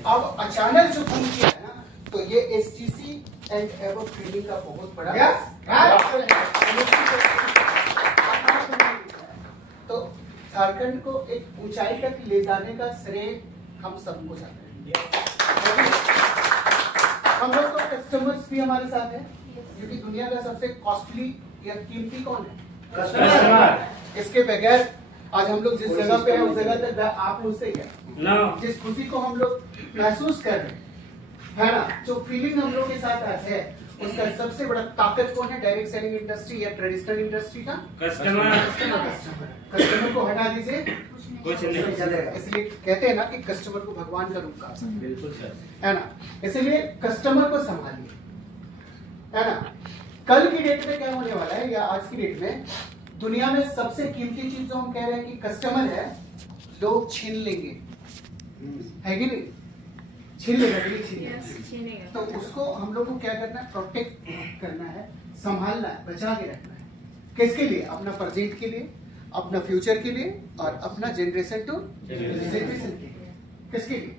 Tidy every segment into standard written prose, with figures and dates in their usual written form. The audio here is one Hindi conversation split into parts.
अब अचानक जो बूम किया है ना, तो ये एसटीसी एंड एवो ट्रेनिंग का बहुत बड़ा तो झारखंड को एक ऊंचाई तक ले जाने का श्रेय हम सबको जाते हैं। हम लोग तो कस्टमर्स भी हमारे साथ है, क्योंकि दुनिया का सबसे कॉस्टली या कीमती कौन है? कस्टमर। इसके बगैर आज हम लोग जिस जगह पे हैं उस जगह तक आप लोग से जिस खुशी को हम लोग महसूस कर रहे हैं ना, जो फीलिंग हम लोग के साथ आज है, उसका सबसे बड़ा ताकत कौन है? डायरेक्ट सेलिंग इंडस्ट्री या ट्रेडिशनल इंडस्ट्री का कस्टमर। कस्टमर को हटा दीजिए कुछ नहीं चलेगा। इसलिए कहते हैं ना कि कस्टमर को भगवान का रूप कहा, बिल्कुल सर, है ना। इसलिए कस्टमर को संभालिए, है ना। कल की डेट में क्या होने वाला है या आज की डेट में दुनिया में सबसे कीमती चीज जो हम कह रहे हैं कि कस्टमर है, लोग छीन लेंगे, है कि नहीं? छीन लेगा, तो उसको हम लोग को क्या करना है? प्रोटेक्ट करना है, संभालना है, बचा के रखना है। किसके लिए? अपना प्रेजेंट के लिए, अपना फ्यूचर के लिए और अपना जनरेशन टू जनरेशन के लिए। किसके लिए?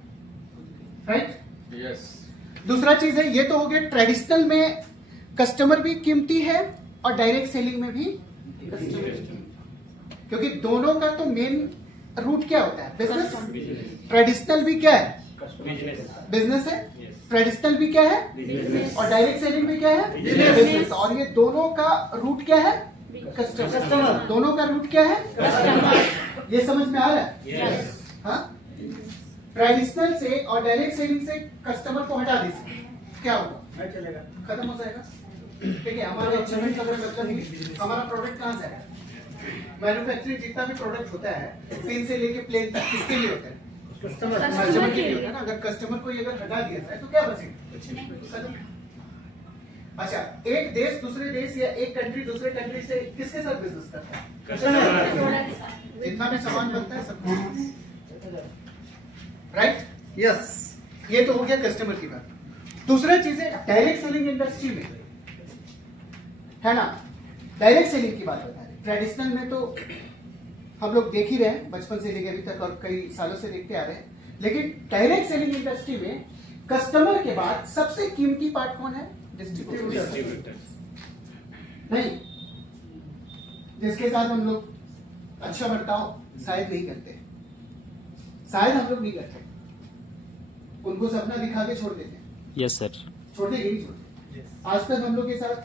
Right, yes. दूसरा चीज है, ये तो हो गया ट्रेडिशनल में कस्टमर भी कीमती है और डायरेक्ट सेलिंग में भी कस्टमर, क्योंकि दोनों का तो मेन रूट क्या होता है? बिजनेस। ट्रेडिशनल भी क्या है? बिजनेस है। ट्रेडिशनल भी क्या है? और डायरेक्ट सेलिंग भी क्या है? बिजनेस। और ये दोनों का रूट क्या है? कस्टमर। दोनों का रूट क्या है? कस्टमर। ये समझ में आ रहा है? हाँ, ट्रेडिशनल से और डायरेक्ट सेलिंग से कस्टमर को हटा दीजिए, क्या होगा? चलेगा, खत्म हो जाएगा। ठीक है, हमारे अचीवमेंट का मतलब नहीं, हमारा प्रोडक्ट कहाँ से है? मैन्युफैक्चरिंग जितना भी प्रोडक्ट होता है, पेन से लेके प्लेन तक, किसके लिए होता है? कस्टमर के लिए होता है ना। अगर कस्टमर को अगर हटा दिया जाए तो क्या बचेगा? अच्छा, एक देश दूसरे देश या एक कंट्री दूसरे कंट्री से किसके साथ बिजनेस करता है? कस्टमर। जितना भी सामान बनता है सब, राइट, यस। ये तो हो गया कस्टमर की बात। दूसरा चीज है डायरेक्ट सेलिंग इंडस्ट्री में, है ना। डायरेक्ट सेलिंग की बात बता रहे। ट्रेडिशनल में तो हम लोग देख ही रहे हैं, बचपन से लेकर अभी तक और कई सालों से देखते आ रहे हैं। लेकिन डायरेक्ट सेलिंग इंडस्ट्री में कस्टमर के बाद सबसे कीमती पार्ट कौन है? डिस्ट्रीब्यूटर। नहीं, जिसके साथ हम लोग अच्छा बर्ताव शायद नहीं करते, शायद हम लोग नहीं करते, उनको सपना दिखा के छोड़ देते हैं। यस सर, छोड़ते ही नहीं छोड़ते। आज तक हम लोग के साथ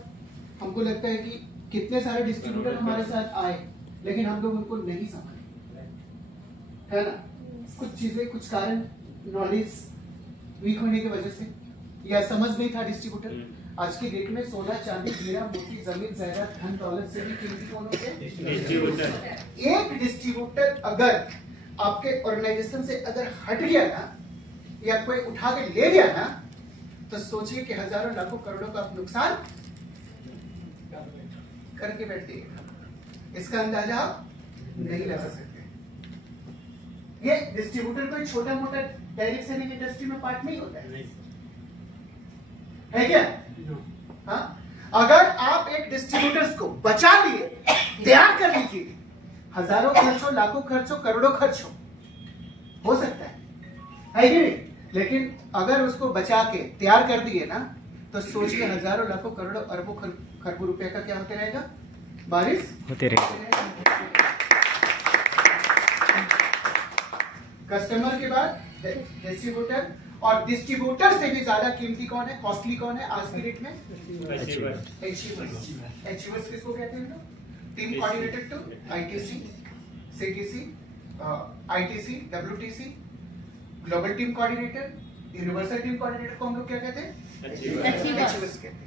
हमको लगता है कि कितने सारे डिस्ट्रीब्यूटर हमारे साथ आए, लेकिन हम लोग उनको नहीं संभाले, है ना। कुछ चीजें, कुछ कारण, नॉलेज वीक होने की वजह से, या समझ नहीं था डिस्ट्रीब्यूटर। आज की डेट में सोना, चांदी, हीरा मोती, जमीन, जायदाद, धन दौलत से भी कीमती कौन होते हैं? डिस्ट्रीब्यूटर। एक डिस्ट्रीब्यूटर अगर आपके ऑर्गेनाइजेशन से अगर हट गया ना, या कोई उठा के ले गया ना, तो सोचिए कि हजारों लाखों करोड़ों का नुकसान करके बैठ जाइएगा। इसका अंदाजा आप नहीं लगा सकते। ये डिस्ट्रीब्यूटर कोई छोटा मोटा डायरेक्ट सेलिंग इंडस्ट्री में पार्ट नहीं होता है क्या? हाँ, अगर आप एक डिस्ट्रीब्यूटर्स को बचा लिए, तैयार कर लीजिए, हजारों खर्च हो, लाखों खर्च हो, करोड़ों खर्च हो सकता है कि नहीं? लेकिन अगर उसको बचा के तैयार कर दिए ना, तो सोचिए हजारों लाखों करोड़ों अरबों खरबों रुपए का क्या होते रहेगा? बारिश होते रहेगा। कस्टमर के बाद डिस्ट्रीब्यूटर, और डिस्ट्रीब्यूटर से भी ज्यादा कीमती कौन है? कॉस्टली कौन है आज की डेट में? अचीवर्स किसको कहते हैं? Team coordinated to ITC, CTC, ITC, WTC, global team coordinator, universal team coordinator को हम लोग क्या कहते हैं? अचीवर्स कहते हैं।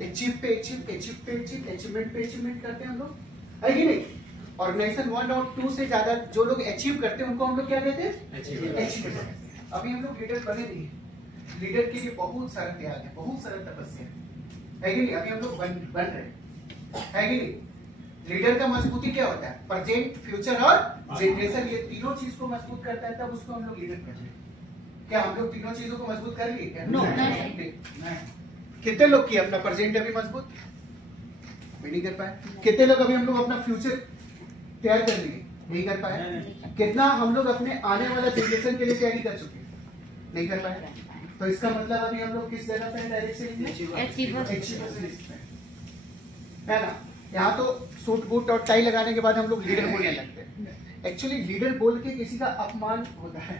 अचीव पे अचीव, अचीव पे अचीव, अचीवमेंट पे अचीवमेंट करते हैं हम लोग, है कि नहीं? ऑर्गेनाइजेशन 1 और 2 से ज्यादा जो लोग अचीव करते हैं उनको हम लोग क्या कहते हैं? अचीवर्स। अभी हम लोग लीडर बने नहीं, लीडर के लिए बहुत सारा त्याग है, बहुत सारा तपस्या है कि नहीं? अभी हम लोग बन रहे हैं, कि नहीं? लीडर का मजबूती क्या होता है? प्रेजेंट, फ्यूचर और जनरेशन, ये तीनों चीज को मजबूत करता है, तब उसको हम लोग लीडर कहते हैं। क्या हम लोग तीनों चीजों को मजबूत कर लिए क्या? नहीं। कितने लोग किए अपना प्रेजेंट अभी मजबूत? भी नहीं कर पाए। कितने लोग अभी हम लोग अपना फ्यूचर तैयार कर लिए? नहीं कर पाए। कितना हम लोग अपने आने वाला जनरेशन के लिए तैयारी कर चुके हैं? नहीं कर पाए। तो इसका मतलब अभी हम लोग किस जगह पे हैं डायरेक्ट सेलिंग में? अचीवर्स लिस्ट में, है ना। यहाँ तो सूट बूट और टाई लगाने के बाद हम लोग लीडर बोलने लगते हैं। एक्चुअली लीडर बोल के किसी का अपमान होता है,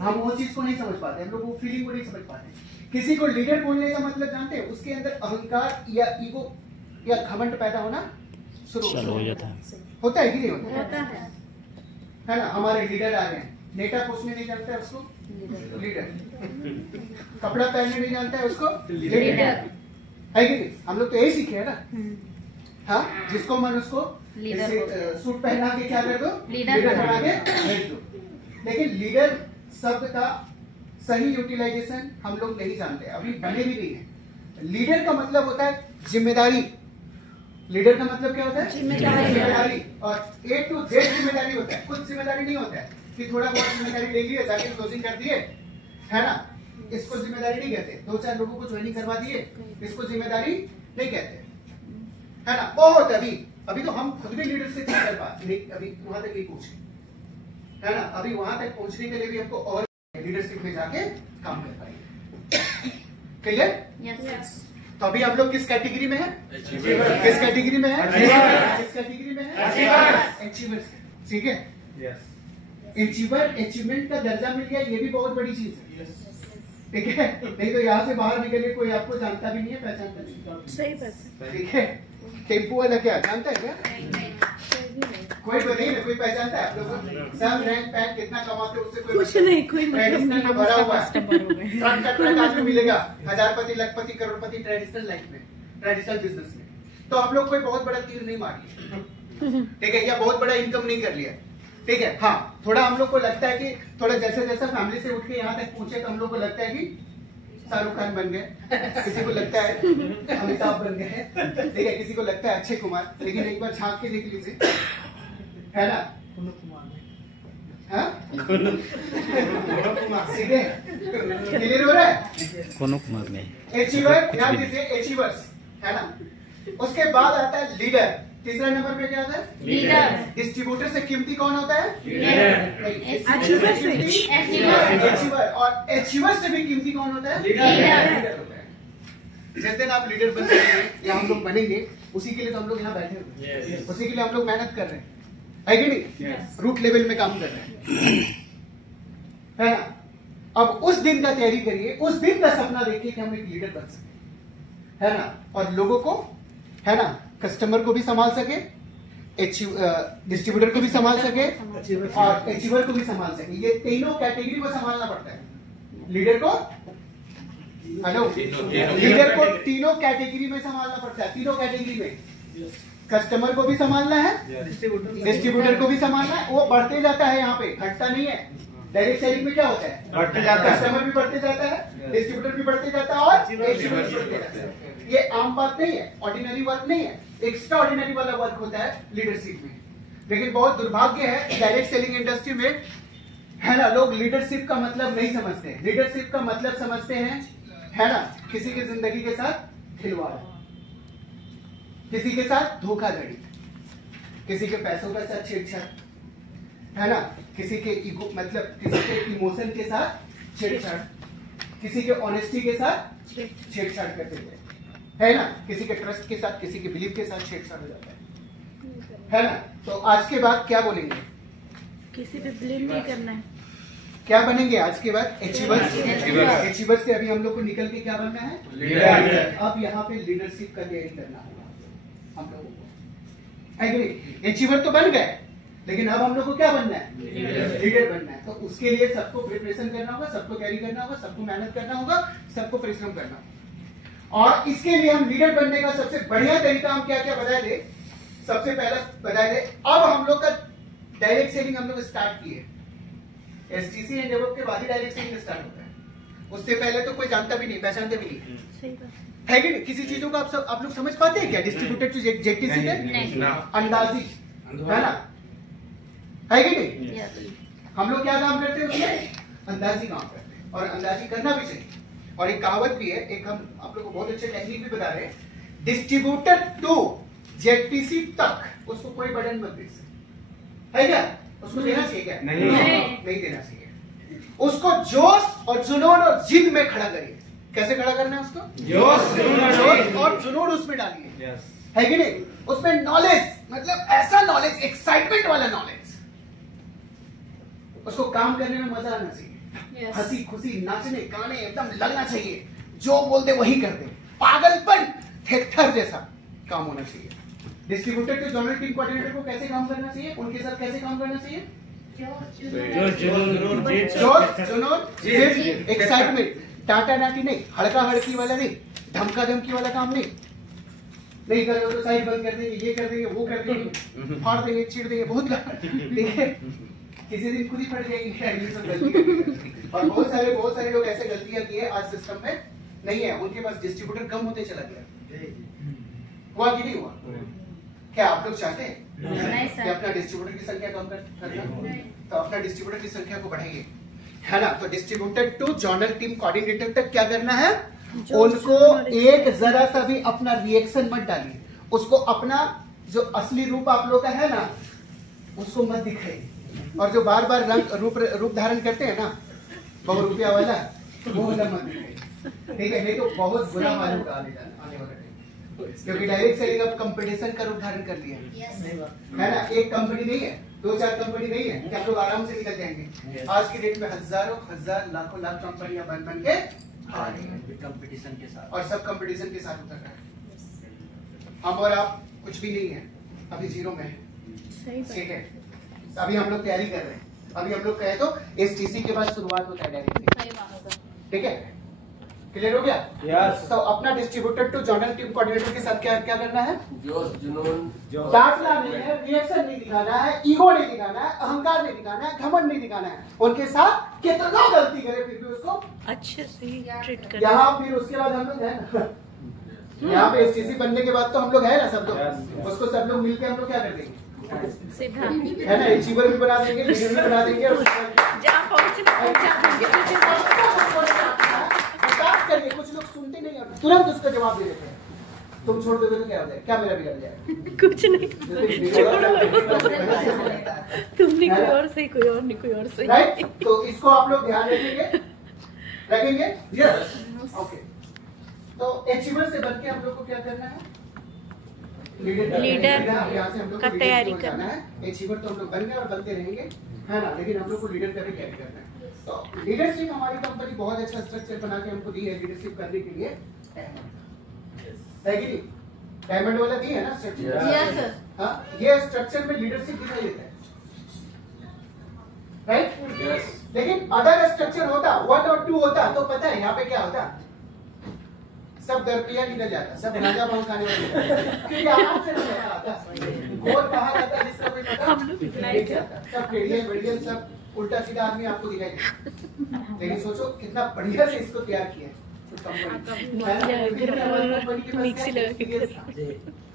हम वो चीज को नहीं समझ पाते, हम लोग वो फीलिंग को नहीं समझ पाते। किसी को लीडर बोलने का मतलब जानते हैं, उसके अंदर अहंकार या ईगो या घमंड पैदा होना शुरू हो जाता है। होता है कि नहीं होता है ना। हमारे लीडर आ गए, नेटा पोछने नहीं जानता है उसको लीडर, कपड़ा पहनने नहीं जानता है उसको लीडर, है कि नहीं। हम लोग तो यही सीखे है ना। हाँ, जिसको मन उसको सूट पहना के क्या कर दो, लीडर बना के भेज दो। लेकिन लीडर शब्द का सही यूटिलाइजेशन हम लोग नहीं जानते, अभी बने भी नहीं है। लीडर का मतलब होता है जिम्मेदारी। लीडर का मतलब क्या होता है? जिम्मेदारी। और A to Z जिम्मेदारी होता है, कुछ जिम्मेदारी नहीं होता है कि थोड़ा बहुत जिम्मेदारी ले लिया, जाके क्लोजिंग कर दिए, है ना। इसको जिम्मेदारी नहीं कहते। 2-4 लोगों को ज्वाइनिंग करवा दिए, इसको जिम्मेदारी नहीं कहते, है ना। बहुत अभी तो हम खुद भी लीडरशिप नहीं कर पाते, अभी वहां तक नहीं पहुंचे, है ना। अभी वहां तक पहुंचने के लिए भी हमको और लीडरशिप में जाके काम कर पाएंगे। क्लियर? यस। तो अभी हम लोग किस कैटेगरी में है? किस कैटेगरी में है? किस कैटेगरी में है? अचीवर्स। ठीक है, अचीवर, अचीवमेंट का दर्जा मिल गया, ये भी बहुत बड़ी चीज है। ठीक है, नहीं तो यहाँ से बाहर निकलिए कोई आपको जानता भी नहीं है, पहचानता नहीं। सही बात। ठीक है, टेम्पो वाला क्या जानता है क्या? कोई तो नहीं है, कोई पहचानता है आप लोगों को? सब रैंक पैक कितना कमाते उससे कुछ नहीं, कोई ट्रेडिशनल में भरा हुआ है। ट्रक आज में मिलेगा, हजारपति, लखपति, करोड़पति ट्रेडिशनल लाइफ में, ट्रेडिशनल बिजनेस में। तो हम लोग कोई बहुत बड़ा तीर नहीं मार लिया, ठीक है, या बहुत बड़ा इनकम नहीं कर लिया, ठीक है। हाँ, थोड़ा हम लोग को लगता है कि थोड़ा जैसे जैसा फैमिली से उठ के यहाँ तक पहुंचे तो हम लोग को लगता है कि शाहरुख खान बन गए, किसी को लगता है अमिताभ बन गए, ठीक है, किसी को लगता है अक्षय कुमार। लेकिन एक बार झांक के देख लीजिए, है ना। सीधे क्लियर हो रहा है? कोनो कुमार नहीं। अचीवर, ध्यान दीजिए, अचीवर्स, है ना। उसके बाद आता है लीडर। तीसरा नंबर पे क्या होता है? लीडर। डिस्ट्रीब्यूटर से कीमती कौन होता है? अचीवर। और अचीवर से भी कीमती कौन होता है? लीडर। जिस दिन आप लीडर बन जाएंगे या हम लोग बनेंगे, उसी के लिए तो हम लोग यहाँ बैठे हुए, उसी के लिए हम लोग मेहनत कर रहे हैं, है कि नहीं? रूट लेवल में काम कर रहे हैं, है ना। अब उस दिन का तैयारी करिए, उस दिन का सपना देखिए कि हम एक लीडर बन सके, है ना। और लोगों को, है ना, कस्टमर को भी संभाल सके, डिस्ट्रीब्यूटर को भी संभाल सके और अचीवर को भी संभाल सके। ये तीनों कैटेगरी को संभालना पड़ता है लीडर को। हेलो, लीडर को तीनों कैटेगरी में संभालना पड़ता है, तीनों कैटेगरी में। कस्टमर को भी संभालना है, डिस्ट्रीब्यूटर को भी संभालना है। वो बढ़ते जाता है, यहाँ पे घटता नहीं है। डायरेक्ट सेलिंग में क्या होता है? बढ़ते जाता है, कस्टमर भी बढ़ते जाता है, डिस्ट्रीब्यूटर भी बढ़ते जाता है और अचीवर भी बढ़ते जाता है। ये आम बात नहीं है, ऑर्डिनरी वर्क नहीं है, एक्स्ट्रा ऑर्डिनरी वाला वर्क होता है लीडरशिप में। लेकिन बहुत दुर्भाग्य है डायरेक्ट सेलिंग इंडस्ट्री में, है ना, लोग लीडरशिप का मतलब नहीं समझते। लीडरशिप का मतलब समझते हैं, है ना, किसी की जिंदगी के साथ खिलवाड़, किसी के साथ धोखाधड़ी, किसी के पैसों के साथ छेड़छाड़, है ना, किसी के ईगो मतलब किसी के इमोशन के साथ छेड़छाड़, किसी के ऑनेस्टी के साथ छेड़छाड़ करते थे, है ना, किसी के ट्रस्ट के साथ, किसी के बिलीफ के साथ छेड़छाड़ हो जाता है ना। तो आज के बाद क्या बोलेंगे? किसी पे ब्लेम नहीं करना है। क्या बनेंगे आज के बाद? अचीवर्स। अचीवर्स से अभी हम लोग को निकल के क्या बनना है? लीडर। अब यहाँ पे लीडरशिप का तैयारी करना होगा हम लोगों को, है कि नहीं? अचीवर तो बन गए, लेकिन अब हम लोग को क्या बनना है? लीडर बनना है। तो उसके लिए सबको प्रिपरेशन करना होगा, सबको तैयारी करना होगा, सबको मेहनत करना होगा, सबको परिश्रम करना होगा। और इसके लिए हम लीडर बनने का सबसे बढ़िया तरीका हम क्या क्या बताए थे? सबसे पहला बताए थे, अब हम लोग का डायरेक्ट सेलिंग हम लोग स्टार्ट किए। एसटीसी एंड डेवलप के बाद ही डायरेक्ट सेलिंग स्टार्ट होता है, उससे पहले तो कोई जानता भी नहीं, पहचानते भी नहीं। सही बात है कि नहीं? किसी चीजों को आप लोग समझ पाते हैं क्या? डिस्ट्रीब्यूटेड टू जेटीसी के अंदाजी, है ना, है कि नहीं? हम लोग क्या काम करते हैं उसमें? अंदाजी काम करते हैं, और अंदाजी करना भी चाहिए। और एक कहावत भी है, एक हम आप लोग को बहुत अच्छे टेक्निक भी बता रहे हैं, डिस्ट्रीब्यूटर टू जेटीसी तक उसको कोई बटन मत दे सकते, है क्या? उसको देना चाहिए क्या? नहीं देना चाहिए। उसको जोश और जुनून और जिद में खड़ा करिए। कैसे खड़ा करना है उसको? जोश और जुनून उसमें डालिए, है कि नहीं? उसमें नॉलेज, मतलब ऐसा नॉलेज, एक्साइटमेंट वाला नॉलेज। उसको काम करने में मजा आना चाहिए, हंसी खुशी, नाचने गाने एकदम लगना चाहिए, जो बोलते वही कर दे, पागलपन, थेथर जैसा काम होना चाहिए। डिस्ट्रीब्यूटर के जनरल टीम कोऑर्डिनेटर को कैसे काम करना चाहिए? उनके साथ कैसे काम करना चाहिए? एक्साइटमेंट, टाटा डाटी नहीं, हड़का हड़की वाला नहीं, धमका धमकी वाला काम नहीं करोगे तो साइड बंद कर देंगे, ये कर देंगे, वो कर देंगे, फाड़ देंगे, चीड़ देंगे, बहुत ठीक है। किसी दिन खुद ही पड़ जाएगी। और बहुत सारे लोग ऐसे गलतियां किए आज सिस्टम में नहीं है, उनके पास डिस्ट्रीब्यूटर कम होते चला गया। हुआ कि नहीं हुआ? क्या आप लोग चाहते हैं कि अपना डिस्ट्रीब्यूटर की संख्या कम करना? तो अपना डिस्ट्रीब्यूटर की संख्या को बढ़ाइए, है ना? तो distributor to zonal team coordinator तक क्या करना है? उनको एक जरा सा भी अपना रिएक्शन मत डालिए, उसको अपना जो असली रूप आप लोग का है ना उसको मत दिखाइए, और जो बार बार रूप धारण करते हैं ना बहुरूपिया वाला, वो वाला मत दिखाइए, ठीक है? नहीं तो बहुत बुरा मालूम आने वाला है, क्योंकि डायरेक्ट सेलिंग अब कंपटीशन का रूप धारण कर लिया है ना? एक कंपनी नहीं है, 2-4 कंपनी नहीं है कि आप लोग आराम से निकल जाएंगे। आज की डेट में हजारों हजार लाखों लाख कंपनियां बन के आ रही है कंपटीशन के साथ, और सब कंपटीशन के साथ उतर रहा है। हम और आप कुछ भी नहीं है, अभी जीरो में है, ठीक है? अभी हम लोग तैयारी कर रहे हैं, अभी हम लोग कहे तो STC के बाद शुरुआत होता है डायरेक्टली, ठीक है? क्लियर हो गया? यस। तो अपना distributor to zonal team coordinator के साथ क्या करना है? डांटना नहीं है, रिएक्शन नहीं दिखाना है, ईगो नहीं दिखाना है, अहंकार नहीं दिखाना है, घमंड नहीं दिखाना है। उनके साथ कितना गलती करे फिर भी उसको अच्छे से ट्रीट करना। यहाँ फिर उसके बाद हम लोग है ना, यहाँ पे STC बनने के बाद तो हम लोग है ना सब लोग, उसको सब लोग मिलकर हम लोग क्या कर देंगे, है ना? अचीवर भी बना देंगे, लीडर भी बना देंगे, करिए। कुछ लोग सुनते नहीं और तुरंत उसका जवाब दे देते हैं, तुम छोड़ दोगे तो क्या हो जाएगा? क्या मेरा बिगड़ जाएगा? कुछ नहीं, तुमने कोई और सही, कोई और नहीं, कोई और सही, राइट? तो इसको आप लोग ध्यान रखेंगे? Yes, okay. तो अचीवर से बनके हम लोग को क्या करना है? लीडर यहाँ से हम लोग को तैयारी करना है। अचीवर तो हम लोग बन गए और बनते रहेंगे, है ना? लेकिन हम लोग को लीडर का भी कैरी करना है। तो लीडरशिप हमारी कंपनी बहुत अच्छा स्ट्रक्चर बना के हमको दी है लीडरशिप करने के लिए, है कि नहीं? डायमंड वाला दी है ना स्ट्रक्चर? Yes sir. हाँ, ये स्ट्रक्चर में लीडरशिप दिखाई देता है, राइट? यस। लेकिन अगर स्ट्रक्चर होता 1 और 2 होता तो पता है यहाँ पे क्या होता? सब दरपिया निकल जाता, सब राजा भाव खाने वाले, क्योंकि आराम से नहीं आता। और कहा जाता है जिसका कोई पता नहीं चलता, सब टेढ़ियल सब उल्टा सीधा आदमी आपको दिखाई देगा। लेकिन सोचो कितना बढ़िया से इसको तैयार किया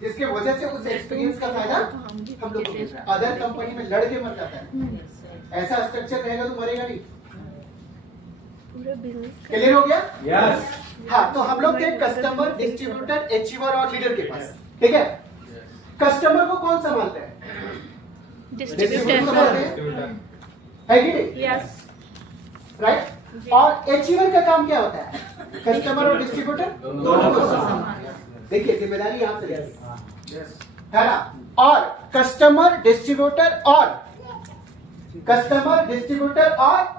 जिसके वजह से उस एक्सपीरियंस का फायदा हम लोग को मिल रहा है। अदर कंपनी में लड़ के मर जाता है, ऐसा स्ट्रक्चर रहेगा तो मरेगा नहीं। क्लियर हो गया? यस। हाँ, तो हम लोग थे कस्टमर, डिस्ट्रीब्यूटर, अचीवर और लीडर के पास, ठीक है? कस्टमर को कौन संभालता है? डिस्ट्रीब्यूटर संभालते हैं, है कि नहीं? Yes, right. और अचीवर का काम क्या होता है? कस्टमर और डिस्ट्रीब्यूटर दोनों को संभालना। देखिए जिम्मेदारी यहाँ से है ना? और कस्टमर, डिस्ट्रीब्यूटर और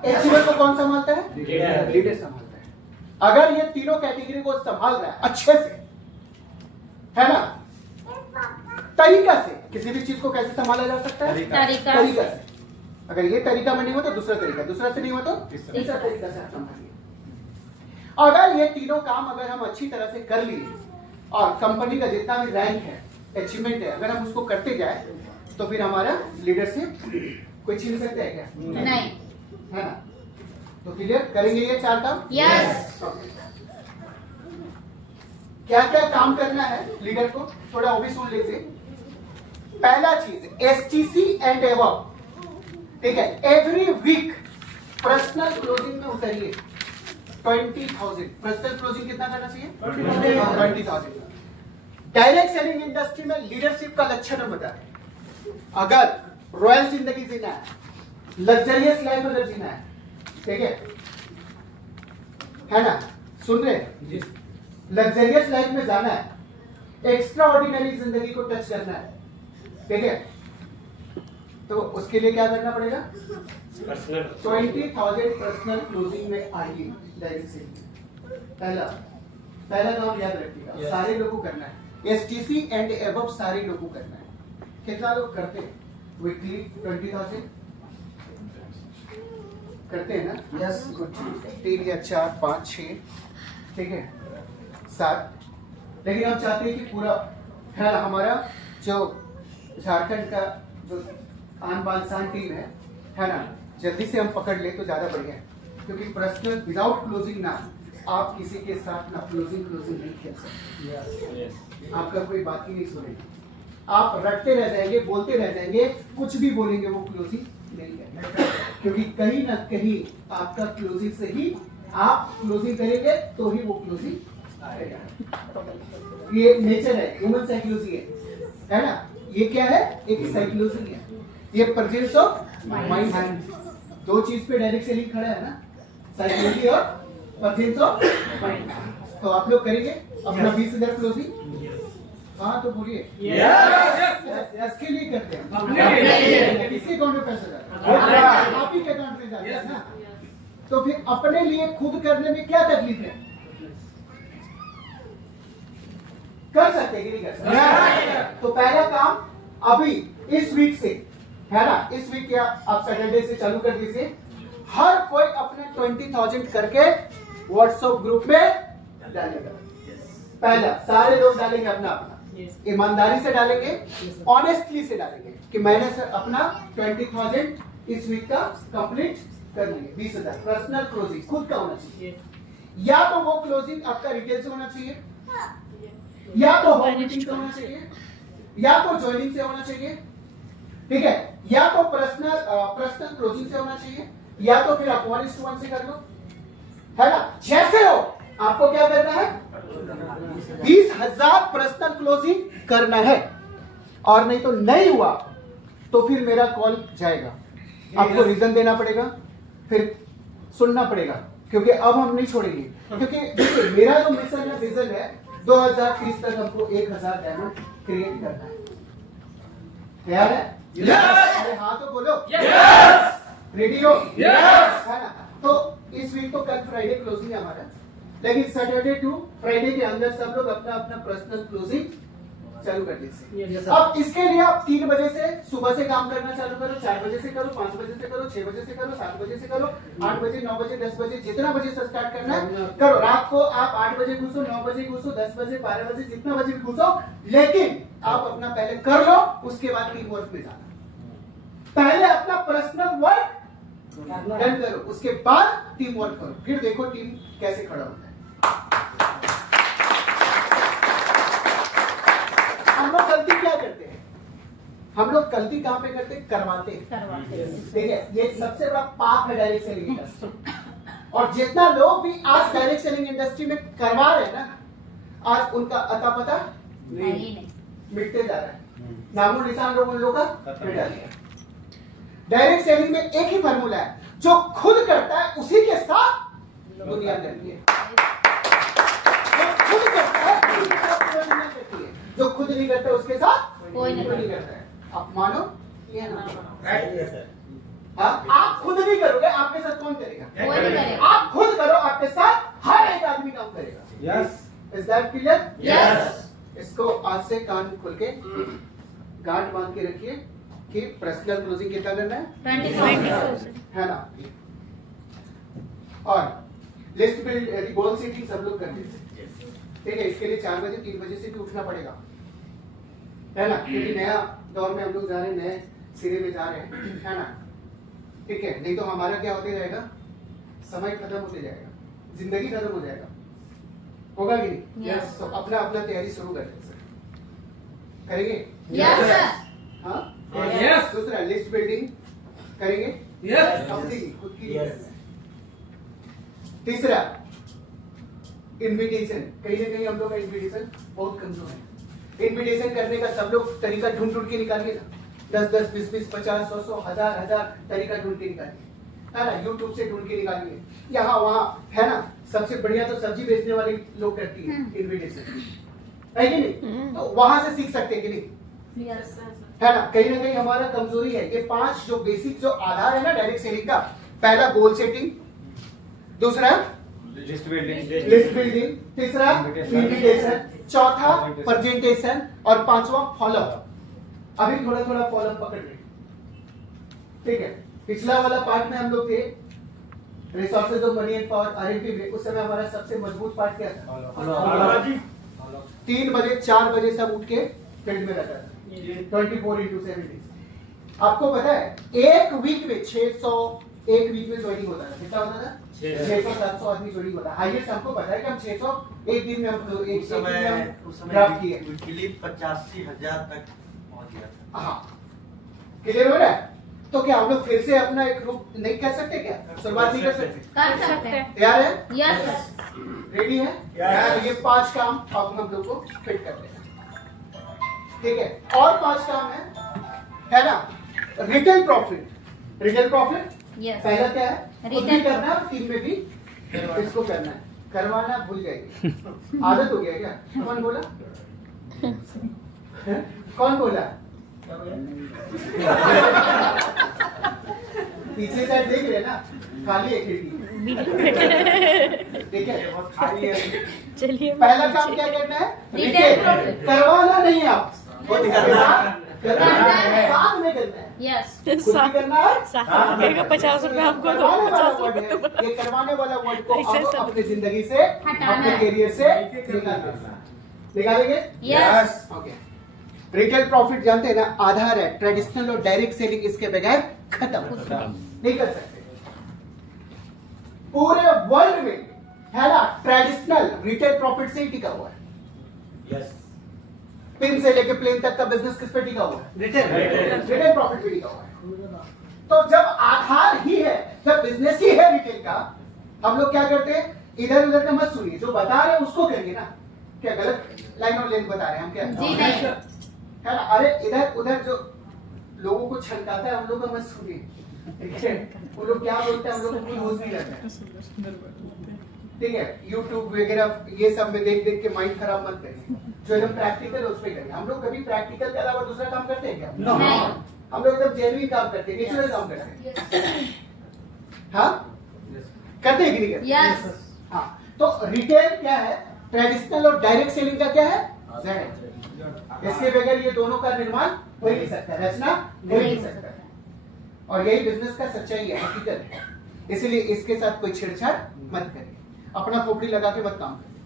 अचीवर को कौन संभालता है? लीडर संभालता है। अगर ये तीनों कैटेगरी को संभाल रहा है अच्छे से, है ना, तरीका से, किसी भी चीज को कैसे संभाला जा सकता है? तरीका से। अगर ये तरीका में नहीं हो तो दूसरा तरीका, दूसरा से नहीं हो तो तीसरा तरीका से आप संभालिए। अगर ये तीनों काम अगर हम अच्छी तरह से कर लिए और कंपनी का जितना भी रैंक है, अचीवमेंट है, अगर हम उसको करते जाए तो फिर हमारा लीडरशिप कोई छीन सकता है क्या? नहीं, है ना? तो क्लियर करेंगे ये 4 काम? यस। क्या क्या काम करना है लीडर को, थोड़ा वो भी सुन लीजिए। पहला चीज STC एंड एवब, ठीक है? एवरी वीक पर्सनल क्लोजिंग में उतरिए 20,000। पर्सनल क्लोजिंग कितना करना चाहिए? 20,000। डायरेक्ट सेलिंग इंडस्ट्री में लीडरशिप का लक्षण हम बता रहे। अगर रॉयल जिंदगी जीना है, लग्जरियस लाइफ अगर जीना है, ठीक है ना? सुन रहे हैं? लग्जरियस लाइफ में जाना है, एक्स्ट्रा ऑर्डिनरी जिंदगी को टच करना है, ठीक है? तो उसके लिए क्या करना पड़ेगा? 20,000 पर्सनल क्लोजिंग में आएगी डायरेक्ट सेलिंग। पहला काम याद रखिएगा, सारे लोगों को करना है, STC एंड एबव सारे लोगों को करना है। कितना लोग करते हैं वीकली 20,000 करते हैं ना? यस, कुछ 3 या 4 5 6, ठीक है, 7। लेकिन हम चाहते हैं कि पूरा है हमारा जो झारखंड का जो आन बान शान टीम है ना, जल्दी से हम पकड़ ले तो ज्यादा बढ़िया है, क्योंकि पर्सनल विदाउट क्लोजिंग ना आप किसी के साथ ना क्लोजिंग नहीं खेल सकते। आपका कोई बात ही नहीं सुनेगी, आप रटते रह जाएंगे, बोलते रह जाएंगे, कुछ भी बोलेंगे, वो क्लोजिंग नहीं करेंगे, क्योंकि कहीं ना कहीं आपका क्लोजिंग से ही आप क्लोजिंग करेंगे तो ही वो क्लोजिंग आएगा। ये नेचर है, ह्यूमन साइकोलॉजी है ना? ये क्या है? एक साइकोलॉजी है, ये प्रेजेंस ऑफ माइंड। दो चीज पे डायरेक्ट सेलिंग खड़ा है ना, साइकोलॉजी और प्रेजेंस ऑफ माइंड। तो आप लोग करेंगे अपना 20,000 क्लोजिंग? हाँ तो बोलिए। इसके लिए करते हैं, किसके अकाउंट में पैसा जाता है? आप ही के अकाउंट में जाता है ना। तो फिर अपने लिए खुद करने में क्या तकलीफ है? कर सकते कि नहीं कर सकते? तो पहला काम अभी इस वीक से है ना, इस वीक या आप सैटरडे से चालू कर दीजिए, हर कोई अपने 20,000 करके व्हाट्सएप ग्रुप में डालेगा। पहला सारे लोग डालेंगे अपना अपना, ईमानदारी से डालेंगे, ऑनेस्टली से डालेंगे कि मैंने सर अपना 20,000 इस वीक का कंप्लीट कर लेंगे। 20,000 पर्सनल क्लोजिंग खुद का होना चाहिए, या तो वो क्लोजिंग आपका रिटेल से होना चाहिए, या तो होम से होना चाहिए, या तो ज्वाइनिंग से होना चाहिए, ठीक है, या तो पर्सनल क्लोजिंग से होना चाहिए, या तो फिर आप 1:1 से कर लो, है ना? जैसे हो आपको क्या करना है? 20,000 पर्सनल क्लोजिंग करना है, और नहीं तो नहीं हुआ तो फिर मेरा कॉल जाएगा, आपको रीजन देना पड़ेगा, फिर सुनना पड़ेगा, क्योंकि अब हम नहीं छोड़ेंगे। क्योंकि देखिए मेरा जो मिशन है, विजन है 2030 तक हमको 1,000 डायमंड क्रिएट करना है। तैयार है? अरे हाँ तो बोलो रेडी हो? है ना? तो इस वीक तो कल फ्राइडे क्लोजिंग है हमारा, लेकिन सैटरडे टू फ्राइडे के अंदर सब लोग अपना अपना पर्सनल क्लोजिंग चालू कर दीजिए। अब इसके लिए आप 3 बजे से सुबह से काम करना चालू करो, 4 बजे से करो, 5 बजे से करो, 6 बजे से करो, 7 बजे से करो, 8 बजे, 9 बजे, 10 बजे, जितना बजे से स्टार्ट करना है करो। रात को आप 8 बजे घुसो, 9 बजे घुसो, 10 बजे, 12 बजे, जितना बजे भी घुसो, लेकिन आप अपना पहले कर लो, उसके बाद टीम वर्क में जाना। पहले अपना पर्सनल वर्क डन करो, उसके बाद टीम वर्क करो, फिर देखो टीम कैसे खड़ा होता है। हम लोग गलती क्या करते हैं? हम लोग गलती कहां पे करते हैं? करवाते हैं। ठीक है, ये सबसे बड़ा पाप है डायरेक्ट सेलिंग इंडस्ट्री। और जितना लोग भी आज डायरेक्ट सेलिंग इंडस्ट्री में करवा रहे हैं ना, आज उनका अता पता नहीं, मिटते जा रहा है, नामो निशान लोग उन लोगों का मिटा दिया। डायरेक्ट सेलिंग में एक ही फार्मूला है, जो खुद करता है उसी के साथ दुनिया करती है, जो खुद करता है उसी के साथ पूरी दुनिया करती है, जो खुद नहीं करता उसके साथ कोई नहीं करता है। आप मानो या ना मानो? आप खुद नहीं करोगे, आपके साथ कौन करेगा? कोई नहीं करेगा। आप खुद करो, आपके साथ हर एक आदमी काम करेगा। Yes, is that clear? Yes. इसको आज से कान खोल के गांठ बांध के रखिए कि पर्सनल क्लोजिंग कितना करना है? 20,000 है ना? और लिस्ट बिल्ड, गोल सेटिंग सब लोग कर दीजिए, ठीक है? इसके लिए 4 बजे 3 बजे से भी उठना पड़ेगा, है ना? क्योंकि नया दौर में हम लोग जा रहे हैं, नए सिरे में जा रहे हैं, है ना? ठीक है, नहीं तो हमारा क्या होते रहेगा? समय खत्म होते जाएगा, जिंदगी खत्म हो जाएगा, होगा कि नहीं? यस। तो अपना अपना तैयारी शुरू कर करेंगे? यस। हाँ यस। दूसरा लिस्ट बिल्डिंग करेंगे? यस। अपनी खुद की। तीसरा इन्विटेशन, कहीं ना कहीं हम लोग का इन्विटेशन बहुत कमजोर है। इन्विटेशन करने का सब लोग तरीका ढूंढ के निकालिए ना, 10-10, 20-20, 50, 100-100, 1000 तरीका ढूंढ के निकालिए। है ना, यूट्यूब से ढूंढ के निकालिए, यहाँ वहाँ, है ना। सबसे बढ़िया तो सब्जी बेचने वाले लोग करती है इन्विटेशन, है कि नहीं? तो वहां से सीख सकते हैं कि नहीं? है ना। कहीं ना कहीं हमारा कमजोरी है ये 5 जो बेसिक जो आधार है ना डायरेक्ट सेलिंग का। पहला गोल सेटिंग, दूसरा लिस्ट बिल्डिंग, तीसरा इन्विटेशन, चौथा प्रेजेंटेशन और पांचवा फॉलोअप। अभी थोड़ा थोड़ा फॉलोअप पकड़ रहे, ठीक है। पिछला वाला पार्ट में हम लोग थे resources of money and power, RMP में। उस समय हमारा सबसे मजबूत पार्ट क्या था? 3 बजे 4 बजे सब उठ के फील्ड में रहता था 24/7। आपको पता है एक वीक में 600 एक वीक में ज्वाइनिंग होता था। कितना होता था? 600-700 आदमी ज्वाइनिंग होता है। हाईएस्ट हमको पता है कि हम 600 एक दिन में हम लोग एक प्राप्त किए। 85,000 तक पहुंच गया था। हाँ, क्लियर हो रहा है? तो क्या हम लोग फिर से अपना एक ग्रुप नहीं कर सकते? क्या शुरुआत नहीं कर सकते? कर सकते हैं। तैयार है? यस। रेडी है? ये 5 काम अब हम लोग को फिट कर लेना, ठीक है। और 5 काम है ना। रिटेल प्रॉफिट, रिटेल प्रॉफिट पहला क्या है? खुद भी करना है, टीम में भी इसको करना है। करवाना भूल जाएगी, आदत हो गया क्या? कौन बोला? कौन बोला? पीछे साइड देख रहे ना, खाली है खिड़की, ठीक है। चलिए, पहला काम क्या करना है? Retail profit. करवाना नहीं है, आप खुद करना है, साथ में करना है। यस, खुद भी करना है। 50 रुपए हमको दो। ये करवाने वाला वर्ड को आप अपनी जिंदगी से, अपने करियर से निकालेंगे। यस। ओके। रिटेल प्रॉफिट जानते हैं ना, आधार है। ट्रेडिशनल और डायरेक्ट सेलिंग इसके बगैर खत्म नहीं कर सकते। पूरे वर्ल्ड में है ना ट्रेडिशनल रिटेल प्रॉफिट से ही टिका हुआ है। यस। पिन से लेके प्लेन तक का बिजनेस किस पे टिका हुआ है? रिटेल प्रॉफिट पे टिका हुआ है। तो जब आधार ही है, जब बिजनेस ही है रिटेल का, हम लोग क्या करते हैं? इधर उधर का मत सुनिए, जो बता रहे हैं उसको करिए ना। क्या गलत लाइन और लेंथ बता रहे हैं हम? क्या जी नहीं है ना। अरे इधर उधर जो लोगों को छलकाता है हम लोग का मत सुनिए, ठीक है। वो लोग क्या बोलते हैं हम लोग को होश नहीं रहता है, ठीक है। यूट्यूब वगैरह ये सब में देख देख के माइंड खराब मत करिए। जो एकदम प्रैक्टिकल उस पर करिए। हम लोग कभी प्रैक्टिकल के अलावा दूसरा काम करते हैं क्या? हम लोग एकदम जेन्युइन काम करते हैं, नेचुरल काम करते हैं। हाँ, करते हैं कि नहीं करते? यस। हाँ, तो रिटेल क्या है? ट्रेडिशनल और डायरेक्ट सेलिंग का क्या है? इसके बगैर ये दोनों का निर्माण हो ही नहीं सकता, रचना हो ही नहीं सकता। और यही बिजनेस का सच्चाई है, हकीकत है। इसलिए इसके साथ कोई छेड़छाड़ मत करिए, अपना खोपड़ी लगा के मत काम करिए।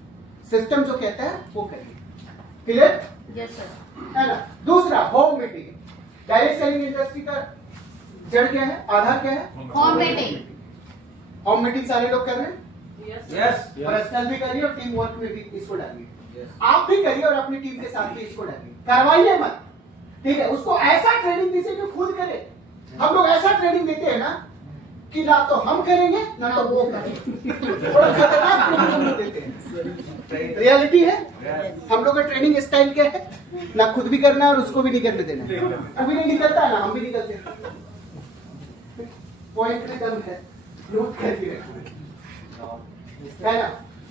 सिस्टम जो कहता है वो करिए। क्लियर? Yes sir. है ना। दूसरा home meeting. Direct selling industry का जड़ क्या है? आधार क्या है? Home meeting. होम मीटिंग सारे लोग कर रहे हैं। यस। पर्सनल भी करिए और टीम वर्क में भी इसको डालिए। आप भी करिए और अपनी टीम के साथ भी इसको डालिए। करवाइए मत, ठीक है। उसको ऐसा ट्रेनिंग दीजिए कि खुद करे। हम लोग ऐसा ट्रेनिंग देते हैं ना कि ना तो हम करेंगे ना तो वो करेंगे। बड़ा खतरनाक ट्रेनिंग हम लोग देते हैं। रियलिटी है, हम लोग का ट्रेनिंग स्टाइल क्या है? ना खुद भी करना है और उसको भी नहीं करने देना है। वो भी नहीं निकलता है ना हम भी निकलते हैं। पॉइंट में दम है, नोट करके रखना है ना।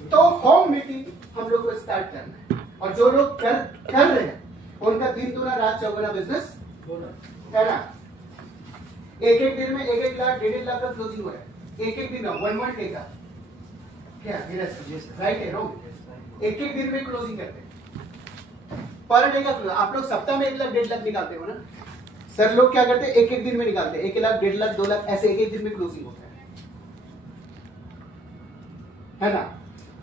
तो होम मीटिंग हम लोग को स्टार्ट करना है। और जो लोग कर रहे हैं उनका दिन दूना रात चौगुना बिजनेस है ना। एक दिन में 1-1 लाख 1.5 लाख का क्लोजिंग हो रहा है। एक दिन में 1 डे का क्या राइट है? रॉन्ग। एक दिन में क्लोजिंग करते हैं, पर डे का क्लोज। आप लोग सप्ताह में 1 लाख 1.5 लाख निकालते हो ना। सर लोग क्या करते हैं? एक दिन में निकालते हैं 1 लाख 1.5 लाख 2 लाख ऐसे एक दिन में क्लोजिंग होता है ना।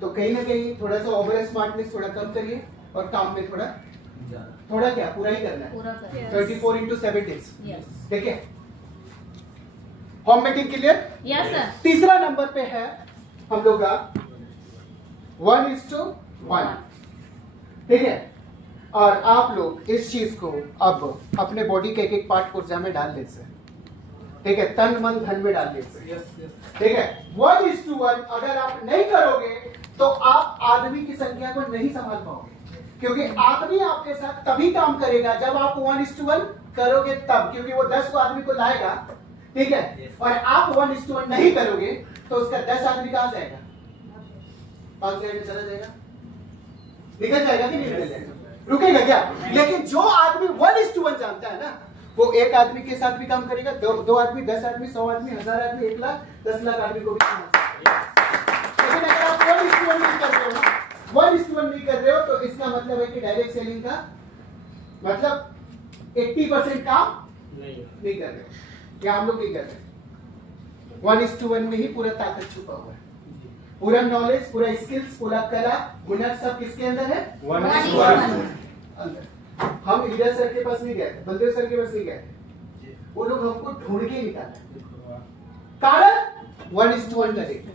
तो कहीं ना कहीं थोड़ा सा ओवर स्मार्टनेस थोड़ा कम करिए और काम में थोड़ा क्या पूरा ही करना है। 24/7 days, ठीक है। Home meeting clear? Yes sir. तीसरा नंबर पे है हम लोग का 1:1, ठीक है। और आप लोग इस चीज को अब अपने बॉडी के एक पार्ट ऊर्जा में डाल दे सर, ठीक है। तन मन धन में डाल दे सर, ठीक है। 1:1 अगर आप नहीं करोगे तो आप आदमी की संख्या को नहीं संभाल पाओगे, क्योंकि आदमी आपके साथ तभी काम करेगा जब आप 1:1 करोगे तब, क्योंकि वो 10 को आदमी को लाएगा ठीक है। और आप 1:1 नहीं करोगे तो उसका 10 आदमी कहां जाएगा? 5 में चला जाएगा, निकल जाएगा कि नहीं निकल जाएगा? रुकेगा क्या? लेकिन जो आदमी 1:1 जानता है ना, वो एक आदमी के साथ भी काम करेगा, दो आदमी, 10 आदमी, 100 आदमी, 1000 आदमी, 1 लाख, 10 लाख आदमी को भी काम करेगा। लेकिन अगर आप 1:1 नहीं कर रहे हो ना, 1:1 नहीं कर रहे हो तो इसका मतलब है कि डायरेक्ट सेलिंग का मतलब 80% काम नहीं कर रहे हो, या हम लोग नहीं कर रहे। 1:1 में ही पूरा ताकत छुपा हुआ है, पूरा नॉलेज, पूरा स्किल्स, पूरा कला, हुनर सब किसके अंदर है? 1:1 अंदर। हम लीडर सर के पास नहीं गए, बलदेव सर के पास नहीं गए, वो लोग हमको ढूंढ के निकाले, कारण 1:1 करेंगे,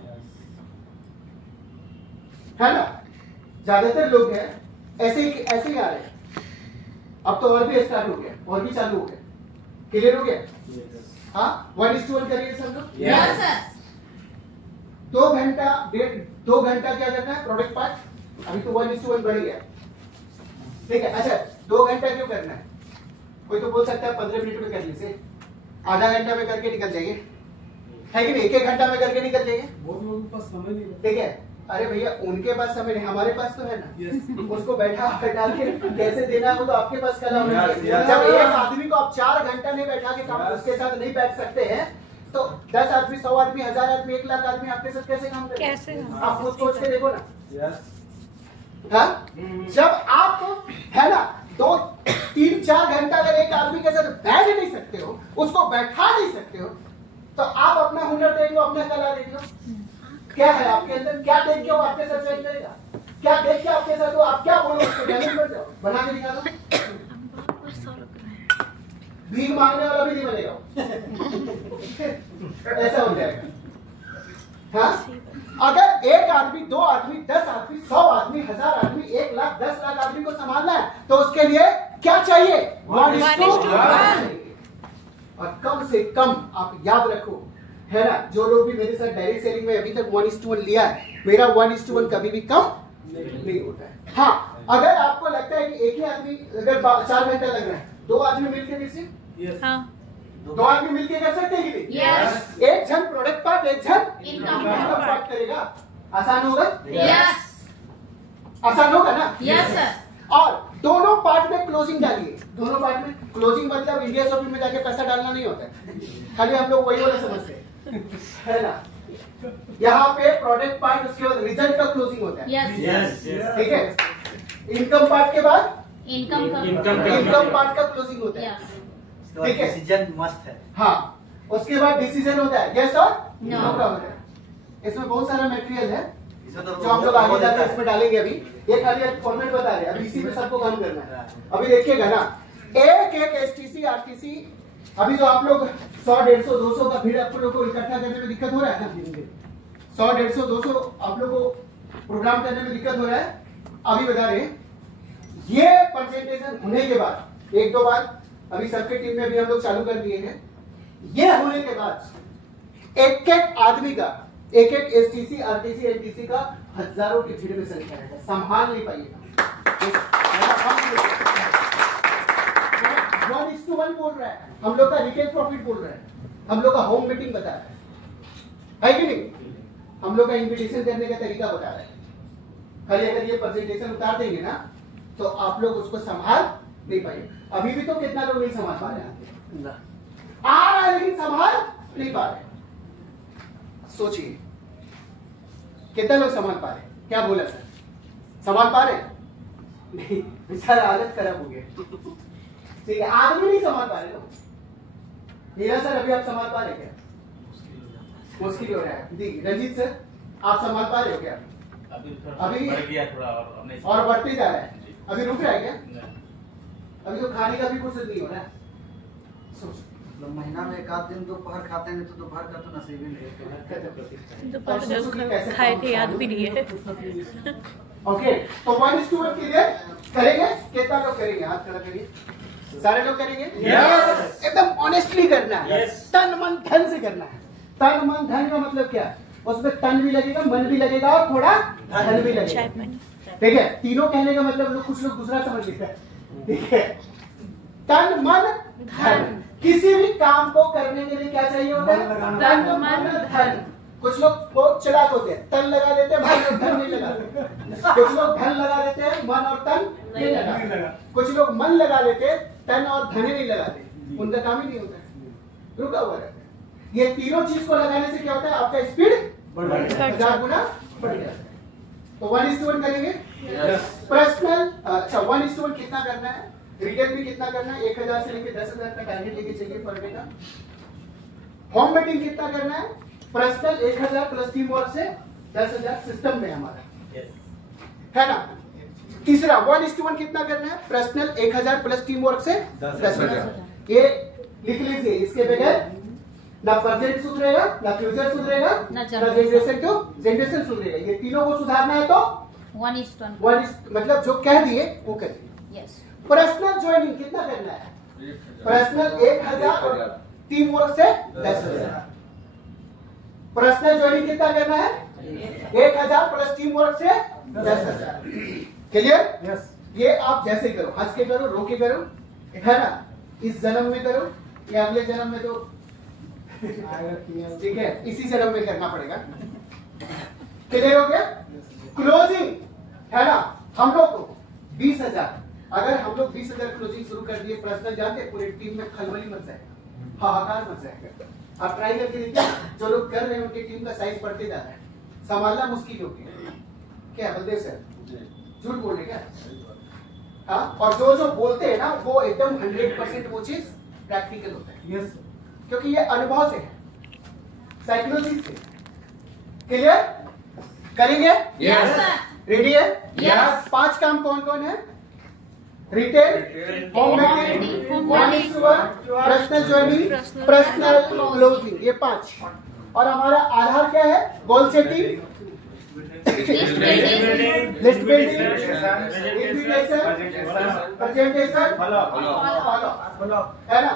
है ना? ज्यादातर लोग हैं ऐसे ही आ रहे हैं। अब तो और भी स्टार्ट हो गया, और भी चालू हो गया, क्लियर हो गया? हाँ, 1:1 करिए सब लोग। Yes sir. 2 घंटा क्या करना है? Product part. अभी तो 1:1 बढ़ गया, ठीक है। अच्छा, 2 घंटा क्यों करना है? कोई तो बोल सकता है 15 मिनट में कर लीजिए, आधा घंटा में करके निकल जाइए, है कि नहीं? 1 घंटा में करके निकल जाइए। बहुत लोगों के पास समय नहीं है। ठीक है। अरे भैया, उनके पास समय नहीं, हमारे पास तो है ना। उसको बैठा के कैसे देना है वो तो आपके पास कला होना चाहिए। जब एक आदमी को आप 4 घंटा नहीं बैठा के काम उसके साथ नहीं बैठ सकते हैं, तो 10 आदमी, 100 आदमी, 1000 आदमी, 1 लाख आदमी आपके साथ कैसे काम करेंगे? कैसे? आप खुद सोच के देखो ना। हाँ? जब आप है ना 2, 3, 4 घंटा अगर एक आदमी के साथ बैठ नहीं सकते हो, उसको बैठा नहीं सकते हो, तो आप अपना हुनर देख लो, अपना कला देख लो, क्या है आपके अंदर, क्या देख के वो आपके साथ ज्वाइन करेगा, क्या देख के आपके साथ वो आप क्या बोलो उसको डैमेज कर जाओ, बना के दिखा दो। भीख मांगने वाला भी नहीं बनेगा ऐसा हो जाएगा। हाँ? अगर एक आदमी, 2 आदमी, 10 आदमी, 100 आदमी, 1000 आदमी, 1 लाख, 10 लाख आदमी को संभालना है तो उसके लिए क्या चाहिए? 1:1। और कम से कम आप याद रखो, है ना, जो लोग भी मेरे साथ डायरेक्ट सेलिंग में अभी तक 1:1 लिया है, मेरा 1:1 कभी भी कम नहीं होता है। हाँ, अगर आपको लगता है कि एक ही आदमी अगर 4 घंटा लग रहा है, 2 आदमी मिलकर किसी 2 आदमी मिलकर कर सकते हैं कि नहीं? एक जन प्रोडक्ट पार्ट, एक जन इनकम पार्ट करेगा, आसान होगा? आसान होगा ना? Yes sir. और दोनों पार्ट में क्लोजिंग डालिए। दोनों पार्ट में क्लोजिंग मतलब इंडिया शॉपिंग में जाके पैसा डालना नहीं होता है, खाली हम लोग वही वाला समझते हैं, है ना? यहाँ पे प्रोडक्ट पार्ट, उसके बाद रिजल्ट का क्लोजिंग होता है, ठीक है? इनकम पार्ट के बाद इनकम पार्ट का क्लोजिंग होता है, ठीक है? डिसीजन मस्ट है। हाँ, उसके बाद डिसीजन होता है, यस और नो का होता है। इसमें बहुत सारा मटेरियल है जो हम लोग आगे जाकर इसमें डालेंगे। अभी ये खाली फॉर्मेट बता रहे हैं, अभी इसी पे सबको काम करना है। अभी देखिएगा ना, एक एसटीसी, आरटीसी, अभी जो आप लोग 100, 150, 200 का भीड़ आप लोग को इकट्ठा करने में दिक्कत हो रहा है ना? 100, 150, 200 आप लोग को प्रोग्राम करने में दिक्कत हो रहा है। अभी बता रहे हैं, ये प्रेजेंटेशन होने के बाद 1-2 बार अभी सबके टीम में भी हम लोग चालू कर दिए हैं। ये होने के बाद एक आदमी का, एक एसटीसी, आरटीसी, एनटीसी का हजारों की भीड़ में संख्या रहेगा, संभाल नहीं पाइएगा। 1:1 बोल रहा है, हम लोग का रिटेल प्रॉफिट बोल रहा है, हम लोग का होम मीटिंग बता रहा है कि नहीं? हम लोग का इन्विटेशन करने का तरीका बता रहा है। खाली अगर ये प्रेजेंटेशन उतार देंगे ना तो आप लोग उसको संभाल नहीं पाएंगे। अभी भी तो कितना लोग नहीं संभाल पा रहे हैं, आ रहा है लेकिन संभाल नहीं पा रहे। सोचिए कितने लोग संभाल पा रहे? क्या बोला सर, संभाल पा रहे? नहीं, बेचारा हालत खराब हो गया। ठीक है, आदमी नहीं संभाल पा रहे लोग। नीला सर, अभी आप संभाल पा रहे क्या? मुश्किल हो रहा है। रंजीत सर, आप संभाल पा रहे हो क्या? अभी बढ़ गया थोड़ा और बढ़ते जा रहा है। अभी रुक रहा है क्या? अभी तो खाने का भी कुछ नहीं हो रहा है। मतलब महीना में 1 आध दिन दोपहर खाते हैं, तो दोपहर का तो नसीब ही नहीं। दोपहर खाए थे, याद भी नहीं है। ओके, तो 1:1 क्लियर करेंगे? कितना लोग करेंगे? हाथ खड़ा करिए। सारे लोग करेंगे? यस। एकदम ऑनेस्टली करना है, यस। तन मन धन से करना है। तन मन धन का मतलब क्या? उसमें तन भी लगेगा, मन भी लगेगा और थोड़ा धन भी लगेगा। ठीक है, तीनों कहने का मतलब लोग, कुछ लोग दूसरा समझ लेते हैं। ठीक है, तन मन धन। किसी भी काम को करने के लिए क्या चाहिए होता है? तन मन धन। कुछ लोग बहुत चलाक होते हैं, तन लगा देते हैं, मन और धन नहीं लगाते। कुछ लोग धन लगा देते हैं, मन और तन नहीं लगाते। कुछ लोग मन लगा देते हैं, तन और धन नहीं लगाते, उनका काम ही नहीं होता है, रुका हुआ रहता है। ये तीनों चीज को लगाने से क्या होता है? आपका स्पीड 1000 गुना बढ़ जाता है। तो 1:1 करेंगे। पर्सनल, अच्छा 1:1 कितना करना है? रिटेल भी कितना करना है? 1000 से लेकर 10,000 का टारगेट लेके चलिए पर डे का। होम मीटिंग कितना करना है? पर्सनल 1000 प्लस टीम वर्क से 10,000 सिस्टम में हमारा, है ना। तीसरा 1:1 कितना करना है? पर्सनल 1000 प्लस टीम वर्क से 10,000। ये लिख लीजिए, इसके बगैर ना प्रेजेंट सुधरेगा, ना फ्यूचर सुधरेगा, ना जनरेशन सुधरेगा। ये तीनों को सुधारना है तो 1:1 मतलब जो कह दिए वो करिए। पर्सनल ज्वाइनिंग कितना करना है? पर्सनल 1000 और टीम वर्क से 10,000। पर्सनल ज्वाइनिंग कितना करना है? 1000 प्लस टीम वर्क से 10,000। क्लियर? ये आप जैसे करो, हंस के करो, रो के करो, है ना। इस जन्म में करो या अगले जन्म में तो ठीक है, इसी जन्म में करना पड़ेगा। क्लियर हो गया? क्लोजिंग, है ना। हम लोग को 20,000, अगर हम लोग 20,000 क्लोजिंग शुरू कर दिए, पर्सनल जानते पूरी टीम में खलबली मच जाएगा, हाहाकार मच जाएगा। आप ट्राई करके देखिए, जो लोग कर रहे हैं उनकी टीम का साइज बढ़ते जा रहा है, संभालना मुश्किल हो गया। क्या बलदेव सर झूठ बोल रहे क्या? हाँ, और जो जो बोलते हैं ना वो एकदम 100% वो चीज प्रैक्टिकल होता है। यस, क्योंकि ये अनुभव से है, साइकोलॉजी से। क्लियर? करेंगे? यस। रेडी है? यस। 5 काम कौन कौन है? Retail, home meeting, 1:1, personal joining, personal closing, ये 5। और हमारा आधार क्या है? Goal setting, list building, invitation, presentation, follow, है ना।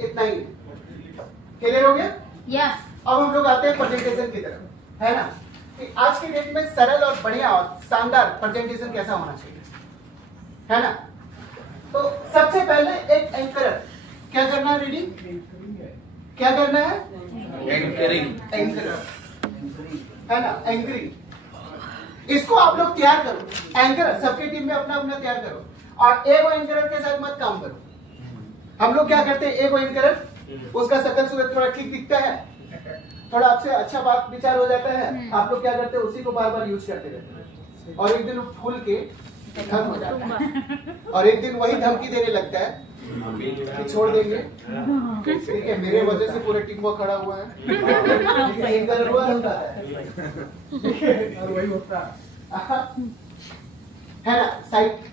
इतना ही। क्लियर हो गया? यस। अब हम लोग आते हैं प्रेजेंटेशन की तरफ, है ना, कि आज के डेट में सरल और बढ़िया और शानदार प्रेजेंटेशन कैसा होना चाहिए, है ना। तो सबसे पहले एक एंकर क्या करना है? रेडी? क्या करना है? एंकरिंग, है ना, एंकरिंग। इसको आप लोग तैयार करो। एंकर सबके टीम में अपना अपना तैयार करो, और एगो एंकर के साथ मत काम करो। हम लोग क्या करते हैं? एगो एंकर, उसका शकल सूरत थोड़ा ठीक दिखता है, थोड़ा आपसे अच्छा बात विचार हो जाता है, आप लोग क्या करते हैं? उसी को बार बार यूज करते रहते हैं, और एक दिन फूल के धम हो जाता है, और एक दिन वही धमकी देने लगता है कि छोड़ देंगे, ठीक है, मेरे वजह से पूरे टीम को खड़ा हुआ है, एंकर हुआ होता है, और वही होता है ना।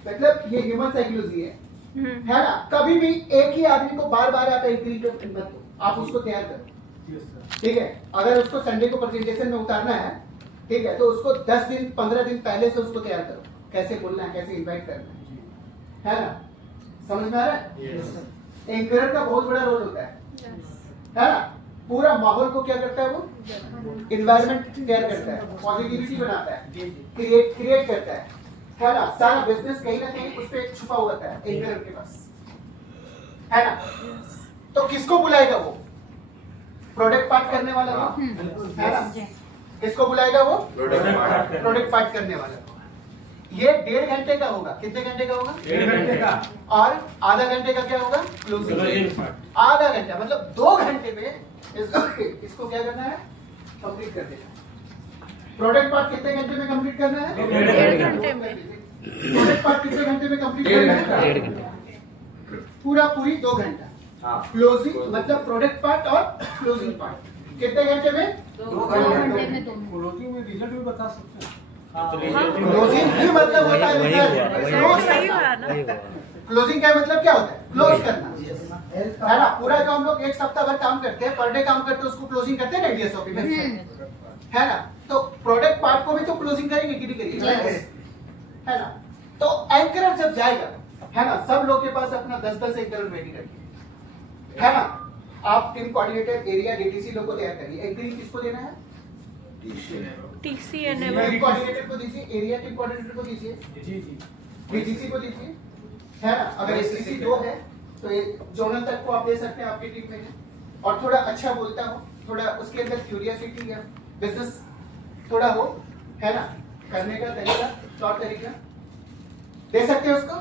मतलब ये ह्यूमन साइकोलॉजी है ना। कभी भी एक ही आदमी को बार बार आप एंकरिंग मत दो, आप उसको तैयार करो, ठीक है। अगर उसको संडे को प्रेजेंटेशन में उतारना है, ठीक है, तो उसको 10 दिन 15 दिन पहले से उसको तैयार करो, कैसे बोलना है, कैसे इन्वाइट करना है ना। समझ में आ रहा है? एंकर का बहुत बड़ा रोल होता है ना। पूरा माहौल को क्या करता है? वो इन्वायरमेंट तैयार करता है, पॉजिटिविटी बनाता है, क्रिएट करता है ना। सारा बिजनेस कहीं ना कहीं उस पर छुपा हुआ है एंकर के पास, है ना। तो किसको बुलाएगा वो? प्रोडक्ट पार्ट करने वाला को, है ना। किसको बुलाएगा वो? प्रोडक्ट पार्ट करने वाला को। ये 1.5 घंटे का होगा। कितने घंटे का होगा? 1.5 घंटे का। और आधा घंटे का क्या होगा? क्लोजिंग। आधा घंटा मतलब 2 घंटे में इसको क्या करना है? कंप्लीट कर देना। प्रोडक्ट पार्ट कितने घंटे में कंप्लीट करना है? 1.5 घंटे में। प्रोडक्ट पार्ट कितने घंटे में कंप्लीट करना है? 1.5 घंटा। पूरी 2 घंटा। क्लोजिंग मतलब प्रोडक्ट पार्ट और क्लोजिंग पार्ट कितने घंटे में? 2 घंटे में। क्लोजिंग में रिजल्ट भी बता सकते हैं। क्लोजिंग भी मतलब होता है रिजल्ट। क्लोजिंग का मतलब क्या होता है? क्लोज करना, है ना। पूरा जो हम लोग 1 सप्ताह भर काम करते हैं, पर डे काम करते हैं, उसको क्लोजिंग करते हैं ना डीएसओपी में, है ना। तो प्रोडक्ट पार्ट को भी तो क्लोजिंग करेंगे कि नहीं करेंगे, है ना। तो एंकर जब जाएगा, है ना, सब लोग के पास अपना 10-10 एंकर रेडी रखिए, है ना। आप टीम कोऑर्डिनेटर, एरिया, डीटीसी लोग को तैयार करिए। एंकरिंग किसको देना है? टीसी एनेबल कोऑर्डिनेटर को दीजिए, एरिया टीम कोऑर्डिनेटर को दीजिए, डीटीसी को दीजिए, है ना। अगर एसटीसी 2 है तो ये जोनल तक को आप दे सकते हैं, आपकी टीम में है। और थोड़ा अच्छा बोलता हो, थोड़ा उसके अंदर क्यूरियोसिटी या बिजनेस थोड़ा हो, है ना, करने का तरीका, तौर तरीका दे सकते हैं उसको।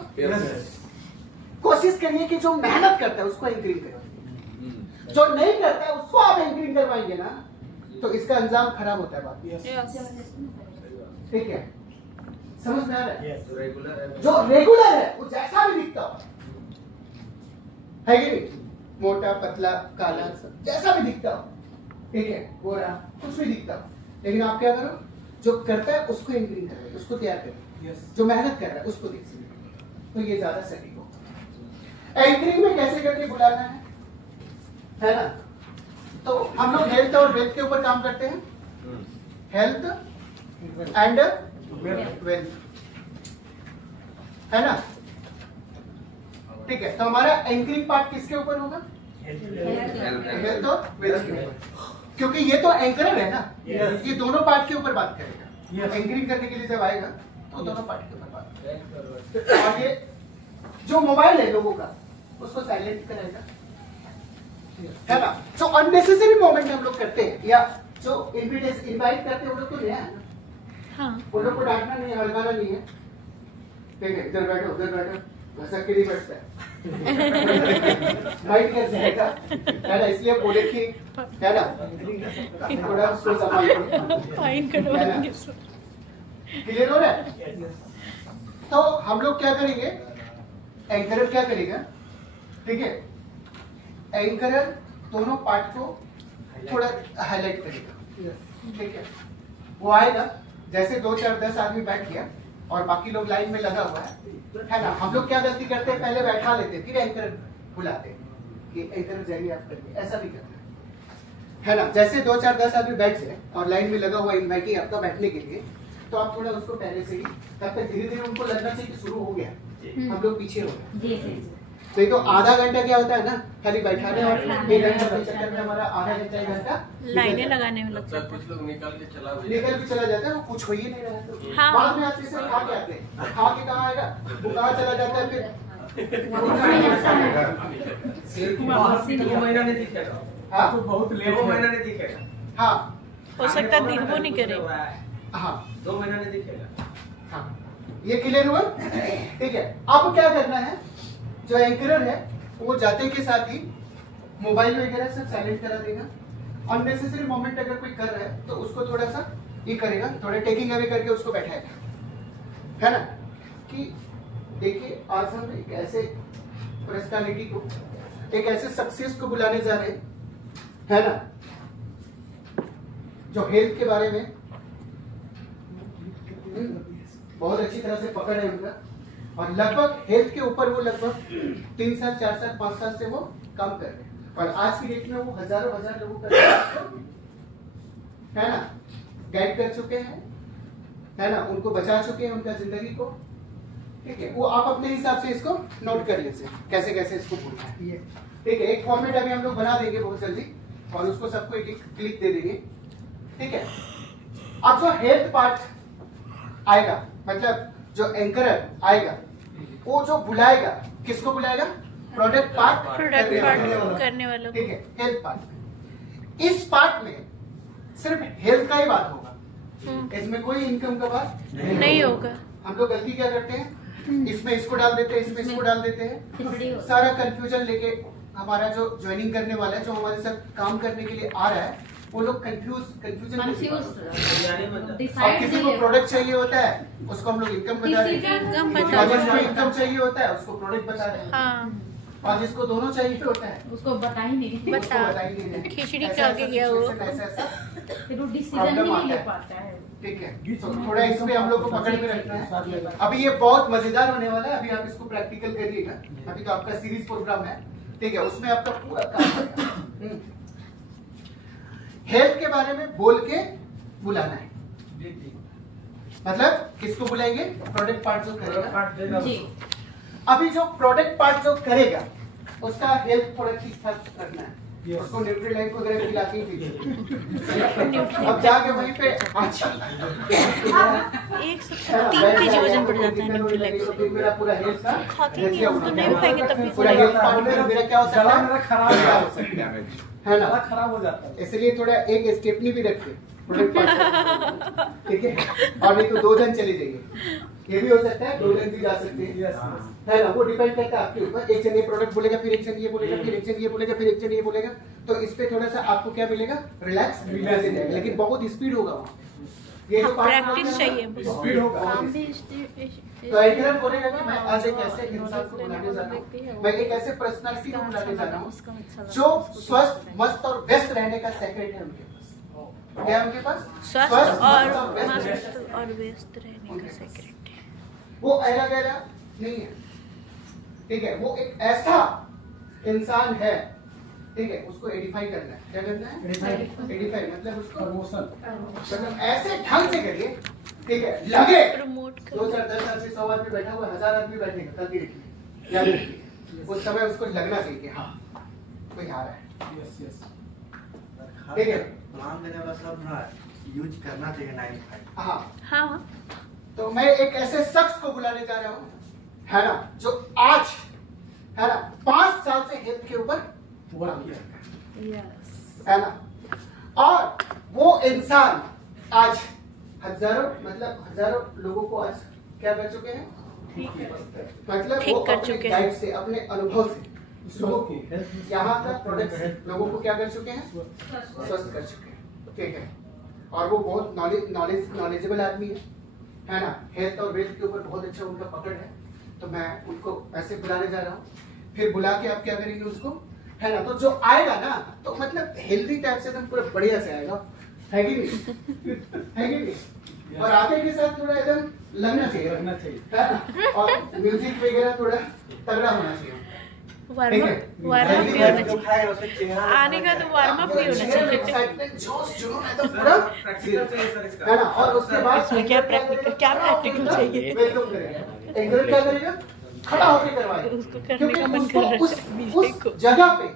कोशिश करिए कि जो मेहनत करता है उसको एंकरिंग करवाइए, जो नहीं करता है उसको आप एंकरिंग करवाएंगे ना तो इसका अंजाम खराब होता है बात। ठीक है, समझ में आ रहा है? जो रेगुलर है वो जैसा भी दिखता हो, है कि नहीं, मोटा पतला काला सब जैसा भी दिखता हो, ठीक है, गोरा कुछ भी दिखता हो, लेकिन आप क्या करो, जो करता है उसको एंकरिंग करो, उसको तैयार करो, जो मेहनत कर रहा है उसको देखिए, तो ये ज्यादा सटीक होगा। एंकरिंग में कैसे करके बुलाना है ना। तो हम लोग हेल्थ और वेल्थ के ऊपर काम करते हैं, हेल्थ एंड वेल्थ, है ना। ठीक है, तो हमारा एंकरिंग पार्ट किसके ऊपर होगा? हेल्थ और वेल्थ के ऊपर, क्योंकि ये तो एंकरर है ना, ये दोनों पार्ट के ऊपर बात करेगा। एंकरिंग करने के लिए जब आएगा तो दोनों पार्ट के ऊपर बात करेगा। और ये जो मोबाइल है लोगों का उसको साइलेंट करेगा, है ना। जो अननेसेसरी मोमेंट हम लोग करते हैं या जो इनवाइट करते हैं वो लोग तो नहीं है, वो लोग को डांटना नहीं है, हड़काना नहीं है, ठीक है, इधर बैठो उधर बैठो, घसक के नहीं बैठता है, माइंड कर जाएगा, है ना। इसलिए बोले कि है ना थोड़ा उसको संभाल, क्लियर हो रहा है। तो हम लोग क्या करेंगे, एंकरर क्या करेगा, ठीक है, एंकरर दोनों पार्ट को थोड़ा हाईलाइट करेगा, ठीक है। वो आएगा, जैसे 2 4 10 आदमी बैठ गया और बाकी लोग लाइन में लगा हुआ है ना। हम लोग क्या गलती करते हैं, पहले बैठा लेते फिर एंकर बुलाते कि एंकर जाइए आप करके, ऐसा भी करते हैं, है ना। जैसे 2 4 10 आदमी बैठ जाए और लाइन में लगा हुआ इनवाइटी आपका बैठने के लिए, तो आप थोड़ा उसको पहले से ही, तब तक धीरे धीरे उनको लगना चाहिए कि शुरू हो गया, हम लोग पीछे हो गए। तो ये तो आधा घंटा क्या होता है ना, खाली बैठाने और 1 घंटा के चक्कर में हमारा आधा घंटा 1 घंटा लाइनें लगाने में लगता है। कुछ लोग निकल के चला जाता है, वो कुछ हो ही नहीं रहा है। हाँ। बाद में आप इसे खा के आते हैं, खा के कहाँ आएगा, वो कहाँ चला जाता है फिर 2 महीना नहीं दिखेगा। हाँ, तो बहुत लेट 2 महीना नहीं दिखेगा। हाँ हो सकता है दिन वो नहीं करे। हाँ 2 महीना नहीं दिखेगा। हाँ, ये क्लियर हुआ, ठीक है। आपको क्या करना है, जो एंकरर है वो जाते के साथ ही मोबाइल वगैरह सब साइलेंट करा देगा। अननेसेसरी मोमेंट अगर कोई कर रहा है तो उसको थोड़ा सा ये करेगा, थोड़ा टेकिंग अवे करके उसको बैठाएगा, है ना। कि देखिए आज हम एक ऐसे पर्सनालिटी को, एक ऐसे सक्सेस को बुलाने जा रहे हैं, है ना, जो हेल्थ के बारे में बहुत अच्छी तरह से पकड़ है उनका, और लगभग हेल्थ के ऊपर वो लगभग 3 साल 4 साल 5 साल से वो काम कर रहे हैं, और आज की डेट में वो हजारों हजार लोगों का है ना गाइड कर चुके हैं, है ना, उनको बचा चुके हैं उनका जिंदगी को, ठीक है। वो आप अपने हिसाब से इसको नोट कर लीजिए कैसे कैसे इसको बोलना है, ठीक है। एक फॉर्मेट अभी हम लोग बना देंगे बहुत जल्दी और उसको सबको एक एक क्लिक दे देंगे, ठीक है। अब जो हेल्थ पार्ट आएगा, मतलब जो एंकरर आएगा, वो जो बुलाएगा, किसको बुलाएगा, प्रोडक्ट पार्ट करने वालों, ठीक है, हेल्थ पार्ट। इस पार्ट में सिर्फ हेल्थ का ही बात होगा, इसमें कोई इनकम का बात नहीं होगा। हम लोग गलती क्या करते हैं, इसमें इसको डाल देते हैं, इसमें इसको डाल देते हैं, सारा कंफ्यूजन लेके हमारा जो ज्वाइनिंग करने वाला है, जो हमारे साथ काम करने के लिए आ रहा है, वो लोग कंफ्यूजन। अब किसी को प्रोडक्ट चाहिए होता है उसको हम लोग इनकम बता रहे हैं, और जिसको इनकम चाहिए होता है उसको प्रोडक्ट बता रहे हैं, हाँ। और जिसको दोनों चाहिए होता है उसको बता ही नहीं, बता खिचड़ी के आगे गया वो, फिर वो डिसीजन ही नहीं ले पाता है। ठीक है, तो थोड़ा इसमें हम लोग को पकड़ में रखना है। अभी ये बहुत मजेदार होने वाला है, अभी आप इसको प्रैक्टिकल करिएगा। अभी तो आपका सीरीज प्रोग्राम है, ठीक है, उसमें आपका पूरा काम हेल्थ के बारे में बोल के बुलाना है, मतलब किसको बुलाएंगे, प्रोडक्ट पार्ट जो करेगा जी। अभी जो प्रोडक्ट पार्ट जो करेगा उसका हेल्थ थोड़ा ठीक ठाक रखना है, उसको न्यूट्रीलाइट वगैरह खिला के ही अब जाके वहीं पे अच्छा 103 kg वजन बढ़ जाता है न्यूट्रीलाइट से। फिर मेरा पूरा हेल्थ का खाते नहीं हम तो नहीं खाएंगे तब भी पूरा हेल्थ पार्ट मेरा क्या हो सकता है, खराब हो सकता है ना। खराब हो जाता है। इसलिए थोड़ा एक स्टेपनी भी रखे प्रोडक्ट पार्ट, ठीक है, और नहीं तो 2 जन चले जाइए, ये भी हो सकता है, 2 जन भी जा सकते हैं, है ना। वो डिपेंड करता है आपके ऊपर, एक जन ये प्रोडक्ट बोलेगा, फिर एक जन ये बोलेगा, फिर एक जन ये बोलेगा, फिर एक जन ये बोलेगा, तो इस पे थोड़ा सा आपको क्या मिलेगा, रिलैक्स मिल जाएगा, लेकिन बहुत स्पीड होगा वहाँ। ये जो प्रैक्टिस चाहिए स्पीड होगा। काम भी तो एकरम बोलेगा कि मैं आज एक ऐसे इंसान को बुलाने जा रहा हूँ, मैं एक ऐसे पर्सनालिटी को बुलाने जा रहा हूँ जो स्वस्थ, मस्त और व्यस्त रहने का सेक्रेट है उनके पास। क्या है उनके पास? स्वस्थ और मस्त और व्यस्त रहने का सेक्रेट है। वो ऐरा गैरा नहीं है, ठीक है, वो एक ऐसा इंसान है, ठीक है, उसको एडिफाई करना है। क्या करना है? एडिफाई मतलब उसको प्रमोशन, मतलब ऐसे ढंग से करिए, ठीक है, लगे प्रमोट 2 4 10 आदमी 100 आदमी बैठा हुआ, 1000 आदमी बैठेगा, कल की रखिए, याद रखिए, उस समय उसको लगना चाहिए कि हाँ कोई आ रहा है, ठीक है। प्लान देने वाला सब ना यूज करना चाहिए 95। हाँ हाँ तो मैं एक ऐसे शख्स को बुलाने जा रहा हूँ, है ना, जो आज, है ना, 5 साल से हेल्थ के ऊपर काम किया है ना, और वो इंसान आज हजारों लोगों को आज क्या कर चुके हैं, मतलब ठीक वो कर अपने चुके डाइट से, अपने अनुभव से लोगों को, यहाँ का प्रोडक्ट से लोगों को क्या कर चुके हैं, स्वस्थ कर चुके हैं, ठीक है। और वो बहुत नॉलेजेबल आदमी है ना, हेल्थ और वेल्थ के ऊपर बहुत अच्छा उनका पकड़ है, तो मैं उनको ऐसे बुलाने जा रहा हूँ। फिर बुला के आप क्या करेंगे उसको, है ना, तो जो आएगा ना, तो मतलब हेल्दी टाइप से एकदम पूरा बढ़िया से आएगा, है कि नहीं, है कि नहीं, और आगे के साथ थोड़ा एकदम लगना चाहिए, है ना, और म्यूजिक वगैरह थोड़ा तगड़ा होना चाहिए, वार्म अप भी होना चाहिए, आने का तो वार्म अप भी होना चाहिए, एक्साइटमेंट, जोश जुनून एकदम पूरा, है ना। और उसके बाद इसमें क्या प्रैक्टिकल चाहिए, वेलकम करेगा, एंकर क्या करेगा, खड़ा होकर करवाएगा, उसको करने क्योंकि का मन उसको कर रहा है उस जगह पे,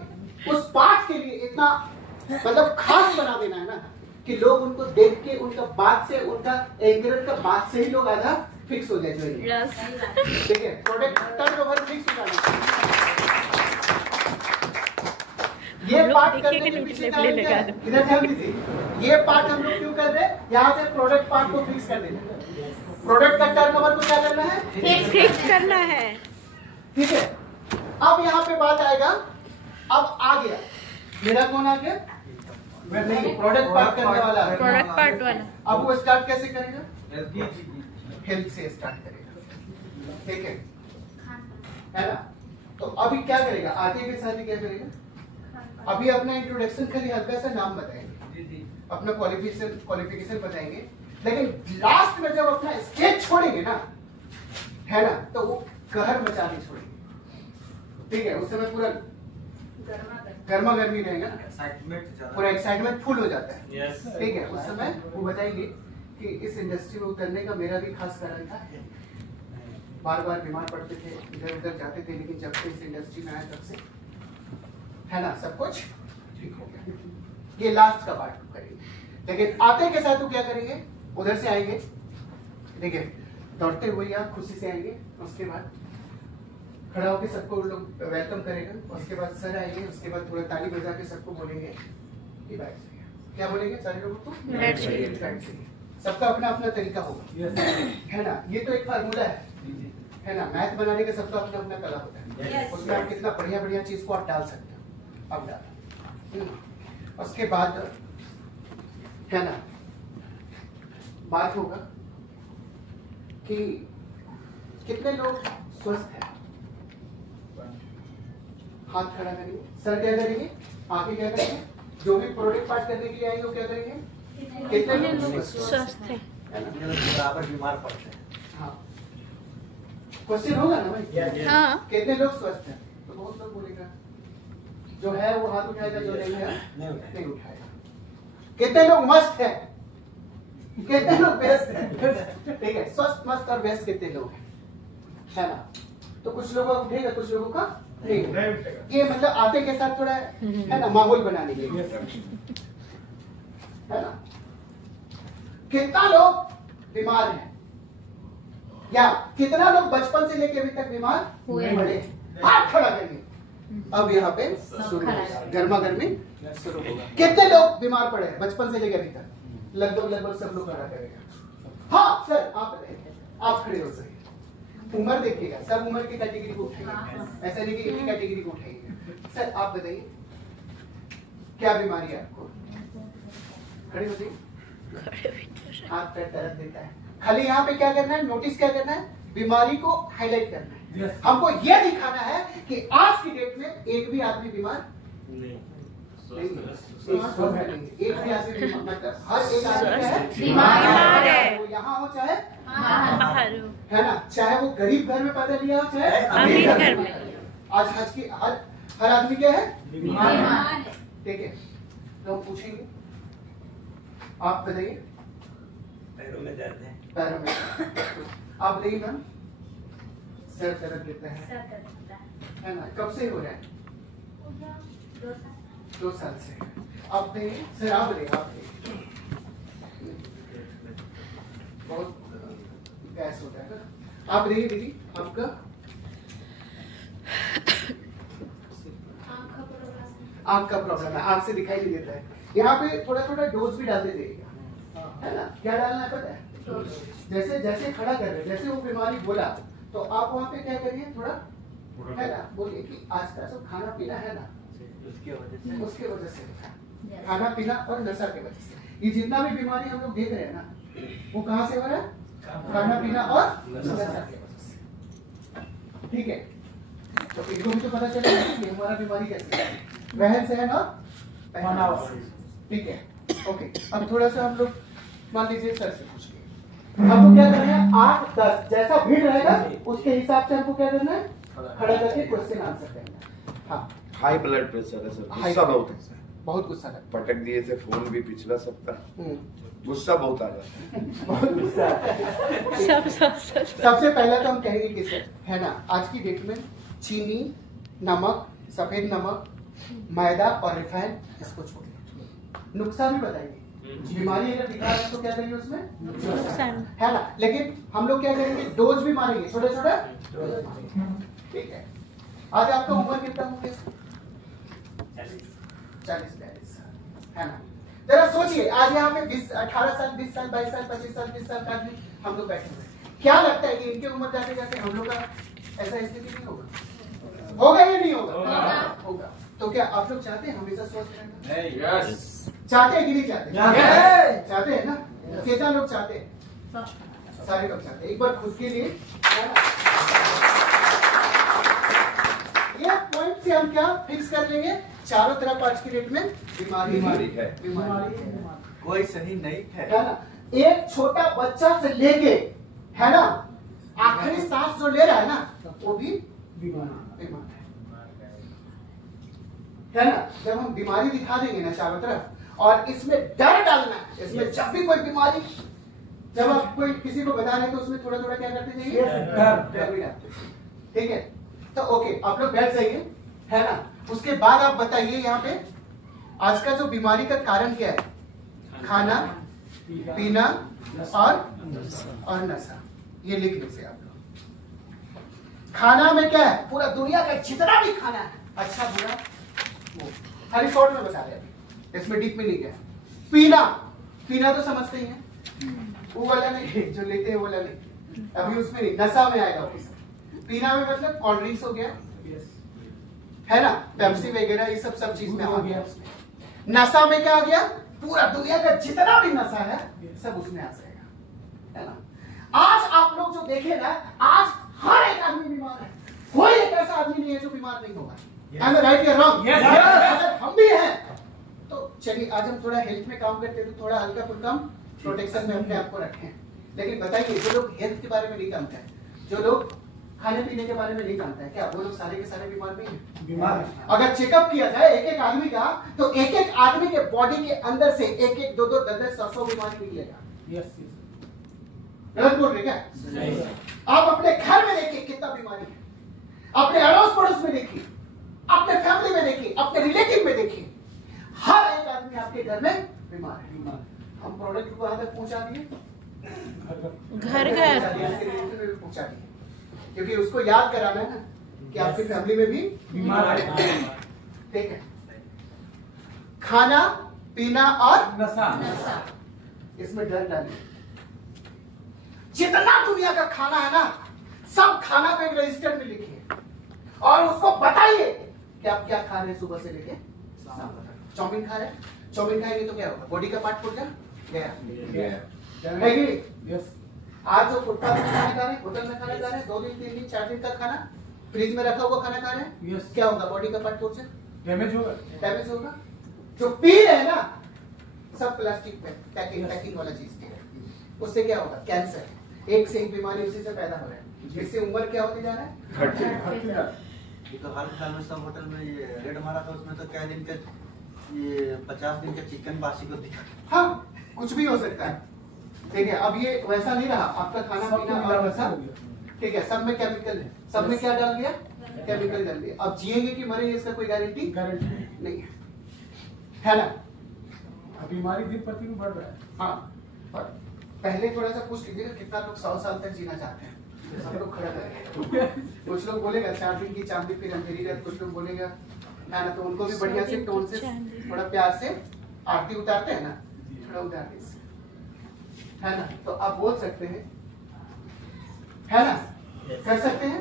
उस पाठ के लिए इतना मतलब खास बना देना है ना, कि लोग उनको देख के, उनका बात से, उनका एंकर का बात से ही लोग आधा फिक्स हो जाए, ठीक है, प्रोडक्ट टर्नओवर फिक्स हो जाना। ये पार्ट करने के पीछे का इधर ध्यान दीजिए, ये पार्ट हम लोग क्यों कर रहे हैं, यहाँ से प्रोडक्ट पार्ट को फिक्स कर देना, प्रोडक्ट का टर्नओवर को क्या करना है, फिक्स करना है, ठीक है। अब यहाँ पे बात आएगा, अब आ गया मेरा कौन आ गया, नहीं, प्रोडक्ट पार्ट करने वाला, प्रोडक्ट पार्ट वाला। अब वो स्टार्ट कैसे करेगा, हेल्थ से स्टार्ट करेगा, ठीक है ना। तो अभी क्या करेगा, आगे के साथ ही क्या करेगा, अभी अपना इंट्रोडक्शन खाली हल्का सा नाम बताएंगे, अपना क्वालिफिकेशन बताएंगे, लेकिन लास्ट में जब अपना स्टेज छोड़ेंगे ना, है ना, तो वो कहर मचाने छोड़ेंगे, ठीक है, उस समय पूरा गर्मा गर्मी रहेगा, पूरा एक्साइटमेंट फुल हो जाता है, ठीक है। उस समय वो बताएंगे कि इस इंडस्ट्री में उतरने का मेरा भी खास कारण था, बार बार बीमार पड़ते थे, इधर उधर जाते थे, लेकिन जब से इस इंडस्ट्री में आया तब से, है ना, सब कुछ ठीक हो गया। ये लास्ट का पार्ट करेंगे, लेकिन आते के साथ वो क्या करेंगे, उधर से आएंगे, देखिए, दौड़ते हुए या खुशी से आएंगे, उसके बाद खड़ा होकर सबको लोग वेलकम करेगा, उसके बाद सर आएंगे, उसके बाद थोड़ा ताली बजा के सबको बोलेंगे कि बैठ जाइए, क्या बोलेंगे सारे लोगों को, बैठ जाइए, बैठ जाइए। सबका अपना अपना तरीका होगा, है ना, ये तो एक फार्मूला है ना, मैथ बनाने का सबका अपना अपना कला होता है, उसमें आप कितना बढ़िया बढ़िया चीज को आप डाल सकते हो, अब डाल, उसके बाद, है ना, बात होगा कि कितने लोग स्वस्थ हैं, हाथ खड़ा करेंगे, सर क्या करेंगे, आगे क्या करेंगे, जो भी प्रोडक्ट पार्ट करने के लिए आएंगे वो क्या करेंगे, कितने लोग स्वस्थ है, बराबर बीमार पड़ते हैं। हाँ, क्वेश्चन होगा ना भाई, हाँ, कितने लोग स्वस्थ हैं, तो बहुत लोग बोलेगा, जो है वो हाथ उठाएगा, जो नहीं है नहीं उठाएगा। कितने लोग मस्त हैं, कितने लोग व्यस्त हैं, ठीक है, स्वस्थ, मस्त और व्यस्त कितने लोग हैं, है ना, तो कुछ लोगों का उठेगा, कुछ लोगों का नहीं होगा। ये मतलब आटे के साथ थोड़ा है ना माहौल बनाने के लिए, है ना। कितना लोग बीमार हैं या कितना लोग बचपन से लेके अभी तक बीमार हुए पड़े? हाथ खड़ा करिए। अब यहाँ पे शुरू होगा, गर्मा गर्मी शुरू होगा। कितने लोग बीमार पड़े हैं बचपन से लेकर अभी तक? लगभग सब लोग खड़ा करेगा। हाँ सर आप बताइए, आप खड़े हो सही। उम्र देखिएगा, सब उम्र की कैटेगरी को उठाइएगा, ऐसा नहीं कि एक ही कैटेगरी को उठाइएगा। सर आप बताइए क्या बीमारी है आपको? खड़े हो जाइए। हाथ पैर दर्द देता है, खाली यहाँ पे क्या करना है, नोटिस क्या करना है, बीमारी को हाईलाइट करना है। हमको ये दिखाना है कि आज की डेट में एक भी आदमी बीमार नहीं, एक भी आदमी बीमार, मतलब हर एक आदमी बीमार है, वो यहाँ हो चाहे बाहर हो, है ना, चाहे वो गरीब घर में पैदा लिया हो चाहे अमीर घर में। आज की हर आदमी क्या है, बीमार है। ठीक है, तो हम पूछेंगे, आप बताइए। पैरों में दर्द है, पैरों में आप बताइए मैम। सर दर्द देता है ना, कब से हो रहा है? 2 साल से। आप बताइए सर, आप बताइए, आप बताइए। बहुत गैस होता है ना। आप बताइए दीदी, आपका आँख का प्रॉब्लम है, आँख से दिखाई नहीं देता है। यहाँ पे थोड़ा थोड़ा डोज भी डालते जाइएगा, है ना। क्या डालना है पता है? जैसे जैसे खड़ा कर रहे, जैसे वो बीमारी बोला तो आप वहाँ पे क्या करिए, थोड़ा है ना बोलिए कि आज का जो खाना पीना है ना, उसके वजह से खाना पीना और नशा की वजह से ये जितना भी बीमारी हम लोग देख रहे हैं ना, वो कहाँ से हो रहा है? खाना पीना और नशा की वजह से। ठीक है, तो इनको भी तो पता चलेगा कि हमारा बीमारी कैसे है, रहन सहन और पहनावा। ठीक है, ओके। अब थोड़ा सा हम लोग मान लीजिए सर से पूछिए, हमको क्या करना है, 8-10 जैसा भीड़ रहेगा उसके हिसाब से हमको क्या करना है, खड़ा करके क्वेश्चन आंसर करना है। हाँ, हाई ब्लड प्रेशर है सर, गुस्सा बहुत है सर, बहुत गुस्सा है, पटक दिए थे फोन भी पिछला सप्ताह, गुस्सा बहुत आ जाता है, बहुत गुस्सा है। सबसे पहले तो हम कहेंगे कि सर है ना, आज की डेट में चीनी, नमक, सफेद नमक, मैदा और रिफाइंड, इसको छोड़िए। नुकसान भी बताइए, बीमारी अगर दिखा रहे तो क्या करेंगे उसमें नुकसान, है ना। लेकिन हम लोग क्या करेंगे, डोज भी मारेंगे, छोटे छोटे। ठीक है, आज आपका उम्र कितना हो गया? 40-42, है ना। जरा सोचिए, आज यहाँ पे 18 साल, 20 साल, 22 साल, 25 साल, 30 साल का आदमी हम लोग बैठे हुए, क्या लगता है कि इनके उम्र जाते जाते हम लोग का ऐसा स्थिति नहीं होगा? होगा या नहीं होगा? होगा। तो क्या आप लोग चाहते हैं हमेशा स्वस्थ रहना? चाहते हैं कि नहीं चाहते? चाहते हैं ना। कितना लोग चाहते हैं? सारे लोग चाहते हैं। एक बार खुद के लिए ये पॉइंट से हम क्या फिक्स कर लेंगे, चारों तरफ आज की डेट में बीमारी है, बीमारी है, कोई सही नहीं है ना। एक छोटा बच्चा से लेके, है ना, आखिरी सांस जो ले रहा है ना, वो भी बीमार है ना। जब हम बीमारी दिखा देंगे ना चारों तरफ, और इसमें डर डालना है, इसमें जब भी कोई बीमारी, जब आप कोई किसी को बता रहे हैं तो उसमें थोड़ा थोड़ा क्या करते जाइए, डर भी डालते। ठीक है, तो ओके, आप लोग बैठ जाइए, है ना। उसके बाद आप बताइए यहाँ पे आज का जो बीमारी का कारण क्या है? खाना पीना और नशा। ये लिख लीजिए आप लोग। खाना में क्या है, पूरा दुनिया का जितना भी खाना है, अच्छा बुरा, वो खाली शॉर्ट में बता रहे हैं, इसमें डीप में नहीं गया। पीना तो समझते ही हैं, वो वाला नहीं जो लेते हैं, वो वाला नहीं, अभी उसमें नहीं, नशा में आएगा वो। पीना में मतलब कोल्ड ड्रिंक्स हो गया, है ना, पेप्सी वगैरह, ये सब चीज में आ गया उसमें। नशा में क्या आ गया, पूरा दुनिया का जितना भी नशा है सब उसमें आ जाएगा, है ना। आज आप लोग जो देखे ना, आज हर एक आदमी बीमार है, कोई एक ऐसा आदमी नहीं है जो बीमार नहीं होगा। Am I right or wrong? अगर हम भी हैं तो चलिए आज हम थोड़ा हेल्थ में काम करते हैं, तो थोड़ा हल्का फुल्का प्रोटेक्शन में अपने आप को रखें। लेकिन बताइए, जो लोग हेल्थ के बारे में नहीं जानते हैं, जो लोग खाने पीने के बारे में नहीं जानते हैं, क्या वो लोग सारे के सारे बीमार नहीं हैं? बीमार हैं। अगर चेकअप किया जाए एक एक आदमी का, तो एक एक आदमी के बॉडी के अंदर से 1-1, 2-2, 10-10, 100 बीमारी निकलेगा। गलत बोल रहे क्या? आप अपने घर में देखिए कितना बीमारी है, अपने अड़ोस पड़ोस में देखिए अपने फैमिली में देखिए, अपने रिलेटिव में देखिए, हर एक आदमी आपके घर में बीमार है। हम प्रोडक्ट को कहां तक पहुंचा दिए? घर पहुंचा दिए, क्योंकि उसको याद कराना है ना कि आपकी फैमिली में भी बीमार है। ठीक है, खाना पीना और नशा, इसमें डर डालिए। जितना दुनिया का खाना है ना, सब खाना को एक रजिस्टर में लिखिए और उसको बताइए कि आप क्या खा रहे हैं सुबह से लेके शाम तक। चाउमीन खा रहे हैं, चाउमीन खाएंगे तो क्या होगा? बॉडी का पार्ट पुर्जा गया है कि आज जो फुटपाथ में खाना खा रहे हैं, होटल में खाना खा रहे हैं, 2 दिन 3 दिन 4 दिन तक खाना फ्रिज में रखा हुआ खाना खा रहे हैं, क्या होगा? बॉडी का पार्ट पुर्जा डैमेज होगा। जो पी रहे हैं ना, सब प्लास्टिक में पैकिंग वाला चीज पी रहे हैं, उससे क्या होगा? कैंसर। एक से एक बीमारी उसी से पैदा हो रहा है। इससे उम्र क्या होती जा रहा है? ये तो हाल फिलहाल में सब होटल में ये रेड मारा था, उसमें तो क्या दिन का ये 50 दिन का चिकन बासी को दिखा। हाँ, कुछ भी हो सकता है। ठीक है, अब ये वैसा नहीं रहा आपका खाना पीना और वैसा। ठीक है, सब में केमिकल है, सब में क्या डाल दिया? केमिकल डाल दिया। अब जिएंगे कि मरेंगे इसका कोई गारंटी नहीं है ना? बीमारी दिन प्रतिदिन बढ़ रहा है। हाँ, पर पहले थोड़ा सा पूछ लीजिएगा कितना लोग 100 साल तक जीना चाहते हैं। सब लोग खड़ा करेंगे। कुछ लोग बोलेगा 4 दिन की चांदी फिर अंधेरी रात, कुछ लोग बोलेगा ना, तो उनको भी बढ़िया से टोन से थोड़ा प्यार से आरती उतारते हैं ना, थोड़ा उतार दीजिए, है ना? तो आप बोल सकते हैं, है ना? कर सकते हैं,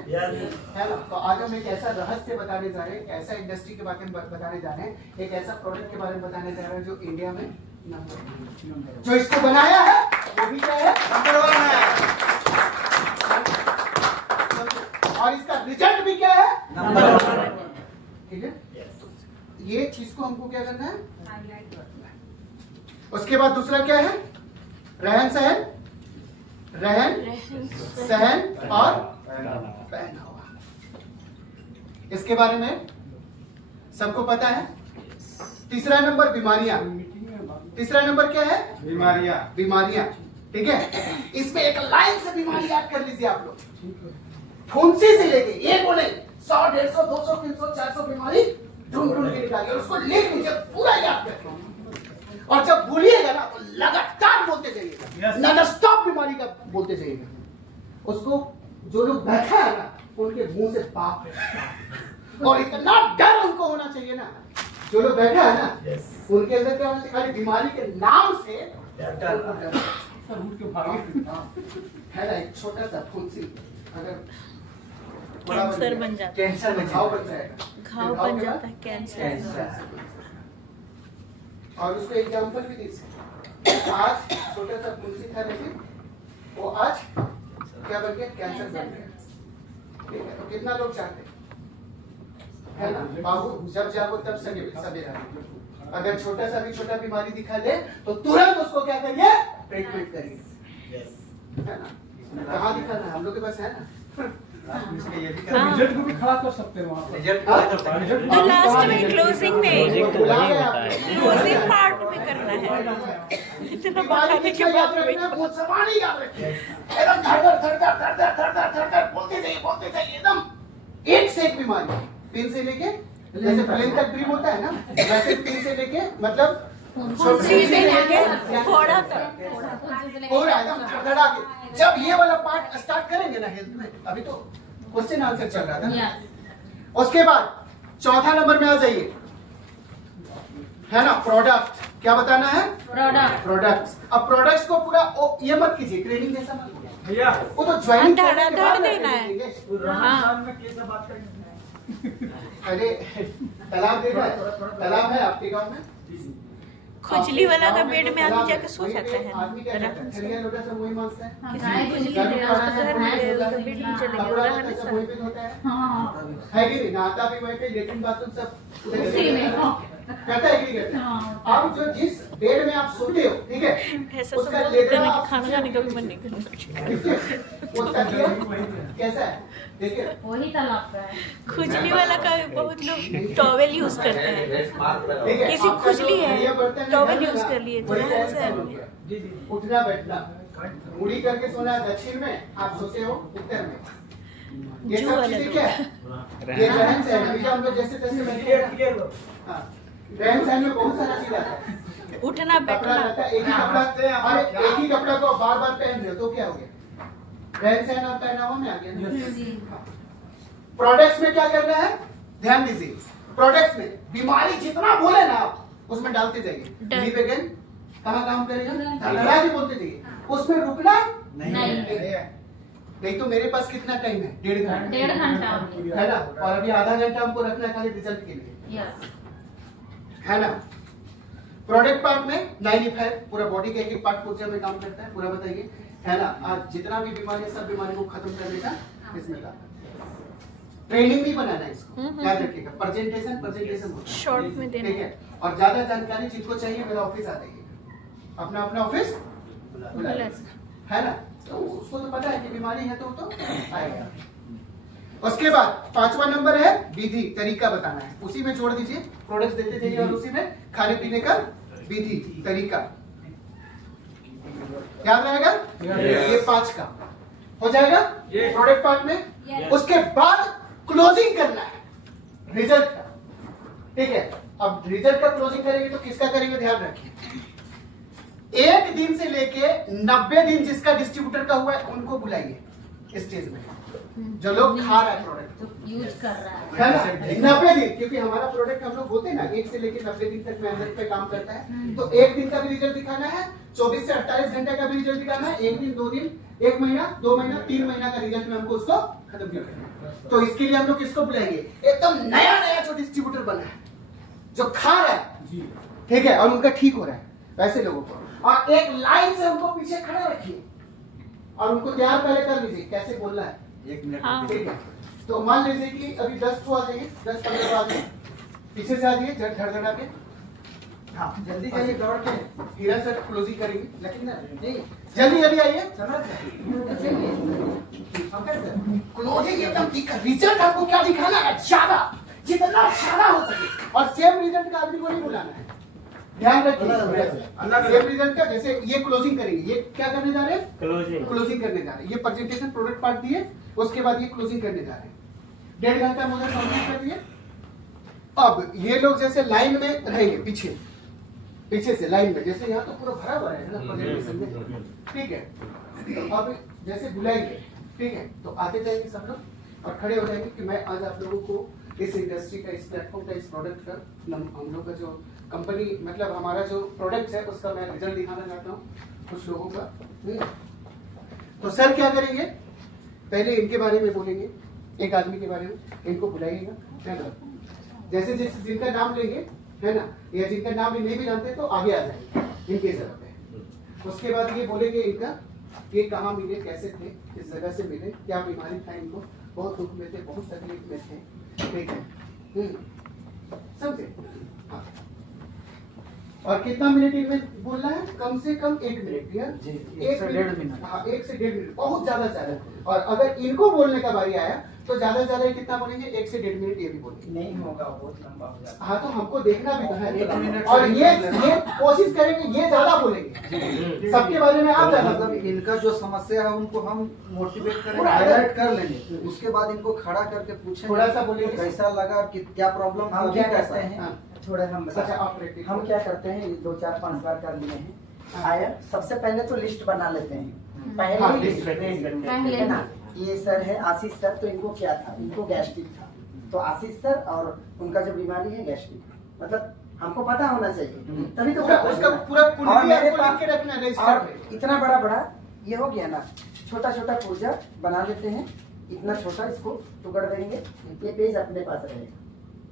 है ना? तो आज हम एक ऐसा रहस्य बताने जा रहे हैं, ऐसा इंडस्ट्री के बारे में बताने जा रहे हैं, एक ऐसा प्रोडक्ट के बारे में बताने जा रहे हैं जो इंडिया में नंबर, जो इसको बनाया है वो भी क्या है? नंबर 1 है। और इसका रिजल्ट भी क्या है? नंबर 1। ठीक है, ये चीज को हमको क्या करना है? उसके बाद दूसरा क्या है? रहन सहन और पहनावा। इसके बारे में सबको पता है। तीसरा नंबर बीमारियां। तीसरा नंबर क्या है? बीमारियां। ठीक है, इसमें एक लाइन से बीमारी याद कर लीजिए आप लोग। फुंसी से लेके ये बोले 100, 150, 200, 300, 400 बीमारी ढूंढ के निकालिए, उसको लिख लीजिए, पूरा याद करके। और जब भूलिएगा ना तो लगातार बोलते जाइएगा, नॉन स्टॉप बीमारी का बोलते जाइएगा। उसको जो लोग बैठा है ना, उनके मुंह से बाप है, और इतना डर उनको होना चाहिए ना, जो लोग बैठा है ना, उनके अंदर क्या होना चाहिए? खाली बीमारी के नाम से है ना, एक छोटा सा फुंसी अगर कैंसर बन जाता है, कैंसर में घाव बन जाएगा, घाव बन जाता है कैंसर। और उसको एग्जांपल भी दीजिए, आज छोटा सा फुंसी था लेकिन वो आज क्या बन गया? कैंसर बन गया। ठीक है, तो कितना लोग चाहते है ना? बाबू जब जागो तब सवेरा। अगर छोटा सा भी छोटा बीमारी दिखा दे तो तुरंत उसको क्या करिए? ट्रीटमेंट करिए, है ना? कहाँ दिखाना है? हम लोग के पास है ना? रिजल्ट को भी खड़ा कर सकते हैं वहाँ पर। तो लास्ट में क्लोजिंग पार्ट में करना है। इतना बताने के बाद बहुत सामान याद रखिए, एकदम धड़ बोलते जाइए एकदम एक से एक बीमारी। पिन से लेके जैसे प्लेन का ड्रीम होता है ना, वैसे पिन से लेके मतलब थोड़ा एकदम धड़धड़ा के। जब ये वाला पार्ट स्टार्ट करेंगे ना हेल्थ में, अभी तो क्वेश्चन आंसर चल रहा था, उसके बाद चौथा नंबर में आ जाइए, है ना? प्रोडक्ट। क्या बताना है? प्रोडक्ट्स। अब प्रोडक्ट्स को पूरा ये मत कीजिए, ट्रेनिंग जैसा मत कीजिए, वो तो ज्वाइनिंग करने के बाद देना है। अरे तालाब देखा है? तालाब है आपके गांव में? खुजली वाला का बेड में आदमी जाके सो जाता है। आदमी क्या करता है? थैलियाँ लोटा सब वही मांगता है, है कि नहीं? नहाता भी वहीं पे, लेट्रिन बाथरूम सब उसी में कहता है कि नहीं कहता? अब जो जिस बेड में आप सोते हो, ठीक है, उसका लेटना खाना खाने का भी मन नहीं करता। वो तकिया कैसा है? देखिए वही तालाब का है। खुजली वाला का बहुत लोग टॉवेल यूज करते हैं। किसी खुजली है टॉवेल यूज कर लिए, उठना बैठना, मुड़ी करके सोना है दक्षिण में, आप सोते हो उत्तर में, ये सब चीजें क्या है? ये रहन सहन। अभी हम लोग जैसे तैसे रहन सहन में बहुत सारा चीज आता है। उठना कपड़ा बैठना रहता है, एक ही कपड़ा को बार बार पहन रहे हो तो क्या हो गया? रहन सहन और पहनावा में आ गया। प्रोडक्ट्स में क्या करना है? ध्यान दीजिए, प्रोडक्ट्स में बीमारी जितना बोले ना आप उसमें डालते जाइए। लीव अगेन कहाँ काम करेगा? धनराज बोलते जाइए, उसमें रुकना नहीं। तो मेरे पास कितना टाइम है? 1.5 घंटा 1.5 घंटा है ना, और अभी आधा घंटा हमको रखना है खाली रिजल्ट के लिए, है ना। प्रोडक्ट पार्ट में 95 पूरा बॉडी के एक एक पार्ट पूर्जा में काम करता है, पूरा बताइए, है ना। आज जितना भी बीमारी है सब बीमारी को खत्म करने का इसमें का ट्रेनिंग भी बनाना है इसको, याद रखिएगा। प्रेजेंटेशन शॉर्ट में देना, ठीक है। और ज्यादा जानकारी जिनको चाहिए मेरा ऑफिस आ जाइए, अपना ऑफिस बुला, है ना। तो उसको तो पता है कि बीमारी है तो आएगा। उसके बाद 5वां नंबर है विधि, तरीका बताना है। उसी में जोड़ दीजिए, प्रोडक्ट्स देते जाइए और उसी में खाने पीने का विधि तरीका याद रहेगा। ये 5 का हो जाएगा प्रोडक्ट पार्ट में। उसके बाद क्लोजिंग करना है रिजल्ट का, ठीक है। अब रिजल्ट का क्लोजिंग करेंगे तो किसका करेंगे? ध्यान रखिए, 1 दिन से लेके 90 दिन जिसका डिस्ट्रीब्यूटर का हुआ है उनको बुलाइए स्टेज में, जो लोग खा रहा है प्रोडक्ट यूज कर रहा है ना। 90 दिन, क्योंकि हमारा प्रोडक्ट हम लोग बोलते हैं ना 1 से लेकर 90 दिन तक मेहनत पे काम करता है। तो 1 दिन का भी रिजल्ट दिखाना है, 24 से 28 घंटे का भी रिजल्ट दिखाना है, 1 दिन 2 दिन 1 महीना 2 महीना 3 महीना का रिजल्ट में हमको उसको खत्म करना है। तो इसके लिए हम लोग किसको बुलाएंगे? एकदम नया जो डिस्ट्रीब्यूटर बना है, जो खा रहा है, ठीक है, और उनका ठीक हो रहा है, वैसे लोगों को। और एक लाइन से उनको पीछे खड़ा रखिए और उनको तैयार पहले कर लीजिए कैसे बोलना है। 1 मिनट ठीक है। तो मान लीजिए कि अभी 10 को आ जाइए, 10-15 आ जाइए, पीछे से आ जाइए धड़धड़ा के। हाँ जल्दी जाइए, दौड़ के हीरा सर क्लोजिंग करेंगे, लेकिन नहीं जल्दी आइए। क्लोजिंग एकदम रिजल्ट हमको क्या दिखाना है? ज्यादा, जितना ज्यादा हो सके, और सेम रिजल्ट का आदमी को नहीं बुलाना है, ध्यान रखिए। सेम रिजल्ट का, जैसे ये क्लोजिंग करेंगे, ये क्या करने जा रहे हैं? क्लोजिंग करने जा रहे हैं। ये प्रेजेंटेशन प्रोडक्ट पार्ट दिए, उसके बाद ये क्लोजिंग करने जा रहे हैं। 1.5 घंटा मुझे कंप्लीट कर दिए। अब ये लोग जैसे लाइन में रहेंगे, पीछे से लाइन में, जैसे यहाँ तो पूरा भरा हुआ है ना प्रेजेंटेशन में, ठीक है। तो अब जैसे बुलाएंगे, ठीक है, तो आते जाएंगे सब लोग और खड़े हो जाएंगे कि मैं आज आप लोगों को इस इंडस्ट्री का, इस प्लेटफॉर्म का, इस प्रोडक्ट का, हम लोग का जो कंपनी, मतलब हमारा जो प्रोडक्ट है उसका मैं रिजल्ट दिखाना चाहता हूँ कुछ लोगों का। तो सर क्या करेंगे? पहले इनके बारे में बोलेंगे, एक आदमी के बारे में, इनको बुलाइएगा, है ना। जैसे जैसे जिनका नाम लेंगे, है ना, या जिनका नाम नहीं भी जानते तो आगे आ जाएंगे इनके जगह पे। उसके बाद ये बोलेंगे इनका, ये कहाँ मिले, कैसे थे, किस जगह से मिले, क्या बीमारी था इनको, बहुत दुख में थे, बहुत तकलीफ में थे, ठीक है, समझे। हाँ। और कितना मिनट इनमें बोलना है? कम से कम 1 मिनट, यार 1 से 1.5 मिनट। हाँ 1 से 1.5 मिनट, बहुत ज्यादा। और अगर इनको बोलने का बारी आया तो ज्यादा से ज्यादा कितना बोलेंगे? 1 से 1.5 मिनट ये भी बोलेंगे। नहीं होगा, बहुत लंबा हो जाएगा। हाँ तो हमको देखना भी तो है, 1 मिनट। और ये कोशिश करेंगे ये ज्यादा बोलेंगे, सबके बारे में आप ज्यादा मतलब इनका जो समस्या है उनको हम मोटिवेट करें, पूरा हाईलाइट कर लेंगे, उसके बाद इनको खड़ा करके पूछें थोड़ा सा बोलिए कैसा लगा, कि क्या प्रॉब्लम हम क्या करते हैं, हाँ। थोड़ा हम अच्छा आप प्रैक्टिस हम क्या करते हैं, 2-4-5 बार कर लिए हैं। आया सबसे पहले तो लिस्ट बना लेते हैं, हाँ, पहले लिस्ट है ना। ये सर है आशीष सर, तो इनको क्या था? इनको गैस्ट्रिक था। तो आशीष सर और उनका जो बीमारी है गैस्ट्रिक, मतलब हमको पता होना चाहिए, तभी तो उसका पूरा और मेरे आपको लिख के रखना है रजिस्टर और पे। इतना बड़ा ये हो गया ना, छोटा छोटा पुर्जा बना लेते हैं, इतना छोटा इसको टुकड़ देंगे, ये पेज अपने पास रहेगा।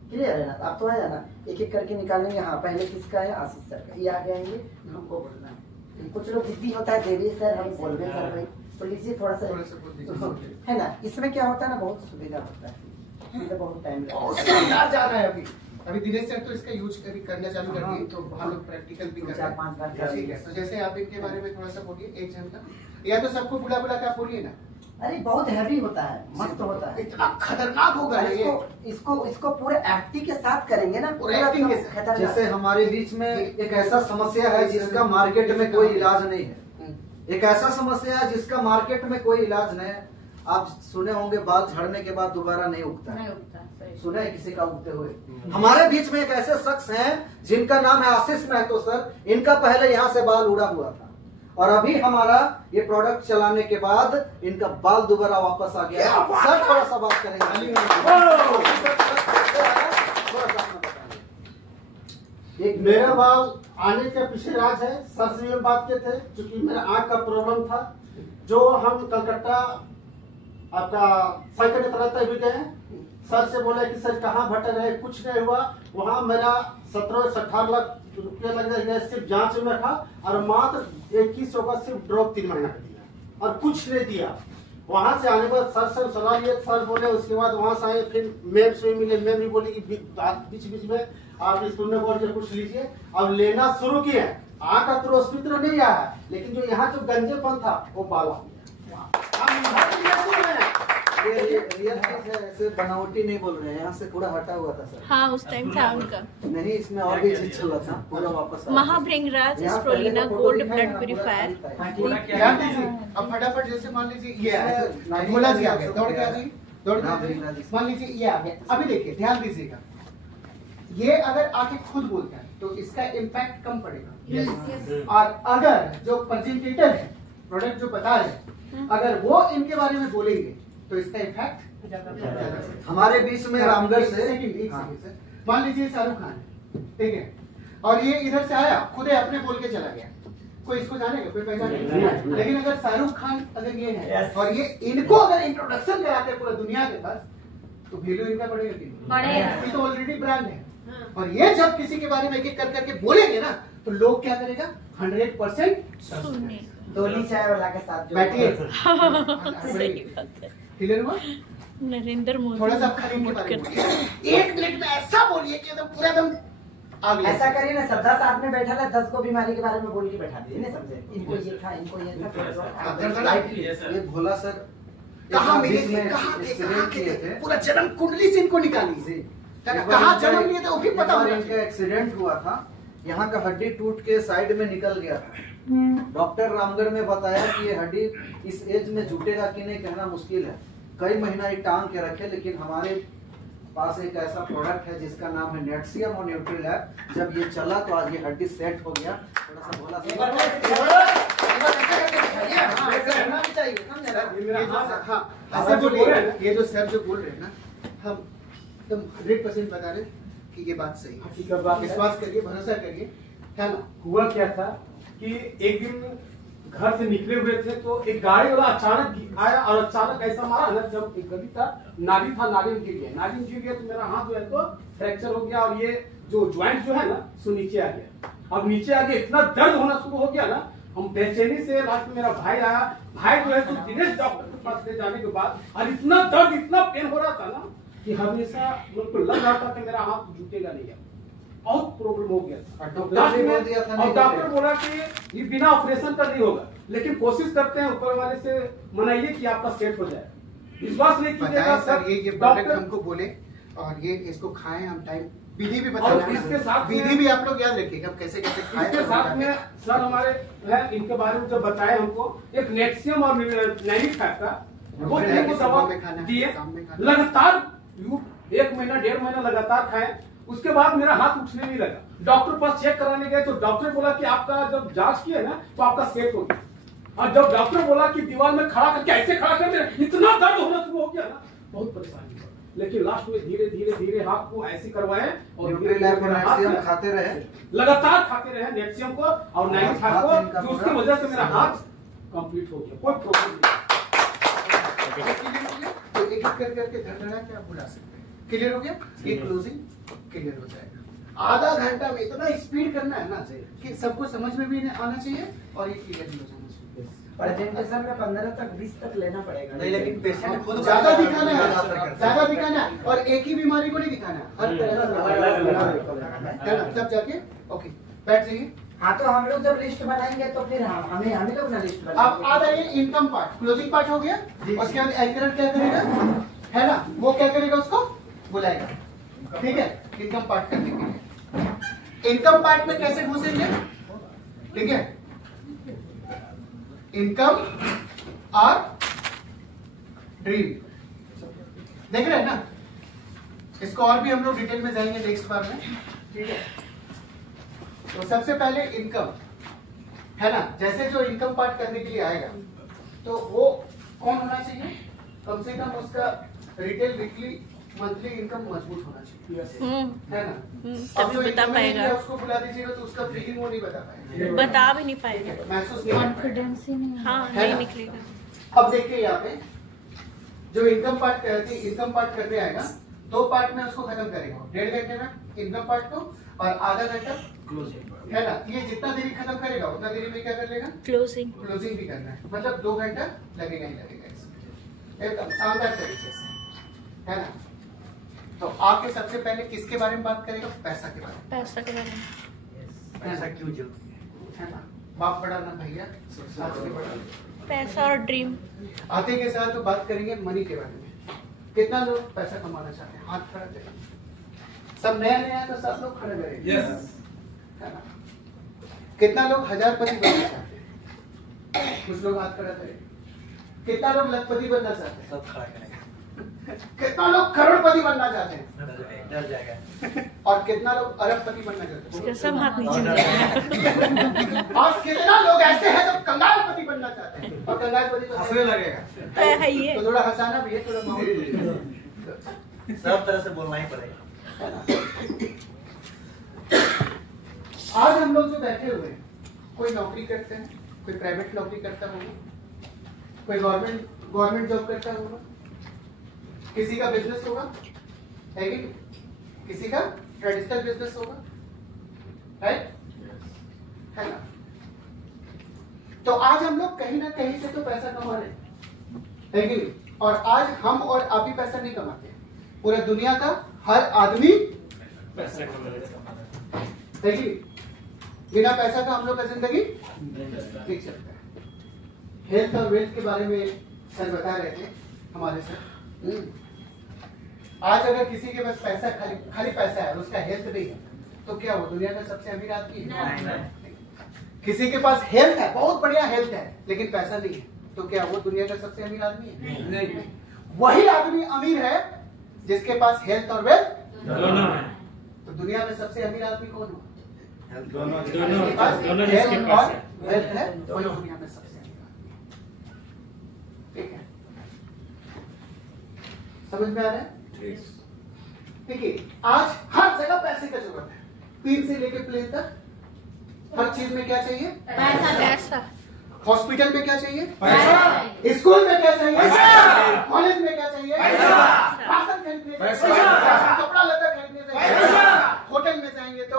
क्लियर है ना? अब तो आया ना, एक एक करके निकालेंगे। हाँ पहले किसका है? आशीष सर का। ये आगे आएंगे, हमको बोलना है। कुछ लोग जिद्दी होता है, देवी सर हम बोलने कर रहे, तो लीजिए थोड़ा सा है ना। इसमें क्या होता है ना, बहुत सुविधा होता है, बहुत टाइम जा रहा है। अभी दिनेश सर तो इसका यूज करना चालू कर दिए, तो हम लोग प्रैक्टिकल भी कर रहे हैं। 4-5 बार ठीक है, तो जैसे आप इनके बारे में थोड़ा सा बोलिए 1 जन का, या तो सबको बुला के आप बोलिए ना। अरे बहुत हैवी होता है, मस्त होता है, इतना खतरनाक होगा ये। इसको पूरे एक्टिंग के साथ करेंगे ना, पूरे एक्टिंग के साथ। खतरनाक। जैसे हमारे बीच में एक ऐसा समस्या है जिसका मार्केट में कोई इलाज नहीं है, एक ऐसा समस्या है जिसका मार्केट में कोई इलाज नहीं है। आप सुने होंगे बाल झड़ने के बाद दोबारा नहीं उगता नहीं है, उगता, सही। सुने है किसी का उगते हुए? हमारे बीच में एक ऐसे शख्स हैं जिनका नाम है आशीष महतो सर। इनका पहले यहाँ से बाल उड़ा हुआ था और अभी हमारा ये प्रोडक्ट चलाने के बाद इनका बाल दोबारा वापस आ गया। सर थोड़ा सा बात करेंगे। मेरा बाल आने के पीछे राज है। सर से ये बात किए थे क्योंकि मेरा आंख का प्रॉब्लम था, जो हम कलकत्ता आपका साइकिल की तरह भी गए। सर से बोले कि सर कहाँ भटक रहे, कुछ नहीं हुआ। वहाँ मेरा 17 से 18 लाख रुपया लग गया सिर्फ जांच में था और मात्र 2100 का सिर्फ ड्रॉप 3 महीना का दिया और कुछ नहीं दिया। वहां से आने के बाद सर से सलाह लिए, सर बोले। उसके बाद वहां से आए, फिर मैम से मिले। मैम भी बोली कि बीच बीच में आप इस पुण्य बोल के कुछ लीजिए। अब लेना शुरू किए। आँख का तो अस्तित्व नहीं आया, लेकिन जो यहाँ जो गंजेपन था वो बाल आ गया। रियल चीज है, ऐसे बनावटी नहीं बोल रहे हैं। यहाँ से पूरा हटा हुआ था सर। हाँ उस टाइम था उनका। नहीं, इसमें और भी चीज चल रहा था, पूरा वापस आ गया। महाभृंगराज स्प्रोलिना गोल्ड ब्लड प्यूरिफायर। ध्यान दीजिए। अब फटाफट जैसे मान लीजिए ये है, बोला जी आ गया, दौड़ के आ जाइए, दौड़ के आ जाइए। मान लीजिए ये आ गया। अभी देखिए, ध्यान दीजिएगा, ये अगर आके खुद बोलता है तो इसका इम्पैक्ट कम पड़ेगा। और अगर जो प्रेजेंटेटर है, प्रोडक्ट जो बता रहे हैं, अगर वो इनके बारे में बोलेंगे तो इसका इफेक्ट हमारे बीच में रामगढ़ से मान लीजिए शाहरुख खान है, ठीक है, और ये इधर से आया, खुद अपने बोल के चला गया। कोई इसको जानेगा, कोई पहचानेगा? लेकिन अगर शाहरुख खान अगर ये है और ये इनको अगर इंट्रोडक्शन कराते पूरा दुनिया के पास, तो वैल्यू इनका बढ़ेगा कि नहीं? बढ़ेगा। ये तो ऑलरेडी ब्रांड है। और ये जब किसी के बारे में एक एक कर करके बोलेंगे ना, तो लोग क्या करेगा? 100% सुनने डोली चाय वाला के साथ बैठिए। सही बात है। क्लियर हुआ? नरेंद्र मोदी थोड़ा सा खरीद के बारे में बोलिए। 1 मिनट में ऐसा बोलिए कि एकदम पूरा एकदम आग लगे। ऐसा करिए ना सर, 10 आदमी बैठा है, 10 को बीमारी के बारे में बोल के बैठा दिए, नहीं समझे? इनको ये था, इनको ये था। ये भोला सर कहाँ मिले थे, कहाँ थे, पूरा जन्म कुंडली से इनको निकाली। कहाँ जन्म लिए थे वो भी पता होना चाहिए। एक्सीडेंट हुआ था, यहाँ का हड्डी टूट के साइड में निकल गया था। डॉक्टर रामगढ़ में बताया कि ये हड्डी इस एज में जुटेगा कि नहीं कहना मुश्किल है। कई महीना ये टांग के रखे, लेकिन हमारे पास एक ऐसा प्रोडक्ट है जिसका नाम है नेटसियम और न्यूट्रीलैब। जब ये चला तो आज ये हड्डी सेट हो गया। थोड़ा सा भोला ऐसे बोलिए। ये जो सर जो बोल रहे हैं ना, हम एकदम 100% बता रहे कि ये बात सही है। विश्वास करिए, भरोसा करिए, है ना? हुआ क्या था कि एक दिन घर से निकले हुए थे तो एक गाड़ी वाला अचानक आया और अचानक ऐसा मारा ना, जब एक गली था, नाली था, नाली में गिर गया। नाली में गिर गया तो मेरा हाथ जो है तो फ्रैक्चर हो गया और ये जो ज्वाइंट जो है ना सो नीचे आ गया। अब नीचे आ गया, इतना दर्द होना शुरू हो गया ना, हम बेचैनी से लास्ट में मेरा भाई आया। भाई जो है तो दिनेश डॉक्टर के पास ले जाने के बाद और इतना दर्द, इतना पेन हो रहा था ना कि हमेशा मुझको लग रहा था कि मेरा हाथ जुटेगा नहीं। बहुत प्रॉब्लम हो गया था। और डॉक्टर बोला कि ये बिना ऑपरेशन का नहीं होगा, लेकिन कोशिश करते हैं ऊपर वाले से मनाइए कि आपका सेट हो जाए। विश्वास नहीं कीजिएगा सर, ये प्रोडक्ट हमको बोले और ये इसको खाएं, हम टाइम विधि भी बताया। इसके साथ विधि भी आप लोग याद रखिएगा कैसे कैसे खाएं। इसके साथ में सर हमारे है, इनके बारे में जब बताया हमको, एक नेक्सियम और नैनीफैट का वो दवा दिए। लगातार 1 महीना 1.5 महीना लगातार खाए। उसके बाद मेरा हाथ उठने नहीं लगा। डॉक्टर पास चेक कराने गए तो डॉक्टर बोला कि आपका जब जांच किया ना तो आपका सेट हो गया। और जब डॉक्टर बोला कि दीवार में खड़ा करके ऐसे खड़ा करके, इतना दर्द होना शुरू हो गया ना, बहुत परेशानी हुआ। लेकिन लास्ट में धीरे धीरे धीरे हाथ को ऐसे करवाए और खाते रहे, लगातार खाते रहे नेक्सियम को और नैनीफैट को, जो उसकी वजह से मेरा हाथ कंप्लीट हो गया। कोई प्रॉब्लम नहीं। एक एक करके धड़धड़ा के आप बुला सकते हैं। क्लियर हो गया? ये क्लोजिंग क्लियर हो जाएगा। आधा घंटा में इतना स्पीड करना है ना कि सबको समझ में भी आना चाहिए और ये क्लियर भी हो जाना चाहिए। प्रेजेंटेशन में 15 तक 20 तक लेना पड़ेगा। नहीं, लेकिन पेशेंट खुद ज्यादा दिखाना है, ज्यादा दिखाना है और एक ही बीमारी को नहीं दिखाना है, हर तरह का। तब जाके ओके बैठ जाइए। हाँ, तो हम लोग जब लिस्ट बनाएंगे तो फिर हमें लोग ना लिस्ट बनाएंगे। अब आ जाइए इनकम पार्ट, क्लोजिंग पार्ट हो गया। उसके बाद एंकर क्या करेगा, है ना, वो क्या करेगा, उसको बुलाएगा। ठीक है, इनकम पार्ट करने के लिए इनकम पार्ट में कैसे घुसेंगे? ठीक है, इनकम और ड्रीम देख रहे हैं ना। इसको और भी हम लोग डिटेल में जाएंगे नेक्स्ट बार में, ठीक है। तो सबसे पहले इनकम है ना, जैसे जो इनकम पार्ट करने के लिए आएगा तो वो कौन होना चाहिए, कम से कम उसका रिटेल वीकली मंथली इनकम मजबूत होना चाहिए, है ना। अब जो बता पाएगा, उसको बुला दीजिएगा तो उसका फीलिंग वो नहीं बता पाएगा, बता भी नहीं पाएगा, महसूस नहीं कॉन्फिडेंस ही नहीं। हाँ है नहीं ना? निकलेगा। अब देखिए यहाँ पे जो इनकम पार्ट करने आएगा, 2 पार्ट में उसको खत्म करेगा, 1.5 घंटे में इनकम पार्ट को और आधा घंटा क्लोजिंग, है ना। ये जितना देरी खत्म करेगा उतना देरी में क्या कर लेगा, क्लोजिंग भी करना है, मतलब 2 घंटा लगेगा ही लगेगा इसमें, एकदम शानदार तरीके से, है ना। तो आपके सबसे पहले किसके बारे में बात करेगा, पैसा के बारे में। पैसा के बारे में, पैसा क्यों जरूरी है ना, बाप बड़ा ना भैया, आज के बड़ा। पैसा और ड्रीम। आते के साथ तो बात करेंगे मनी के बारे में। कितना लोग पैसा कमाना चाहते हैं, हाथ खड़ा करें। सब नया नया तो सब लोग खड़े करेंगे, है ना। कितना लोग 1000पति बनना चाहते हैं, कुछ लोग हाथ खड़ा करें। कितना लोग लखपति बनना चाहते हैं, सब खड़ा करेंगे। कितना लोग करोड़पति बनना चाहते हैं, डर जाएगा। और कितना लोग अरबपति बनना चाहते हैं, सब हाथ नीचे लगेगा। और कितना लोग ऐसे हैं जो कंगालपति बनना चाहते हैं, और कंगालपति तो हंसने लगेगा। है ये। तो थोड़ा हंसाना भी है, थोड़ा माहौल भी है। सब तरह से बोलना ही पड़ेगा। आज हम लोग जो बैठे हुए हैं, कोई नौकरी करते हैं, कोई प्राइवेट नौकरी करता होगा, कोई गवर्नमेंट जॉब करता होगा, किसी का बिजनेस होगा, है कि किसी का ट्रेडिशनल बिजनेस होगा, राइट, है ना। तो आज हम लोग कहीं ना कहीं से तो पैसा कमा रहे हैं, है कि नहीं। और आज हम और आप ही पैसा नहीं कमाते, पूरा दुनिया का हर आदमी पैसा कमाता है कि बिना पैसा का हम लोग का जिंदगी नहीं चलता है। हेल्थ और वेल्थ के बारे में सर बता रहे थे हमारे सर। आज अगर किसी के पास पैसा खाली पैसा है, उसका हेल्थ नहीं है, तो क्या वो दुनिया का सबसे अमीर आदमी है? किसी के पास हेल्थ है, बहुत बढ़िया हेल्थ है, लेकिन पैसा नहीं है, तो क्या वो दुनिया का सबसे अमीर आदमी है? नहीं। वही आदमी अमीर है जिसके पास हेल्थ और वेल्थ दोनों है। तो दुनिया में सबसे अमीर आदमी कौन हो? दोनों जिसके पास हेल्थ और वेल्थ है, वही दुनिया में सबसे अमीर आदमी है। ठीक है, समझ में आ रहा है? देखिए, आज हर जगह पैसे का जरूरत है, पीन से लेके प्लेन तक हर चीज में क्या चाहिए, पैसा। हॉस्पिटल में क्या चाहिए, पैसा। स्कूल में क्या चाहिए, कॉलेज में क्या चाहिए, राशन खरीदने चाहिए, कपड़ा लत्ता खरीदने चाहिए, होटल में जाएंगे तो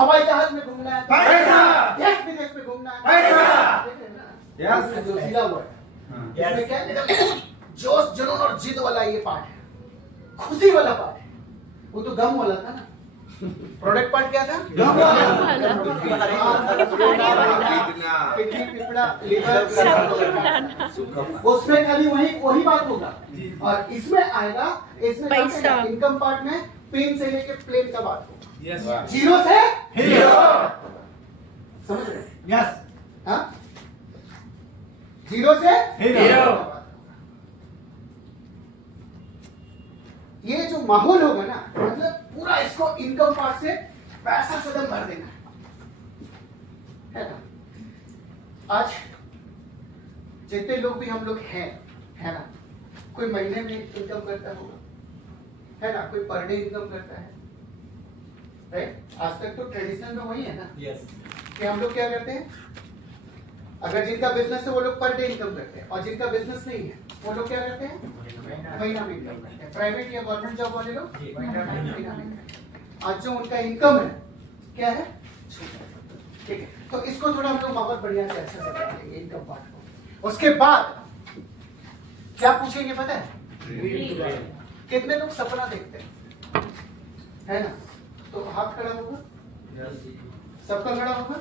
हवाई जहाज में घूमना है, देश विदेश में घूमना है, जो जिला हुआ है इसमें क्या है, जोश जुनून और जिद वाला ये पार्ट है, खुशी वाला पार्ट है। वो तो गम वाला था ना, प्रोडक्ट पार्ट क्या था, गम वाला, किडनी, पिपड़ा, लीवर, उसमें खाली वही बात होगा। और इसमें आएगा, इसमें पैसा, इनकम पार्ट में पेन से लेके प्लेन का बात होगा, जीरो से हीरो, समझ रहे? यस, हाँ, जीरो से हीरो। ये जो माहौल होगा ना, मतलब पूरा इसको इनकम पार्ट से पैसा सदम भर देना है ना। आज जितने लोग भी हम लोग हैं, है ना, कोई महीने में इनकम करता होगा, है ना, कोई पर डे इनकम करता है, राइट। आज तक तो ट्रेडिशनल में वही है ना, कि हम लोग क्या करते हैं, अगर जिनका बिजनेस है वो लोग पर डे इनकम करते हैं, और जिनका बिजनेस नहीं है वो लोग क्या करते हैं, महीना में इनकम करते हैं। प्राइवेट या गवर्नमेंट जॉब वाले लोग महीना में। आज जो उनका इनकम है क्या है, ठीक है। तो इसको थोड़ा हम लोग माहौल बढ़िया से अच्छा से करेंगे इनकम पार्ट को। उसके बाद क्या पूछेंगे पता है, कितने लोग सपना देखते हैं, है ना। तो हाथ खड़ा होगा, सबका खड़ा होगा।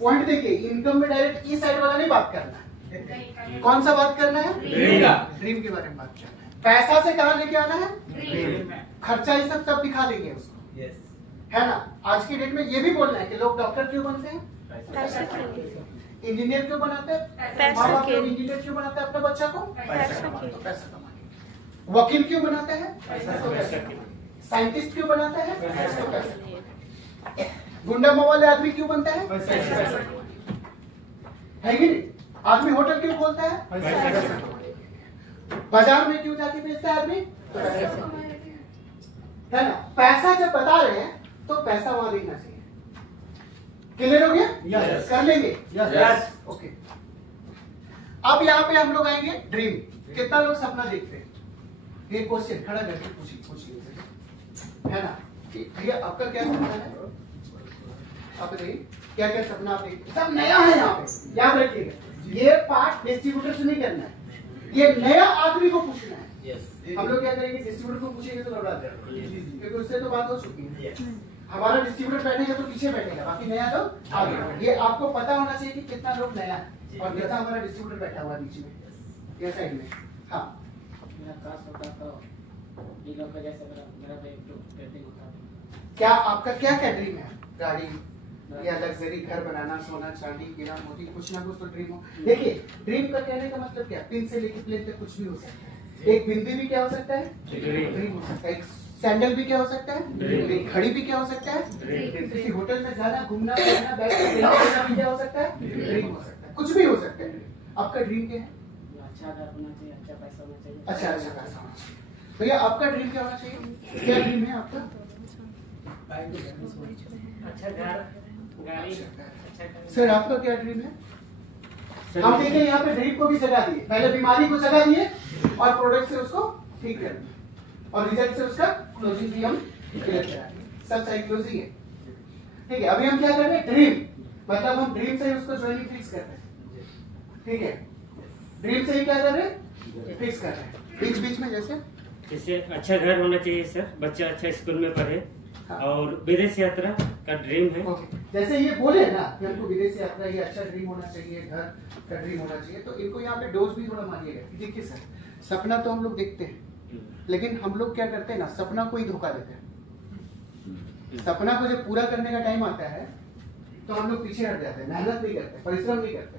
पॉइंट देखिए, इनकम में डायरेक्ट ई साइड वाला नहीं बात करना है, कौन सा बात करना है, ड्रीम के बारे में बात करना है। पैसा से कहाँ लेके आना है, खर्चा ये सब दिखा देंगे उसको, है ना। आज की डेट में ये भी बोलना है कि लोग डॉक्टर क्यों बनते हैं, इंजीनियर क्यों बनाते हैं? पैसा माँ बाप के लोग इंजीनियर क्यों बनाते हैं अपने बच्चा को? पैसा के तो पैसा कमाने। वकील क्यों बनाते हैं? पैसा के। साइंटिस्ट क्यों बनाते हैं? पैसा के। गुंडा मवाले आदमी क्यों बनता है? पैसा के। है कि नहीं? आदमी होटल क्यों खोलता है? पैसा के। बाजार में क्यों जाके बेचता है आदमी? पैसा के। है ना? पैसा जब बता रहे हैं तो पैसा वहां देखना चाहिए। क्लियर हो गया? Yes. कर लेंगे? Yes. ओके। अब यहाँ पे हम लोग आएंगे ड्रीम। कितना लोग सपना देखते हैं? ये क्वेश्चन खड़ा करके पूछिए, है ना? कि भैया आपका क्या सपना है? आप बताइए क्या क्या सपना आप देखते हैं? सब नया है यहाँ पे, याद रखिएगा। ये पार्ट डिस्ट्रीब्यूटर से नहीं करना है, ये नया आदमी को पूछना है। हम लोग क्या करेंगे? डिस्ट्रीब्यूटर को पूछेंगे तो गड़बड़ा जाएगा, क्योंकि उससे तो बात हो चुकी है। हमारा डिस्ट्रीब्यूटर बैठेगा तो पीछे बैठेगा, बाकी नया तो आगे। ये आपको पता होना चाहिए कि कितना लोग नया है और कितना हमारा डिस्ट्रीब्यूटर बैठा हुआ है बीच में, ये साइड में। हाँ, मेरा कास्ट होता तो डीलर का जैसे मेरा पेंटिंग होता। क्या आपका क्या क्या ड्रीम है? गाड़ी या लग्जरी घर बनाना, सोना चांदी हीरा मोती, कुछ ना कुछ तो ड्रीम हो। देखिए, ड्रीम का कहने का मतलब क्या? पिन से लेके प्लेन तक कुछ भी हो सकता है। एक बिंदी भी क्या हो सकता है? ड्रीम हो सकता है। एक सैंडल भी क्या हो सकता है? एक घड़ी भी क्या हो सकता है? किसी होटल में जाना, घूमना फिरना, बैठ के भी क्या हो सकता है? ड्रीम हो सकता है। कुछ भी हो सकता है। आपका ड्रीम क्या है? अच्छा घर होना चाहिए, अच्छा पैसा होना चाहिए। अच्छा पैसा होना चाहिए। भैया आपका ड्रीम क्या होना चाहिए? क्या ड्रीम है आपका? अच्छा घर, गाड़ी, अच्छा सर आपका क्या ड्रीम है? हम देखें यहाँ पे ड्रीम को भी जगह दिए, पहले बीमारी को जगह दिए और प्रोडक्ट से उसको ठीक कर दिया और रिजल्ट से उसका क्लोजिंग भी हम क्लियर करा दिए। सब सही क्लोजिंग है, ठीक है। अभी हम क्या कर रहे हैं? ड्रीम मतलब हम ड्रीम से ही उसको ज्वाइनिंग फिक्स कर रहे हैं, ठीक है। ड्रीम से ही क्या कर रहे हैं? फिक्स कर रहे हैं। बीच बीच में जैसे अच्छा घर होना चाहिए सर, बच्चा अच्छा स्कूल में पढ़े। हाँ। और विदेश यात्रा का ड्रीम है। जैसे ये बोले ना कि हमको विदेश यात्रा, ये अच्छा ड्रीम होना चाहिए, घर का ड्रीम होना चाहिए, तो इनको यहाँ पे डोज भी थोड़ा मारिएगा। देखिए सर, सपना तो हम लोग देखते हैं, लेकिन हम लोग क्या करते हैं ना, सपना को ही धोखा देते हैं। सपना को जब पूरा करने का टाइम आता है तो हम लोग पीछे हट जाते हैं, मेहनत नहीं करते, परिश्रम नहीं करते।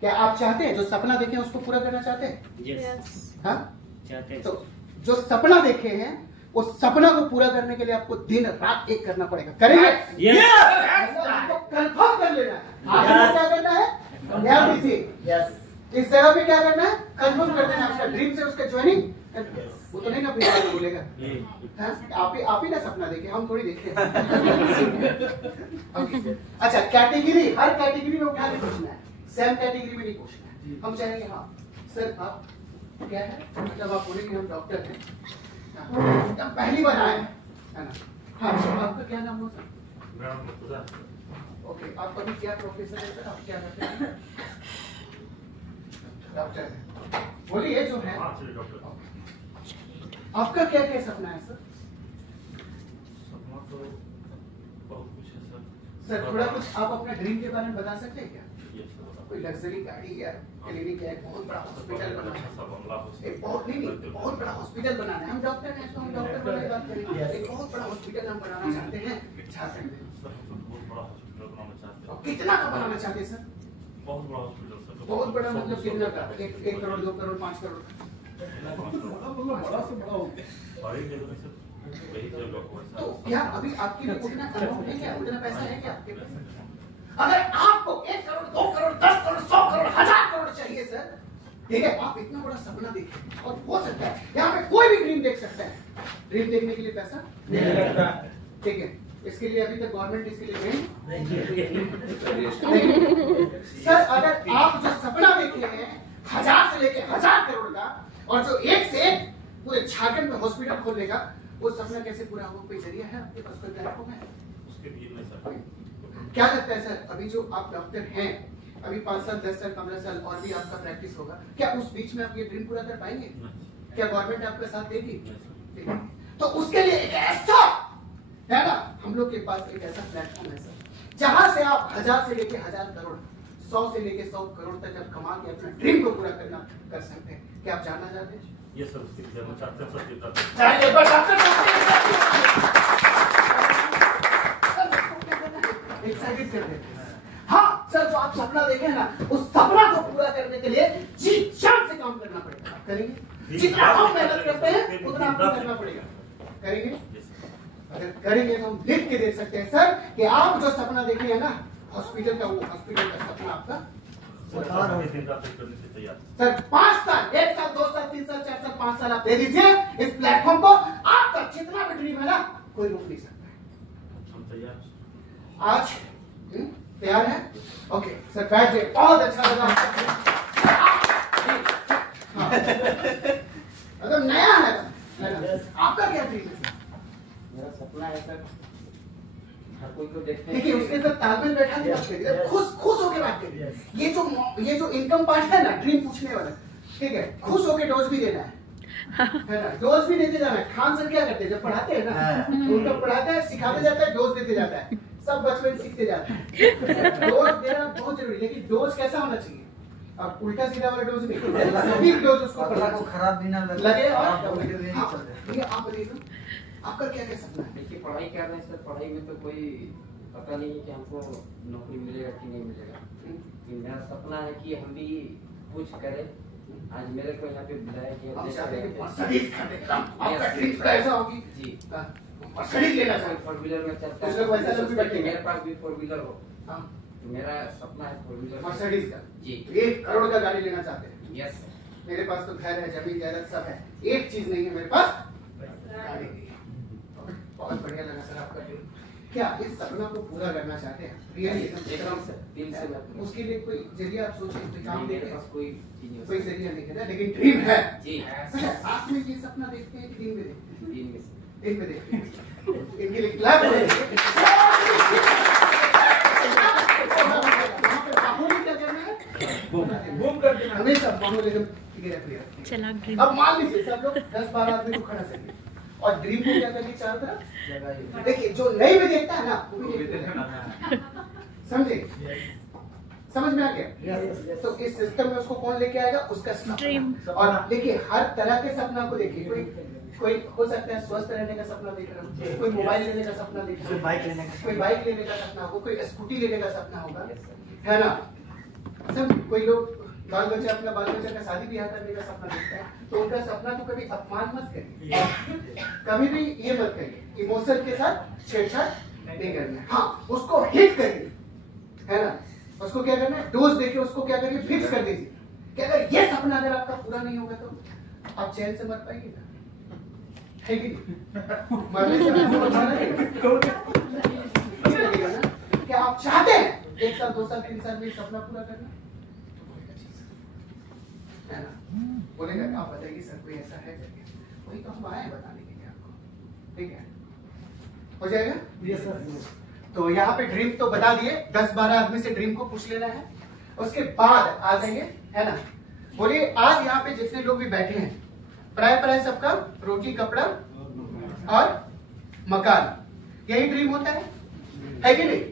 क्या आप चाहते हैं जो सपना देखे उसको पूरा करना चाहते हैं? यस, हाँ चाहते हैं। तो जो सपना देखे हैं उस सपना को पूरा करने के लिए आपको दिन रात एक करना पड़ेगा। करेंगे? आपको कंफर्म कर लेना है। आपको क्या करना है? ध्यान दीजिए, इस जगह पे क्या करना है? कंफर्म कर देना है उसका ड्रीम से उसका ज्वाइनिंग। वो तो नहीं ना फिर बोलेगा, आप ही ना सपना देखे, हम थोड़ी देखे। अच्छा, कैटेगरी, हर कैटेगरी में उठा के पूछना है, सेम कैटेगरी में नहीं पूछना है। हम चाहेंगे हाँ सर आप क्या है, मतलब आप बोलेंगे हम डॉक्टर हैं, पहली बार आए है ना। हाँ, आपका क्या नाम हो सर? ओके, आप अभी क्या प्रोफेसर है सर? आप क्या करते हैं? डॉक्टर है। बोलिए जो है। आपका क्या क्या सपना है सर? सपना तो बहुत कुछ है सर। सर थोड़ा कुछ आप अपने ड्रीम के बारे में बता सकते हैं क्या? कोई ये लग्जरी गाड़ी या क्लिनिक या बहुत बड़ा हॉस्पिटल बनाना है, सब बंगला हो एक बहुत बहुत बड़ा हॉस्पिटल बनाना है। हम डॉक्टर हैं तो हम डॉक्टर वाले बात करेंगे। एक बहुत बड़ा हॉस्पिटल हम बनाना चाहते हैं झारखंड में। सर, हम तो बहुत बड़ा हॉस्पिटल बनाना चाहते और हैं। कितना का बनाना चाहते हैं सर? बहुत बड़ा हॉस्पिटल सर। बहुत बड़ा मतलब कितना का? 1 करोड़ 2 करोड़ 5 करोड़? और एक जगह से वही जगह को तो क्या अभी आपके लिए उतना अमाउंट है क्या? उतना पैसा है क्या आपके पास? अगर आपको 1 करोड़ 2 करोड़ 10 करोड़ 100 करोड़ 1000 करोड़ चाहिए सर, ठीक है, आप इतना बड़ा सपना देखें और हो सकता है यहाँ पे कोई भी ड्रीम देख सकता है। ड्रीम देखने के लिए पैसा नहीं लगता, ठीक है। इसके लिए अभी तक गवर्नमेंट इसके लिए सर, अगर आप जो सपना देखे हैं 1000 से लेके 1000 करोड़ का और जो एक से एक पूरे झारखंड में हॉस्पिटल खोलने का, वो सपना कैसे पूरा होगा? कोई जरिया है आपके पास? कोई प्लेटफॉर्म है? उसके लिए नहीं सर। क्या लगता है सर, अभी जो आप डॉक्टर हैं, अभी 5 साल 10 साल 15 साल और भी आपका प्रैक्टिस होगा, क्या उस बीच में आप ये ड्रीम पूरा कर पाएंगे? क्या गवर्नमेंट आपका साथ देगी? तो उसके लिए एक ऐसा है ना, हम लोग के पास एक ऐसा प्लेटफॉर्म है सर, जहां से आप 1000 से लेके 1000 करोड़ 100 से लेके 100 करोड़ तक आप कमा के अपना ड्रीम को पूरा कर सकते हैं। क्या आप जानना चाहते हैं? ये सब उसके लिए जानना चाहते हैं सर। एक्साइटेड कर देते हैं। हाँ सर, जो आप आप सपना देखे ना, उस सपना को पूरा करने के लिए जी जान से काम करना पड़ेगा। करेंगे? जितना हम मेहनत करते हैं उतना आपको करना पड़ेगा। करेंगे? अगर करेंगे तो हम लिख के दे सकते हैं सर कि आप जो सपना देखे है ना हॉस्पिटल का, वो हॉस्पिटल का सपना आपका सर 5 साल, 1 साल, 2 साल, 3 साल, 4 साल, 5 साल आप दे दीजिए इस प्लेटफॉर्म को। आपका जितना भी ड्रीम है ना कोई रोक नहीं सकता है। आज तैयार है? ओके सर बैठ जाइए। बहुत अच्छा लगा मतलब नया है आपका क्या ड्रीम है? मेरा सपना है सर हर कोई को देखते हैं। देखिए उसके साथ तालमेल बैठा के बात करिए, खुश होके बात करिए। ये जो इनकम पार्ट है ना ड्रीम पूछने वाला, ठीक है, खुश होके डोज भी देना है ना, डोज भी देते जाना है। खान सर क्या करते हैं जब पढ़ाते हैं ना, उनका पढ़ाता है, सिखाते जाता है, डोज देते जाता है, सब बचपन सीखते जाते हैं। डोज देना बहुत जरूरी, लेकिन डोज कैसा होना चाहिए? अब उल्टा सीधा वाला डोज नहीं, सभी डोज उसको खराब भी ना लगे। और आप आप बताइए आपका क्या क्या सपना है? देखिए पढ़ाई कर रहे हैं सर, पढ़ाई में तो कोई पता नहीं है कि हमको नौकरी मिलेगा कि नहीं मिलेगा। मेरा सपना है कि हम भी कुछ करें। आज मेरे को यहाँ पे बुलाया कि जी मर्सिडीज लेना चाहिए, 4 व्हीलर में चलता कुछ लोग वैसा लोग भी बैठे हैं। मेरे पास भी 4 व्हीलर हो, तो मेरा सपना है 4 व्हीलर मर्सिडीज का जी। 1 करोड़ का गाड़ी लेना चाहते हैं? Yes sir. मेरे पास तो घर है, जमीन जायदाद सब है, एक चीज नहीं है मेरे पास, गाड़ी नहीं है। बहुत बढ़िया लगा सर आपका ड्रीम। क्या इस सपना को पूरा करना चाहते हैं? रियली एकदम सर, दिल से मैं उसके लिए कोई जरिया आप सोचे, कोई काम मेरे देखे? पास कोई चीज नहीं कोई जरिया नहीं है, लेकिन ड्रीम है जी। अच्छा, आप में ये सपना देखते हैं कि दिन में देखते हैं? दिन में सर। दिन में देखते हैं। इनके लिए क्लैप हो बूम कर देना। हमेशा बाहुबली चला ड्रीम। अब मान लीजिए सब लोग 10-12 आदमी को खड़ा करिए और ड्रीम को क्या करिए चारों तरफ। देखिए जो नहीं भी देखता है ना वो भी देखता है, समझे? समझ में आ गया? तो इस सिस्टम में उसको कौन लेके आएगा? उसका ड्रीम। और देखिए हर तरह के सपना को देखिए। कोई हो सकता है स्वस्थ रहने का सपना देख रहा हो, कोई मोबाइल लेने का सपना देख रहा हो, कोई बाइक लेने का सपना होगा, कोई स्कूटी लेने का सपना होगा, है ना? सब कोई लोग बाल बच्चा अपना बाल बच्चा का शादी ब्याह करने का सपना देखता है, तो उनका सपना को कभी अपमान मत करिए, कभी भी ये मत करिए, इमोशन के साथ छेड़छाड़ नहीं करना है। हाँ उसको हिट करिए, है ना? उसको क्या करना है? डोज देके उसको क्या करिए? फिक्स कर दीजिए कि अगर ये सपना अगर आपका पूरा नहीं होगा तो आप चैन से मर पाएंगे ना, है कि नहीं? मरने से आपको बचाना लगेगा ना। क्या आप चाहते हैं 1 साल 2 साल 3 साल में सपना पूरा करना? है ना? बोलेगा आप बताइए सर कोई ऐसा है करके, वही तो हम आए बताने के लिए आपको, ठीक है? हो जाएगा? Yes sir. तो यहाँ पे ड्रीम तो बता दिए, 10-12 आदमी से ड्रीम को पूछ लेना है, उसके बाद आ जाएंगे, है ना? बोलिए आज यहाँ पे जितने लोग भी बैठे हैं प्राय सबका रोटी कपड़ा और मकान, यही ड्रीम होता है कि नहीं?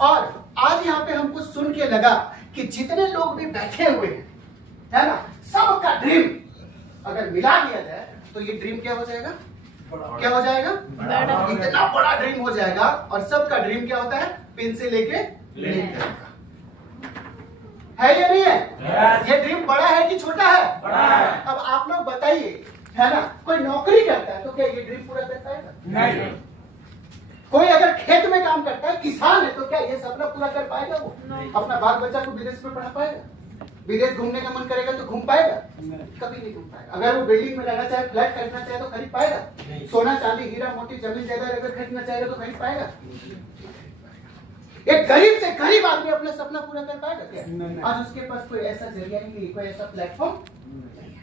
और आज यहाँ पे हमको सुन के लगा कि जितने लोग भी बैठे हुए हैं, है ना, सबका ड्रीम अगर मिला दिया जाए तो ये ड्रीम क्या हो जाएगा? क्या हो जाएगा? इतना बड़ा ड्रीम हो जाएगा। और सबका ड्रीम क्या होता है? पेन से लेके प्लेन तक का, है या नहीं है? ये ड्रीम बड़ा है कि छोटा है? बड़ा है। अब आप लोग बताइए, है ना, कोई नौकरी करता है तो क्या ये ड्रीम पूरा कर पाएगा? नहीं। कोई अगर खेत में काम करता है, किसान है, तो क्या ये सपना पूरा कर पाएगा? वो अपना बाल बच्चा को विदेश में पढ़ा पाएगा? विदेश घूमने का मन करेगा तो घूम पाएगा? कभी नहीं घूम पाएगा। अगर वो बिल्डिंग में रहना चाहे, फ्लैट खरीदना चाहे तो खरीद पाएगा? सोना चांदी हीरा मोती जमीन जायदाद अगर खरीदना चाहेगा तो खरीद पाएगा? एक गरीब से गरीब आदमी अपना सपना पूरा कर पाएगा क्या? आज उसके पास कोई ऐसा जरिया नहीं, कोई ऐसा प्लेटफॉर्म नहीं है।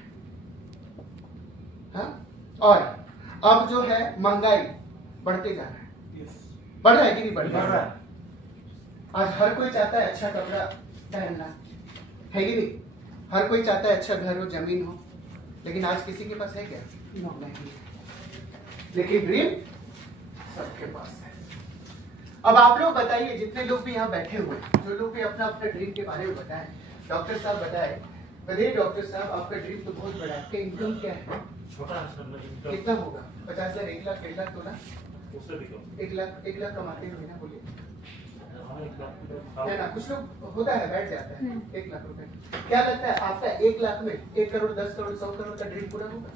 हाँ? और अब जो है महंगाई बढ़ते जा रहा है, बढ़ रहा है कि नहीं बढ़ रहा है? आज हर कोई चाहता है अच्छा कपड़ा पहनना, है कि नहीं? हर कोई चाहता है अच्छा घर हो, जमीन हो, लेकिन आज किसी के पास है क्या? नहीं। लेकिन ड्रीम सबके पास है। अब आप लोग बताइए, जितने लोग भी यहाँ बैठे हुए हैं, जो लोग भी अपना अपना ड्रीम के बारे में बताएं। डॉक्टर साहब बताए, बताइए डॉक्टर साहब आपका ड्रीम तो बहुत बड़ा है, आपका इनकम क्या है? छोटा है। कितना होगा? 50 लाख, 1 लाख, 1.5 लाख, 2 लाख? उससे भी कम। 1 लाख कमाते हैं महीना? बोलिए। है ना, कुछ लोग होता है बैठ जाता है 1 लाख रुपए। क्या लगता है आपका 1 लाख में 1 करोड़ 10 करोड़ 100 करोड़ का ड्रीम पूरा होगा?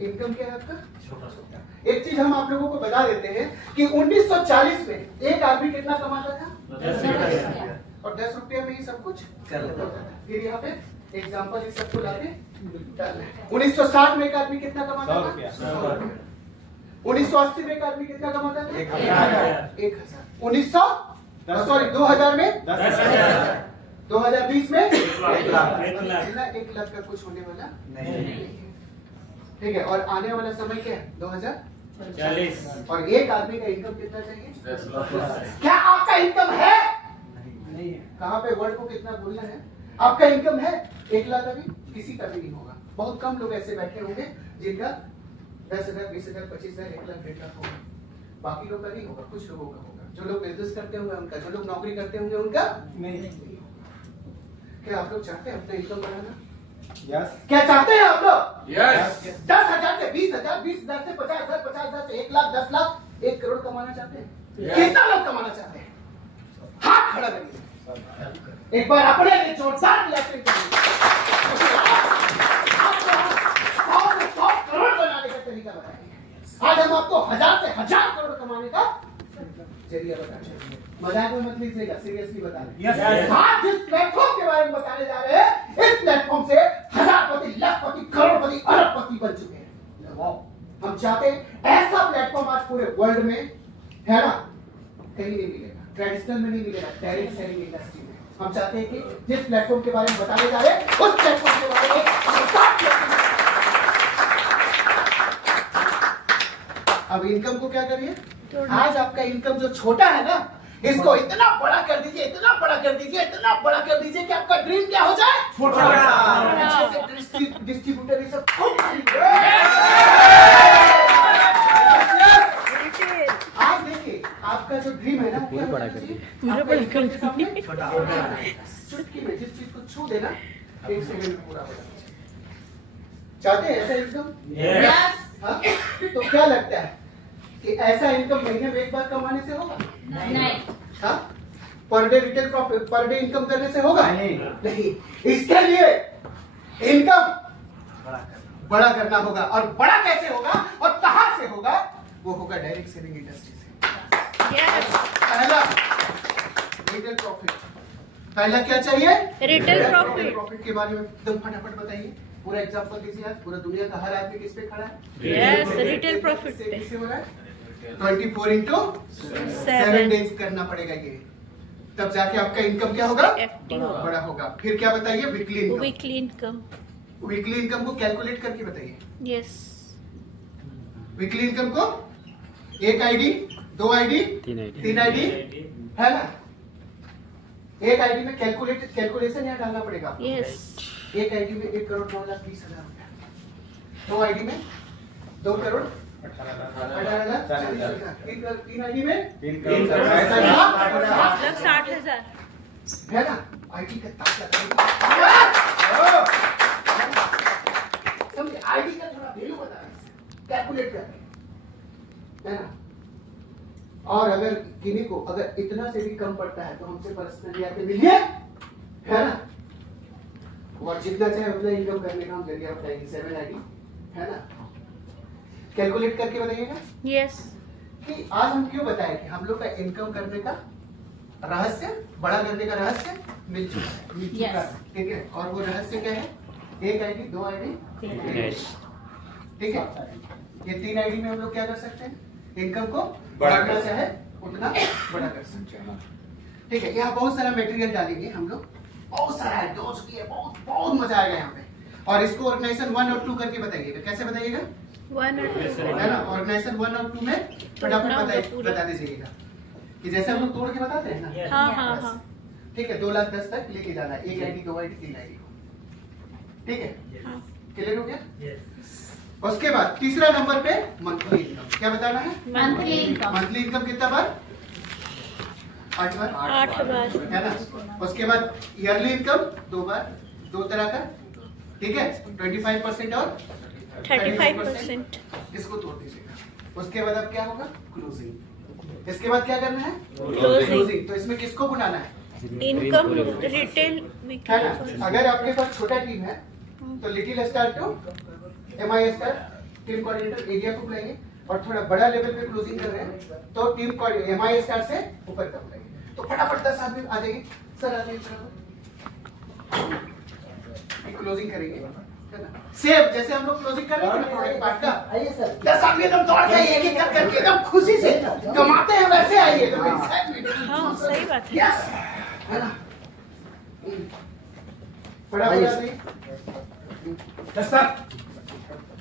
इनकम क्या है आपका? छोटा। एक चीज हम आप लोगों को बता देते हैं कि 1940 में एक आदमी कितना कमाता था? 10 रुपया। और 10 रुपया में ही सब कुछ कर लेता था। फिर यहाँ पे एग्जाम्पल इस सबको लाके 1960 में एक आदमी कितना कमाता था? 1980 में एक आदमी कितना कमाता था? 1000। 2000 में 10,000। 2020 में 1 लाख। 1 लाख का कुछ होने वाला नहीं। ठीक है, और आने वाला समय क्या है? 2040। और एक आदमी का इनकम कितना चाहिए? 10 लाख। क्या आपका इनकम है? नहीं है। कहाँ पे वर्ड को कितना बोलना है? आपका इनकम है 1 लाख? अभी किसी का भी नहीं होगा। बहुत कम लोग ऐसे बैठे होंगे जिनका 10,000 20,000 25,000 1 लाख 1.5 लाख होगा। बाकी लोग का नहीं होगा, कुछ लोगों का होगा। जो लोग बिजनेस करते होंगे उनका, जो लोग नौकरी करते होंगे उनका नहीं। क्या आप लोग चाहते हैं अपना इनकम बढ़ाना? यस। क्या चाहते हैं आप लोग? यस। 10,000 से 20,000, 20,000 से 50,000, 50,000 से 1 लाख, 10 लाख, 1 करोड़ कमाना चाहते हैं? कितना लोग कमाना चाहते हैं? हाथ खड़ा करिए एक बार अपने लिए जोरदार क्लैपिंग करिए। 100 करोड़ बनाने का तरीका बताएंगे। आज हम आपको 1000 से 1000 करोड़ कमाने का जरिया बताएंगे। मजाक में मत लीजिएगा, सीरियसली बता रहे हैं। आज जिस प्लेटफॉर्म के बारे में बताने जा रहे हैं, इस प्लेटफॉर्म से हजारपति, लाखपति, करोड़पति, अरबपति बन चुके हैं। हम चाहते हैं ऐसा प्लेटफॉर्म आज पूरे वर्ल्ड में है ना, कहीं नहीं मिलेगा। ट्रेडिशनल में नहीं मिलेगा, डायरेक्ट सेलिंग इंडस्ट्री में। हम चाहते हैं कि जिस प्लेटफॉर्म के बारे में बताने जा रहे हैं, उस प्लेटफॉर्म के बारे में अब इनकम को क्या करिए? आज आपका इनकम जो छोटा है ना, इसको इतना बड़ा कर दीजिए, इतना बड़ा कर दीजिए, इतना बड़ा कर दीजिए कि आपका ड्रीम क्या हो जाए? छोटा। डिस्ट्रीब्यूटर ये सब आज देखिए आपका जो ड्रीम है ना, पूरा बड़ा कर दीजिए। छोटा चुटकी में जिस चीज को छू देना 1 सेकंड में पूरा हो जाए। चाहते हैं ऐसा इनकम? यस। हाँ? तो क्या लगता है कि ऐसा इनकम महीने में एक बार कमाने से होगा? नहीं। हाँ? Per day retail profit, per day income करने से होगा? नहीं। इसके लिए इनकम बड़ा करना होगा। और बड़ा कैसे होगा और कहां से होगा? वो होगा डायरेक्ट सेलिंग इंडस्ट्री से। पहला रिटेल प्रॉफिट। पहला क्या चाहिए? रिटेल प्रॉफिट के बारे में एकदम फटाफट बताइए। पूरा एग्जांपल दीजिए। आज पूरा दुनिया का हर आदमी किस पे खड़ा है? यस, रिटेल प्रॉफिट पे। किससे हो रहा है? 24/7 डेज करना पड़ेगा ये, तब जाके आपका इनकम क्या होगा? बड़ा होगा। फिर क्या बताइए? Weekly income. Weekly income. Weekly income को कैलकुलेट करके बताइए। यस। वीकली इनकम को 1 आईडी, 2 आईडी, 3 आईडी है ना। एक आईडी में कैलकुलेशन यहाँ डालना पड़ेगा। यस। एक आईडी में 1 करोड़ 9,20,000 रुपया, 2 आईडी में 2 करोड़ 18,000, 3 आईडी में 60,000 है ना। आईडी का ताकत समझे, आईडी का थोड़ा वैल्यू बता कैलकुलेट करके, है ना। और अगर किन्हीं को अगर इतना से भी कम पड़ता है तो हमसे पर्सनली आके मिलिए, है ना। और जितना चाहे उतना इनकम करने का हम जरिया बताएंगे। 7 आईडी है ना, कैलकुलेट करके बताइएगा। यस। कि आज हम क्यों बताएं कि हम लोग का इनकम करने का रहस्य, बड़ा करने का रहस्य मिल चुका है। ठीक है, और वो रहस्य क्या है? 1 आईडी, 2 आईडी, ठीक है। ये 3 आईडी में हम लोग क्या कर सकते हैं? इनकम को बढ़ाना चाहे उतना बड़ा कर सकते हैं। ठीक है, यहाँ बहुत सारा मटेरियल डालेंगे हम लोग, बहुत सारा है, डोज भी है, बहुत मजा आएगा यहाँ पे। और इसको ऑर्गेनाइजेशन 1 और 2 करके बताइएगा। कैसे बताइएगा? 1 और 2 है ना। ऑर्गेनाइजेशन 1 और 2 में फटाफट बता दीजिएगा कि जैसे हम लोग तोड़ के बताते हैं ना। हाँ। ठीक है, 2,10,000 तक लेके जाना है। 1 आईडी, 2 आईडी, 3 आईडी को। ठीक है, क्लियर हो गया? उसके बाद तीसरा नंबर पे मंथली इनकम। क्या बताना है? Monthly income. मंथली इनकम कितना बार? 8 बार। 8 बार है ना। उसके बाद ईयरली इनकम 2 बार, 2 तरह का। ठीक है, 25% और 35%। इसको तोड़ दीजिएगा। उसके बाद अब क्या होगा? क्लोजिंग। इसके बाद क्या करना है? क्लोजिंग। तो इसमें किसको बुलाना है? इनकम रिटेल है ना। अगर आपके पास छोटा टीम है तो little star to MI star team coordinator area को बुलाएंगे, और थोड़ा बड़ा लेवल पे क्लोजिंग कर रहे हैं तो टीम MI स्टार से ऊपर का बुलाएंगे। तो फटाफट 10 आदमी आ जाएंगे। सर आ जाइए, क्लोजिंग करेंगे, है ना। सेम जैसे हम लोग क्लोजिंग कर रहे हैं प्रोडक्ट पार्ट का। आइए सर। 10 आदमी एकदम दौड़ के एक एक करके एकदम खुशी से कमाते हैं, वैसे आइए तो हाँ सही बात है। यस, है ना। फटाफट आ जाइए।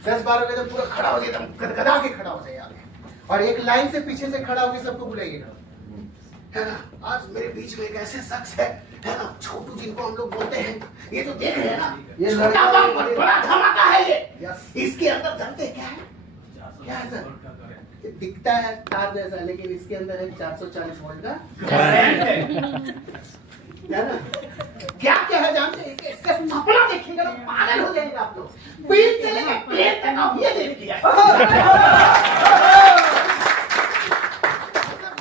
10-12 एकदम पूरा खड़ा हो जाए, एकदम गदगदा के खड़ा हो जाए आगे, और एक लाइन से पीछे से खड़ा होकर सबको बुलाइएगा, है ना। आज मेरे बीच में एक ऐसे शख्स है ना, छोटू, जिनको हम लोग बोलते हैं, ये जो देख रहे हैं ना, ये छोटा बम और बड़ा धमाका है ये। इसके अंदर जानते क्या है? क्या है सर? दिखता है तार जैसा, लेकिन इसके अंदर है 440 वोल्ट का करंट, है ना। क्या क्या है जानते हैं? इसका सपना देखिएगा तो पागल हो जाएंगे आप लोग। बीच से लेकर प्लेन तक आप ये देख लिया। मतलब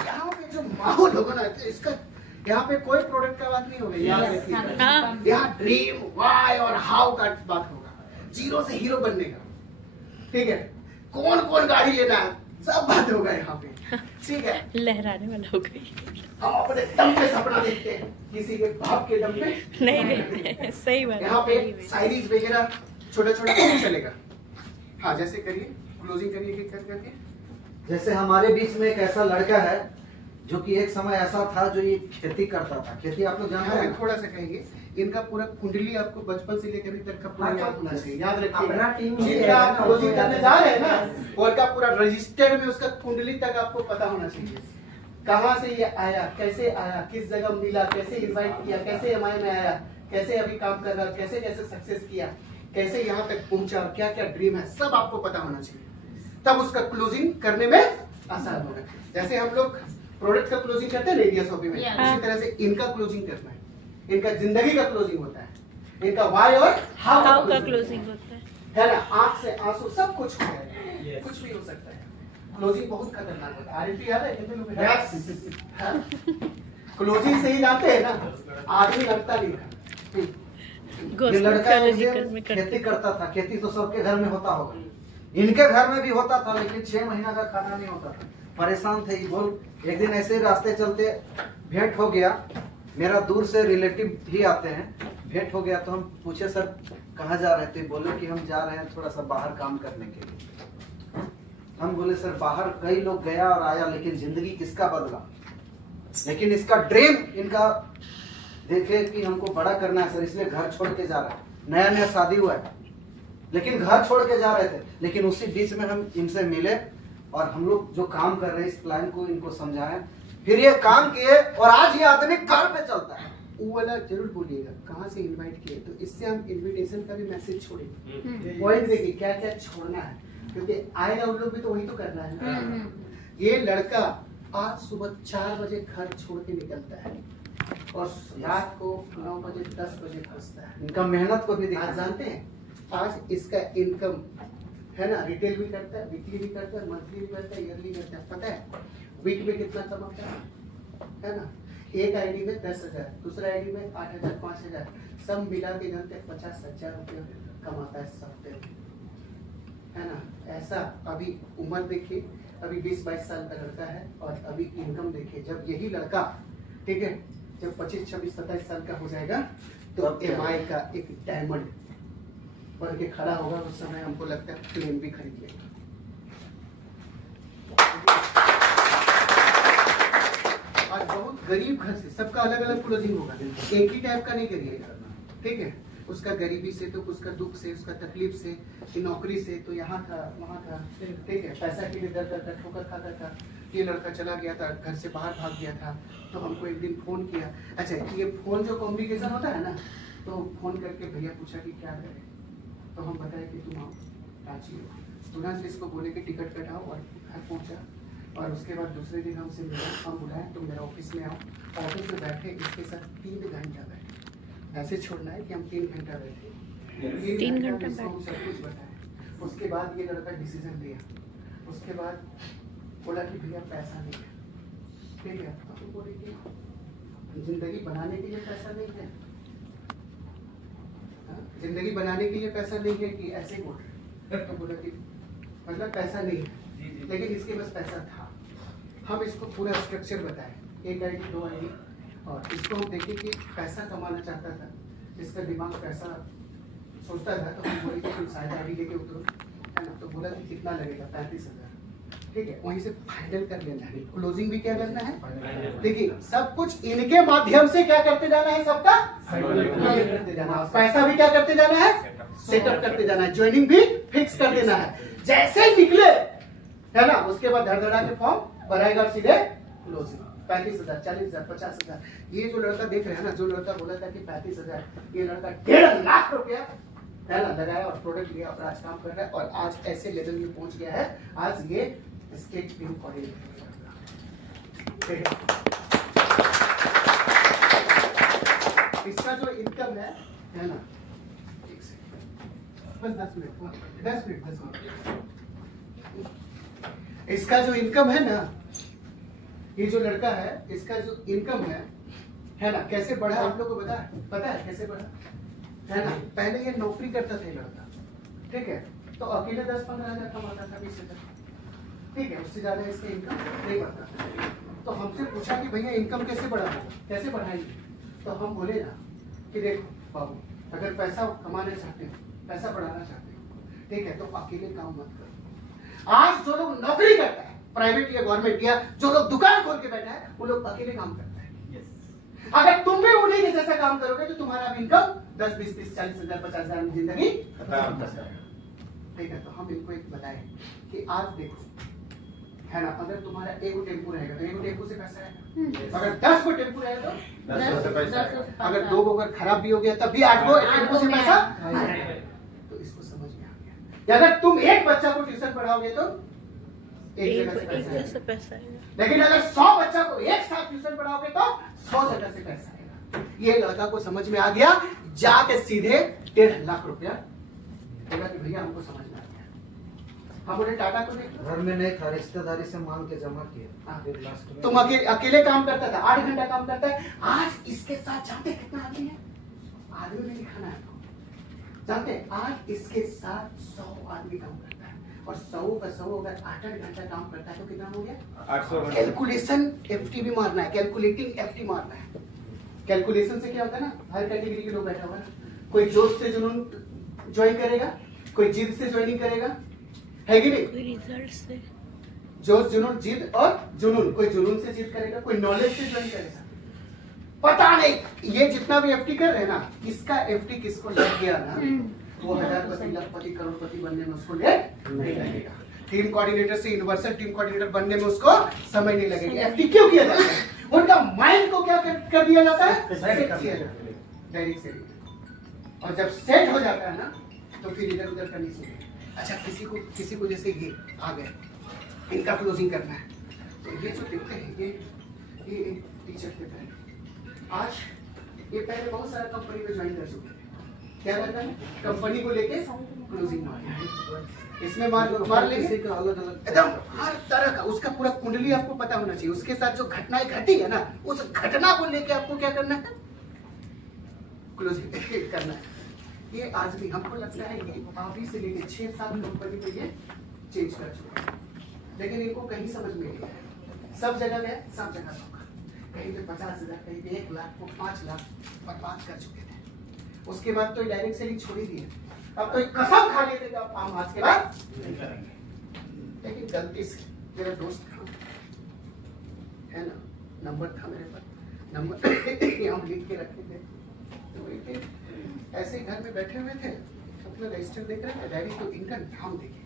यहाँ पे जो माहौल होगा ना, इसका यहाँ पे कोई प्रोडक्ट का बात नहीं होगा, यहाँ ड्रीम, वाई और हाउ का बात होगा। जीरो से हीरो बनने का, ठीक है। कौन कौन गाड़ी लेना है, सब बात होगा यहाँ पे, ठीक है। लहराने वाला हो गई। हम अपने दम पे सपना देखते हैं, किसी के बाप के दम पे नहीं देखते। सही बात। यहाँ पे साइरीज वगैरह छोटा छोटा चलेगा। हाँ, जैसे करिए, क्लोजिंग करिए कर करके। जैसे हमारे बीच में एक ऐसा लड़का है जो कि एक समय ऐसा था जो ये खेती करता था। खेती आप लोग जानते हैं? थोड़ा सा कहेंगे, इनका पूरा कुंडली आपको बचपन से लेकर तक का पूरा याद होना चाहिए। याद रखिए, जिनका आप क्लोजिंग करने जा रहे हैं ना, वो का पूरा रजिस्टर्ड में उसका कुंडली तक आपको पता होना चाहिए। कहाँ से ये आया, कैसे आया, किस जगह मिला, कैसे इन्वाइट किया, कैसे MI में आया, कैसे अभी काम कर रहा, कैसे कैसे सक्सेस किया, कैसे यहाँ तक पहुंचा, क्या क्या ड्रीम है, सब आपको पता होना चाहिए। तब उसका क्लोजिंग करने में आसान होगा। जैसे हम लोग प्रोडक्ट का क्लोजिंग करते हैं रेडियस में, उसी तरह से इनका क्लोजिंग करना है। इनका जिंदगी का क्लोजिंग होता है, इनका वाई और हाउ का क्लोजिंग होता है ना। आंख से आंसू सब कुछ हो जाएगा, कुछ भी हो सकता है। क्लोजिंग बहुत खतरनाक होता है। RMP याद है? क्लोजिंग से ही जाते हैं ना, आदमी लगता नहीं था। ये लड़का खेती करता था। खेती तो सबके घर में होता होगा, इनके घर में भी होता था, लेकिन 6 महीना का खाना नहीं होता था। परेशान थे। बोल, एक दिन ऐसे रास्ते चलते भेंट हो गया। मेरा दूर से रिलेटिव भी आते हैं। भेंट हो गया तो हम पूछे, सर कहाँ जा रहे थे? बोले कि हम जा रहे हैं थोड़ा सा बाहर काम करने के लिए। हम बोले, सर बाहर कई लोग गया और आया, लेकिन जिंदगी किसका बदला? लेकिन इसका ड्रीम, इनका देखे कि हमको बड़ा करना है सर, इसलिए घर छोड़ के जा रहा है। नया नया शादी हुआ है, लेकिन घर छोड़ के जा रहे थे। लेकिन उसी बीच में हम इनसे मिले और हम लोग जो काम कर रहे हैं इस प्लान को इनको समझाएं, फिर ये काम किए और आज ये आदमी कार पे चलता है। वो वाला जरूर बोलिएगा कहाँ से इनवाइट किए, तो इससे हम इनविटेशन का भी मैसेज छोड़ेंगे। पॉइंट देखिए क्या क्या छोड़ना है, क्योंकि आएगा उन लोग भी तो वही तो करना है ना। ये लड़का आज सुबह 4 बजे घर छोड़ के निकलता है और रात को 9 बजे 10 बजे पहुंचता है। इनका मेहनत को भी दिखा। आज जानते हैं, आज इसका इनकम है ना, रिटेल भी करता है, वीकली भी करता है, मंथली भी करता है, ईयरली करता है। पता है वीक में कितना कमाता है ना। एक आईडी में 10,000, दूसरा आईडी में 8,000, 5,000, सब मिला के जानते 50,000 रुपये कमाता है सब, है ना। ऐसा अभी उम्र देखिए, अभी 20-22 साल का लड़का है और अभी इनकम देखिए। जब यही लड़का, ठीक है, जब 25, 26, 27 साल का हो जाएगा तो MI का एक डायमंड बन के खड़ा होगा। उस समय हमको लगता है प्लेन भी खरीद लेगा। और बहुत गरीब घर से, सबका अलग अलग क्लोजिंग होगा, एक ही टाइप का नहीं करिएगा, ठीक है। उसका गरीबी से तो उसका दुख से, उसका तकलीफ से, नौकरी से तो यहाँ था वहाँ था, ठीक है। पैसा के लिए दर दर दर ठोकर खाता था। ये लड़का चला गया था, घर से बाहर भाग गया था, तो हमको एक दिन फोन किया। अच्छा, ये फोन जो कम्युनिकेशन होता है ना, तो फोन करके भैया पूछा कि क्या करें, तो हम बताए कि तुम आओ रांची हो। तुरंत इसको बोले कि टिकट कटाओ और घर पहुँचा। और उसके बाद दूसरे दिन हमसे मिला, हम बुलाए तो मेरा ऑफिस में आओ। ऑफिस में बैठे, इसके साथ 3 घंटा बैठे। ऐसे छोड़ना है कि हम 3 घंटा बैठे, 3 घंटा हम सब कुछ बताए। उसके बाद ये लड़का डिसीजन लिया। उसके बाद बोला कि भैया पैसा नहीं है, ठीक है, तो बोले कि जिंदगी बनाने के लिए पैसा नहीं है, जिंदगी बनाने के लिए पैसा नहीं है कि ऐसे बोल रहे, तो बोला कि मतलब पैसा नहीं है, लेकिन इसके पास पैसा था। हम इसको पूरा स्ट्रक्चर बताएं, 1 आईडी 2 आईडी, और इसको हम देखें कि पैसा कमाना चाहता था, इसका दिमाग पैसा सोचता था, तो हम बोले कि तुम शायद आईडी लेके उतरो, है ना। तो बोला कि कितना लगेगा, 35,000। ठीक है, वहीं से फाइनल कर लेना है, क्लोजिंग भी क्या करना है। देखिए सब कुछ इनके माध्यम से क्या करते जाना है, सबका करते जाना है, पैसा भी क्या करते जाना है, सेटअप करते जाना है, ज्वाइनिंग भी फिक्स कर देना है। जैसे निकले है ना, उसके बाद धड़धड़ा के फॉर्म भराएगा, सीधे क्लोजिंग। 35,000, 40,000, 50,000। ये जो लड़का देख रहे हैं ना, जो लड़का बोला था कि 35,000, ये लड़का 1.5 लाख रुपया है ना लगाया और प्रोडक्ट लिया और आज काम कर रहा है, और आज ऐसे लेवल में पहुंच गया है, आज ये स्टेट टीम कोऑर्डिनेटर। इसका जो इनकम है ना, बस 10 मिनट। इसका जो इनकम है ना, ये जो लड़का है, इसका जो इनकम है ना, कैसे बढ़ा आप लोग को पता है कैसे बढ़ा, है ना। पहले ये नौकरी करता था लड़का, ठीक है, तो अकेले 10-15 हजार कमाता था, 20 हजार, ठीक है, उससे ज्यादा इसका इनकम नहीं बढ़ता। तो हमसे पूछा कि भैया इनकम कैसे बढ़ाएंगे, कैसे बढ़ाएंगे, तो हम बोले ना कि देखो बाबू, अगर पैसा कमाना चाहते हो, पैसा बढ़ाना चाहते हो, ठीक है, तो अकेले काम मत करो। आज जो लोग नौकरी करता है, प्राइवेट या गवर्नमेंट, या जो लोग दुकान खोल के बैठा है, वो लोग अकेले काम करते हैं। अगर तुम भी उन्हीं के जैसा काम करोगे तो तुम्हारा इनकम 10, 20, 30, 40 हजार, 50 हजार में जिंदगी खत्म। ठीक है, तो हम इनको एक बताएं कि आज देखो है ना, अगर तुम्हारा 1 टेम्पो रहेगा तो 1 टेम्पो से पैसा आएगा, अगर 10 को टेम्पो रहेगा तो 10 से पैसा आएगा, अगर 2 अगर खराब भी हो गया तब भी 8 को टेम्पो से पैसा आएगा। तो इसको समझ में आ गया। अगर तुम एक बच्चा को ट्यूशन पढ़ाओगे तो एक जगह से पैसा आएगा, लेकिन अगर 100 बच्चा को एक साथ ट्यूशन पढ़ाओगे तो 100 जगह से पैसा आएगा। ये लड़का को समझ में आ गया, जाके सीधे 1.5 लाख रुपया बोला कि भैया हमको समझ में आ गया। हम बोले टाटा को नहीं, घर में नहीं था, रिश्तेदारी से मांग के जमा किया। तुम अकेले काम करता था, 8 घंटा काम करता है। आज इसके साथ जानते कितना आदमी है, आदमी में दिखाना है आपको, जानते आज इसके साथ 100 आदमी काम करता है, और 100 का 100 अगर 8 घंटा काम करता है तो कितना हो गया, 800। कैलकुलेशन एफटी भी मारना है, कैलकुलेटिंग एफटी मारना है। कैलकुलेशन से क्या होता है ना, हर कैटेगरी के लोग बैठा हुआ है, कोई जोश से जुनून ज्वाइन करेगा, कोई जिद से ज्वाइनिंग करेगा, है कि नहीं, कोई रिजल्ट से जोश जुनून जिद, और जुनून कोई जुनून से जिद करेगा, कोई नॉलेज से ज्वाइन करेगा। पता नहीं ये जितना भी एफटी कर रहे हैं ना, इसका एफटी किसको लग गया ना, वो 1000पति, लाखपति, करोड़पति बनने में उसको लेट नहीं लगेगा। टीम कोऑर्डिनेटर से यूनिवर्सल टीम कोऑर्डिनेटर बनने में उसको समय नहीं लगेगा। एफटी क्यों किया जाता है, उनका माइंड को क्या कर दिया जाता है, सेट किया जाता है, डायरेक्ट सेट। और जब सेट हो जाता है ना, तो फिर इधर उधर करनी चाहिए। अच्छा, किसी को जैसे ये आ गए, इनका क्लोजिंग करना है, तो ये जो देखते हैं ये टीचर के पहले, आज ये पहले बहुत सारा कंपनी में ज्वाइन कर चुके हैं। क्या करना है, कंपनी को लेके क्लोजिंग मारना है, इसमें मार लेंगे अलग अलग एकदम हर तरह का, उसका पूरा कुंडली आपको पता होना चाहिए, उसके साथ जो घटनाएं घटी है ना, उस घटना को लेके आपको क्या करना है, क्लोजिंग करना है। ये आज भी हमको लगता है कि अभी से लेके 6-7 कंपनी में ये चेंज कर चुके हैं, लेकिन इनको कहीं समझ में नहीं आया। सब जगह गए, सब जगह धोखा, कहीं पे 50,000, कहीं पे 1 लाख को 5 लाख बर्बाद कर चुके थे। उसके बाद तो डायरेक्ट सेलिंग छोड़ ही दिए, अब तो कसम खा लिए थे कि अब हम आज के बाद नहीं करेंगे। लेकिन गलती से मेरा दोस्त था, है ना, नंबर था मेरे पास, नंबर हम लिख के रखे थे, तो ऐसे ही घर में बैठे हुए थे, अपना रजिस्टर देख रहे थे, डायरी तो इनका नाम देखे,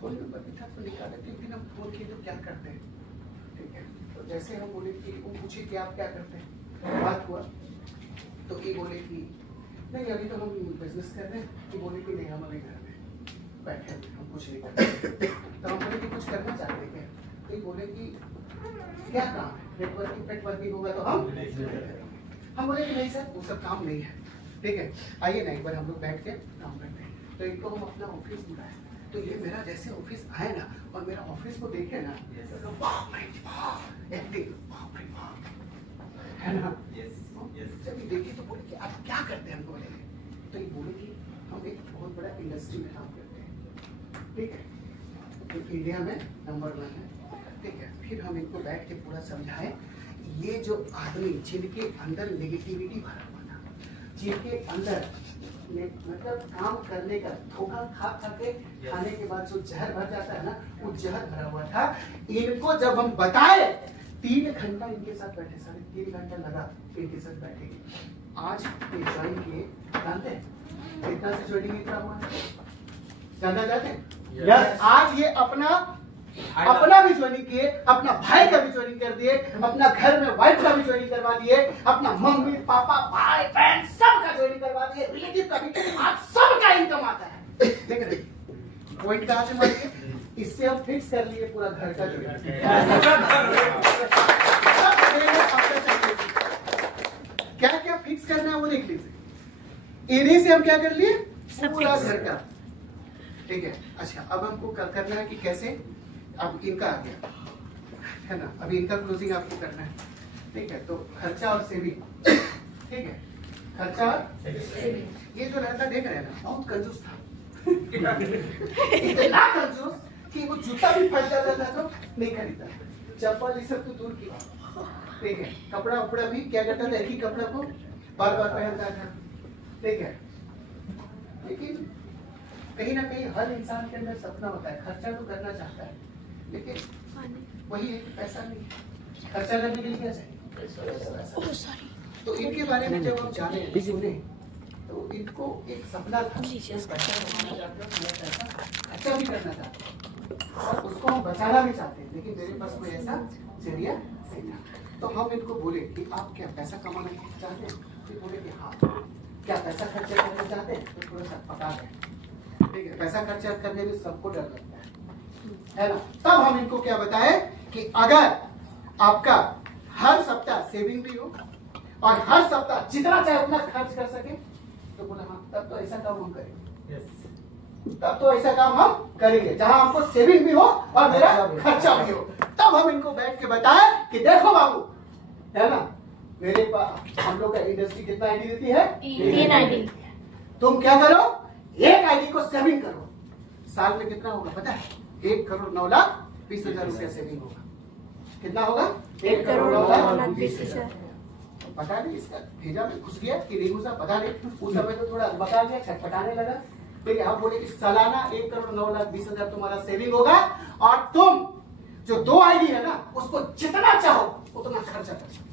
फोन नंबर भी था तो निकाले, तो एक दिन हम फोन किए तो क्या करते हैं, ठीक है, तो जैसे हम बोले कि वो पूछे कि आप क्या करते हैं, बात हुआ तो ये बोले कि नहीं अभी तो हम बिजनेस कर रहे हैं, कि बोले कि नहीं हम अभी घर में बैठे हैं, हम कुछ नहीं करते। तो हम बोले कि कुछ करना चाहते हैं, तो ये बोले कि क्या काम है, नेटवर्किंग होगा तो हम बोले कि नहीं सर वो सब काम नहीं है, ठीक है, आइए ना एक बार हम लोग बैठ के काम करते हैं। तो इनको हम अपना ऑफिस बुलाए, तो ये मेरा जैसे ऑफिस आए ना और मेरा ऑफिस को देखे ना, बाप रे बाप, एक्टिंग बाप रे बाप, है ना? जब ये देखिए तो बोले कि आप क्या करते हैं? हम बोले तो ये बोले कि हम एक बहुत बड़ा इंडस्ट्री में काम करते हैं, ठीक है, तो इंडिया में नंबर 1 है, ठीक है। फिर हम इनको बैठ के पूरा समझाएं, ये जो आदमी जिनके अंदर नेगेटिविटी भरा हुआ था, जिनके अंदर मतलब काम करने का धोखा खा खा के खाने के बाद जो जहर भर जाता है ना, वो जहर भरा हुआ था। इनको जब हम बताए 3 घंटा इनके साथ बैठे, 3.5 घंटा लगा इनके साथ बैठे। आज ये ज्वाइन किए, जानते हैं कितना से ज्वाइनिंग इतना हुआ जानना चाहते हैं? yes. आज ये अपना भी ज्वाइनिंग किए, अपना भाई का भी ज्वाइनिंग कर दिए, अपना घर में वाइफ का भी ज्वाइनिंग करवा दिए, अपना मम्मी पापा भाई बहन सबका ज्वाइनिंग करवा दिए, रिलेटिव का भी, आज सबका इनकम आता है। देख रहे पॉइंट कहाँ से मारिए, इससे हम फिक्स कर लिए पूरा घर का क्या क्या फिक्स करना है वो देख लीजिए। इन्हीं से हम क्या कर लिए पूरा घर का, ठीक है। अच्छा अब हमको करना है कि कैसे, अब इनका आ गया है ना, अभी इनका क्लोजिंग आपको करना है, ठीक है। तो खर्चा और सेविंग, ठीक है, खर्चा और सेविंग। ये जो लड़का देख रहे हैं ना, बहुत कंजूस था इतना कंजूस कि वो जूता भी फट जाता था तो नहीं खरीदता, चप्पल ये सब तो दूर की, ठीक है। कपड़ा उपड़ा भी क्या करता था, एक ही कपड़ा को बार बार पहनता था, ठीक है। लेकिन कहीं ना कहीं हर इंसान के अंदर सपना होता है, खर्चा तो करना चाहता है, लेकिन वही है पैसा नहीं, खर्चा करने के लिए क्या चाहिए? तो इनके बारे में जब हम जाने सुने तो इनको एक सपना था, खर्चा भी करना चाहता और उसको हम बचाना भी चाहते हैं, लेकिन मेरे पास कोई ऐसा जरिया नहीं था। तो हम इनको बोले कि आप क्या पैसा कमाना चाहते हैं? तो बोले कि हाँ। क्या पैसा खर्चा करना चाहते हैं? तो थोड़ा सा पता है, ठीक है। पैसा खर्चा करने में सबको डर लगता है ना। तब हम इनको क्या बताए कि अगर आपका हर सप्ताह सेविंग भी हो और हर सप्ताह जितना चाहे उतना खर्च कर सके, तो बोला हाँ, तब तो ऐसा काम हम करेंगे, तब तो ऐसा काम हम करेंगे जहां हमको सेविंग भी हो और मेरा खर्चा भी हो। तब हम इनको बैठ के बताए कि देखो बाबू, है ना, मेरे पास हम लोग का इंडस्ट्री कितना आईडी देती है? 3 आईडी। तुम क्या करो, एक आईडी को सेविंग करो, साल में कितना होगा पता है? 1,09,20,000 रुपया सेविंग होगा। कितना होगा? 1,09,20,000। पता नहीं इसका भेजा में घुस गया कि नहीं घुसा, पता नहीं। उस समय तो थोड़ा बता दिया, छटपटाने लगा। ठीक है, हम बोले कि सालाना 1,09,20,000 तुम्हारा सेविंग होगा और तुम जो 2 आईडी है ना, उसको जितना चाहो उतना खर्चा कर सकते।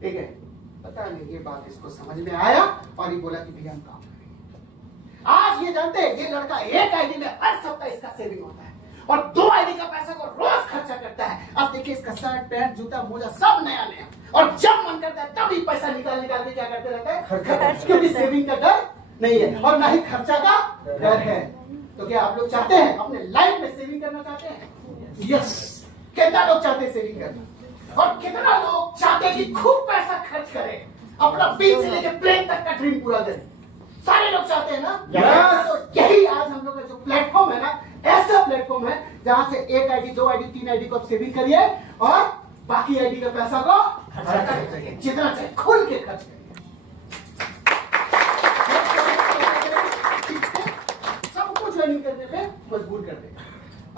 ठीक है, पता नहीं ये बात इसको समझ में आया और ये बोला कि भैया हम काम करेंगे। आज ये जानते हैं, ये लड़का एक आईडी में हर सप्ताह इसका सेविंग होता है और 2 आईडी का पैसा को रोज खर्चा करता है। अब देखिए इसका शर्ट पैंट जूता मोजा सब नया नया, और जब मन करता है तभी पैसा निकाल के क्या करते रहते हैं, क्योंकि सेविंग का डर नहीं है और ना ही खर्चा का डर है। तो क्या आप लोग चाहते हैं अपने लाइफ में सेविंग करना चाहते हैं? यस। कितना लोग चाहते हैं सेविंग करना और कितना लोग चाहते हैं कि खूब पैसा खर्च करें, अपना बीच से लेकर प्लेन तक का ड्रीम पूरा करें? सारे लोग चाहते हैं ना? yes. तो यही आज हम लोग का जो प्लेटफॉर्म है ना, ऐसा प्लेटफॉर्म है जहां से 1 आईडी 2 आईडी 3 आईडी को आप सेविंग करिए और बाकी आईडी का पैसा को जितना चाहे खुल के खर्च करिए। सबको ज्वाइनिंग करने पे मजबूर कर देगा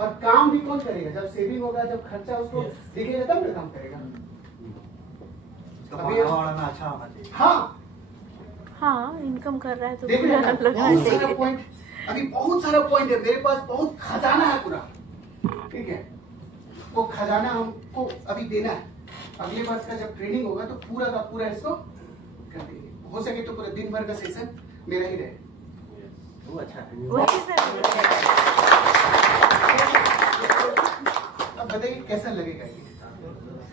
और काम भी कौन करेगा? जब सेविंग होगा, जब खर्चा उसको दिखेगा तब ना काम करेगा। अच्छा होना चाहिए। हाँ, इनकम कर रहा है तो देखिए बहुत सारा पॉइंट, अभी बहुत सारा पॉइंट है मेरे पास, बहुत खजाना है पूरा। ठीक है, वो खजाना हमको अभी देना है। अगले वर्ष का जब ट्रेनिंग होगा तो पूरा का पूरा इसको कर देंगे। हो सके तो पूरा दिन भर का सेशन मेरा ही रहे। वो अच्छा है। अब बताइए कैसा लगेगा ये?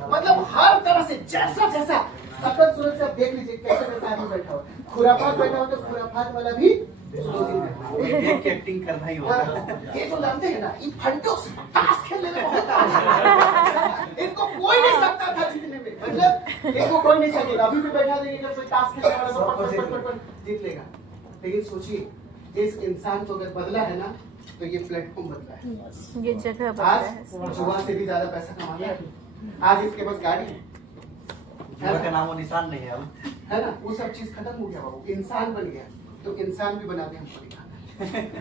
मतलब हर तरह से जैसा जैसा सकल सूरत से आप देख लीजिए कैसा कैसा आदमी बैठा हो। खुराफात बैठा हो तो खुराफात वाला भी एक्टिंग करना ही होगा। ये जो जानते हैं ना, इन फंटों से ताश खेलने में बहुत इनको कोई नहीं सकता था जीतने में, मतलब इनको कोई नहीं सकेगा। अभी भी बैठा देंगे जब कोई ताश खेलने वाला तो जीत लेगा। लेकिन सोचिए इस इंसान को अगर बदला है ना तो ये प्लेटफॉर्म बदला है, ये जगह आज बदला है। जुआ से भी ज्यादा पैसा कमा लिया, आज इसके पास गाड़ी है का नाम और निशान नहीं है अब। है ना, वो सब चीज खत्म हो गया बाबू, इंसान बन गया, तो इंसान भी बना दे हमको दिखाना।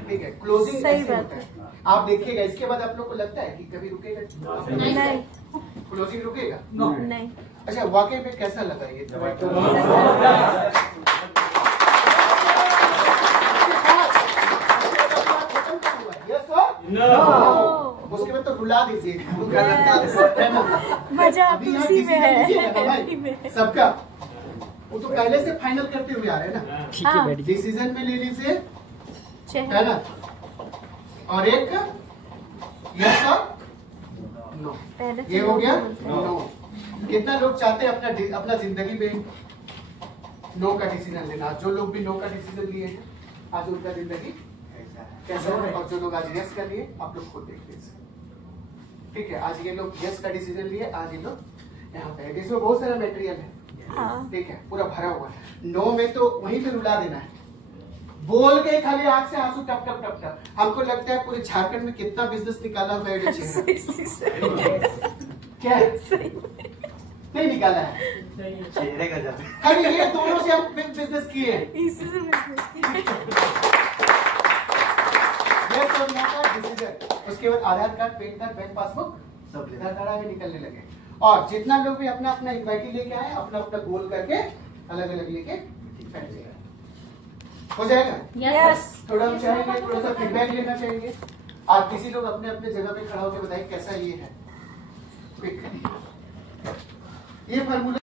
ठीक है, क्लोजिंग सही ऐसे बात होता है, आप देखिएगा। इसके बाद आप लोग को लगता है कि कभी रुकेगा? नहीं क्लोजिंग रुकेगा? नहीं। अच्छा, वाकई में कैसा लगा ये? उसके बाद तो रुला दीजिए, मजा अभी यहाँ उसी में है, decision है सबका, वो तो पहले से फाइनल करते हुए आ रहे हैं ना। हाँ। डिसीजन में ले लीजिए, है चेहरा ना, और एक यस और नो, पहले ये हो गया नो। कितना लोग चाहते हैं अपना जिंदगी में नो का डिसीजन लेना? जो लोग भी नो का डिसीजन लिए हैं, आज उनका जिंदगी कैसा है, और जो लोग आज यस कर लिए, आप लोग खुद देख लीजिए। ठीक है, आज ये लोग यस का डिसीजन लिए, आज ये लोग यहाँ पे, इसमें बहुत सारा मटेरियल है। हाँ। ठीक है, पूरा भरा हुआ है। नो में तो वहीं पे रुला देना है, बोल के खाली आंख से आंसू टप टप टप टप। हमको लगता है पूरे झारखंड में कितना बिजनेस निकाला हुआ है क्या नहीं निकाला है? चेहरे का जादू। खाली ये दोनों से हम बिजनेस किए हैं। इसी से बिजनेस की। यस और नो का डिसीजन, उसके बाद Aadhaar card, PAN card, bank passbook सब ले धड़धड़ा के निकलने लगे। और जितना लोग भी अपना अपना इन्वाइटी लेके आए, अपना अपना गोल करके अलग अलग लेके बैठ जाएगा, हो जाएगा। यस। थोड़ा हम चाहेंगे, थोड़ा सा फीडबैक लेना चाहेंगे। आप किसी लोग अपने अपने जगह पे खड़ा होकर बताइए कैसा ये है। ये फार्मूला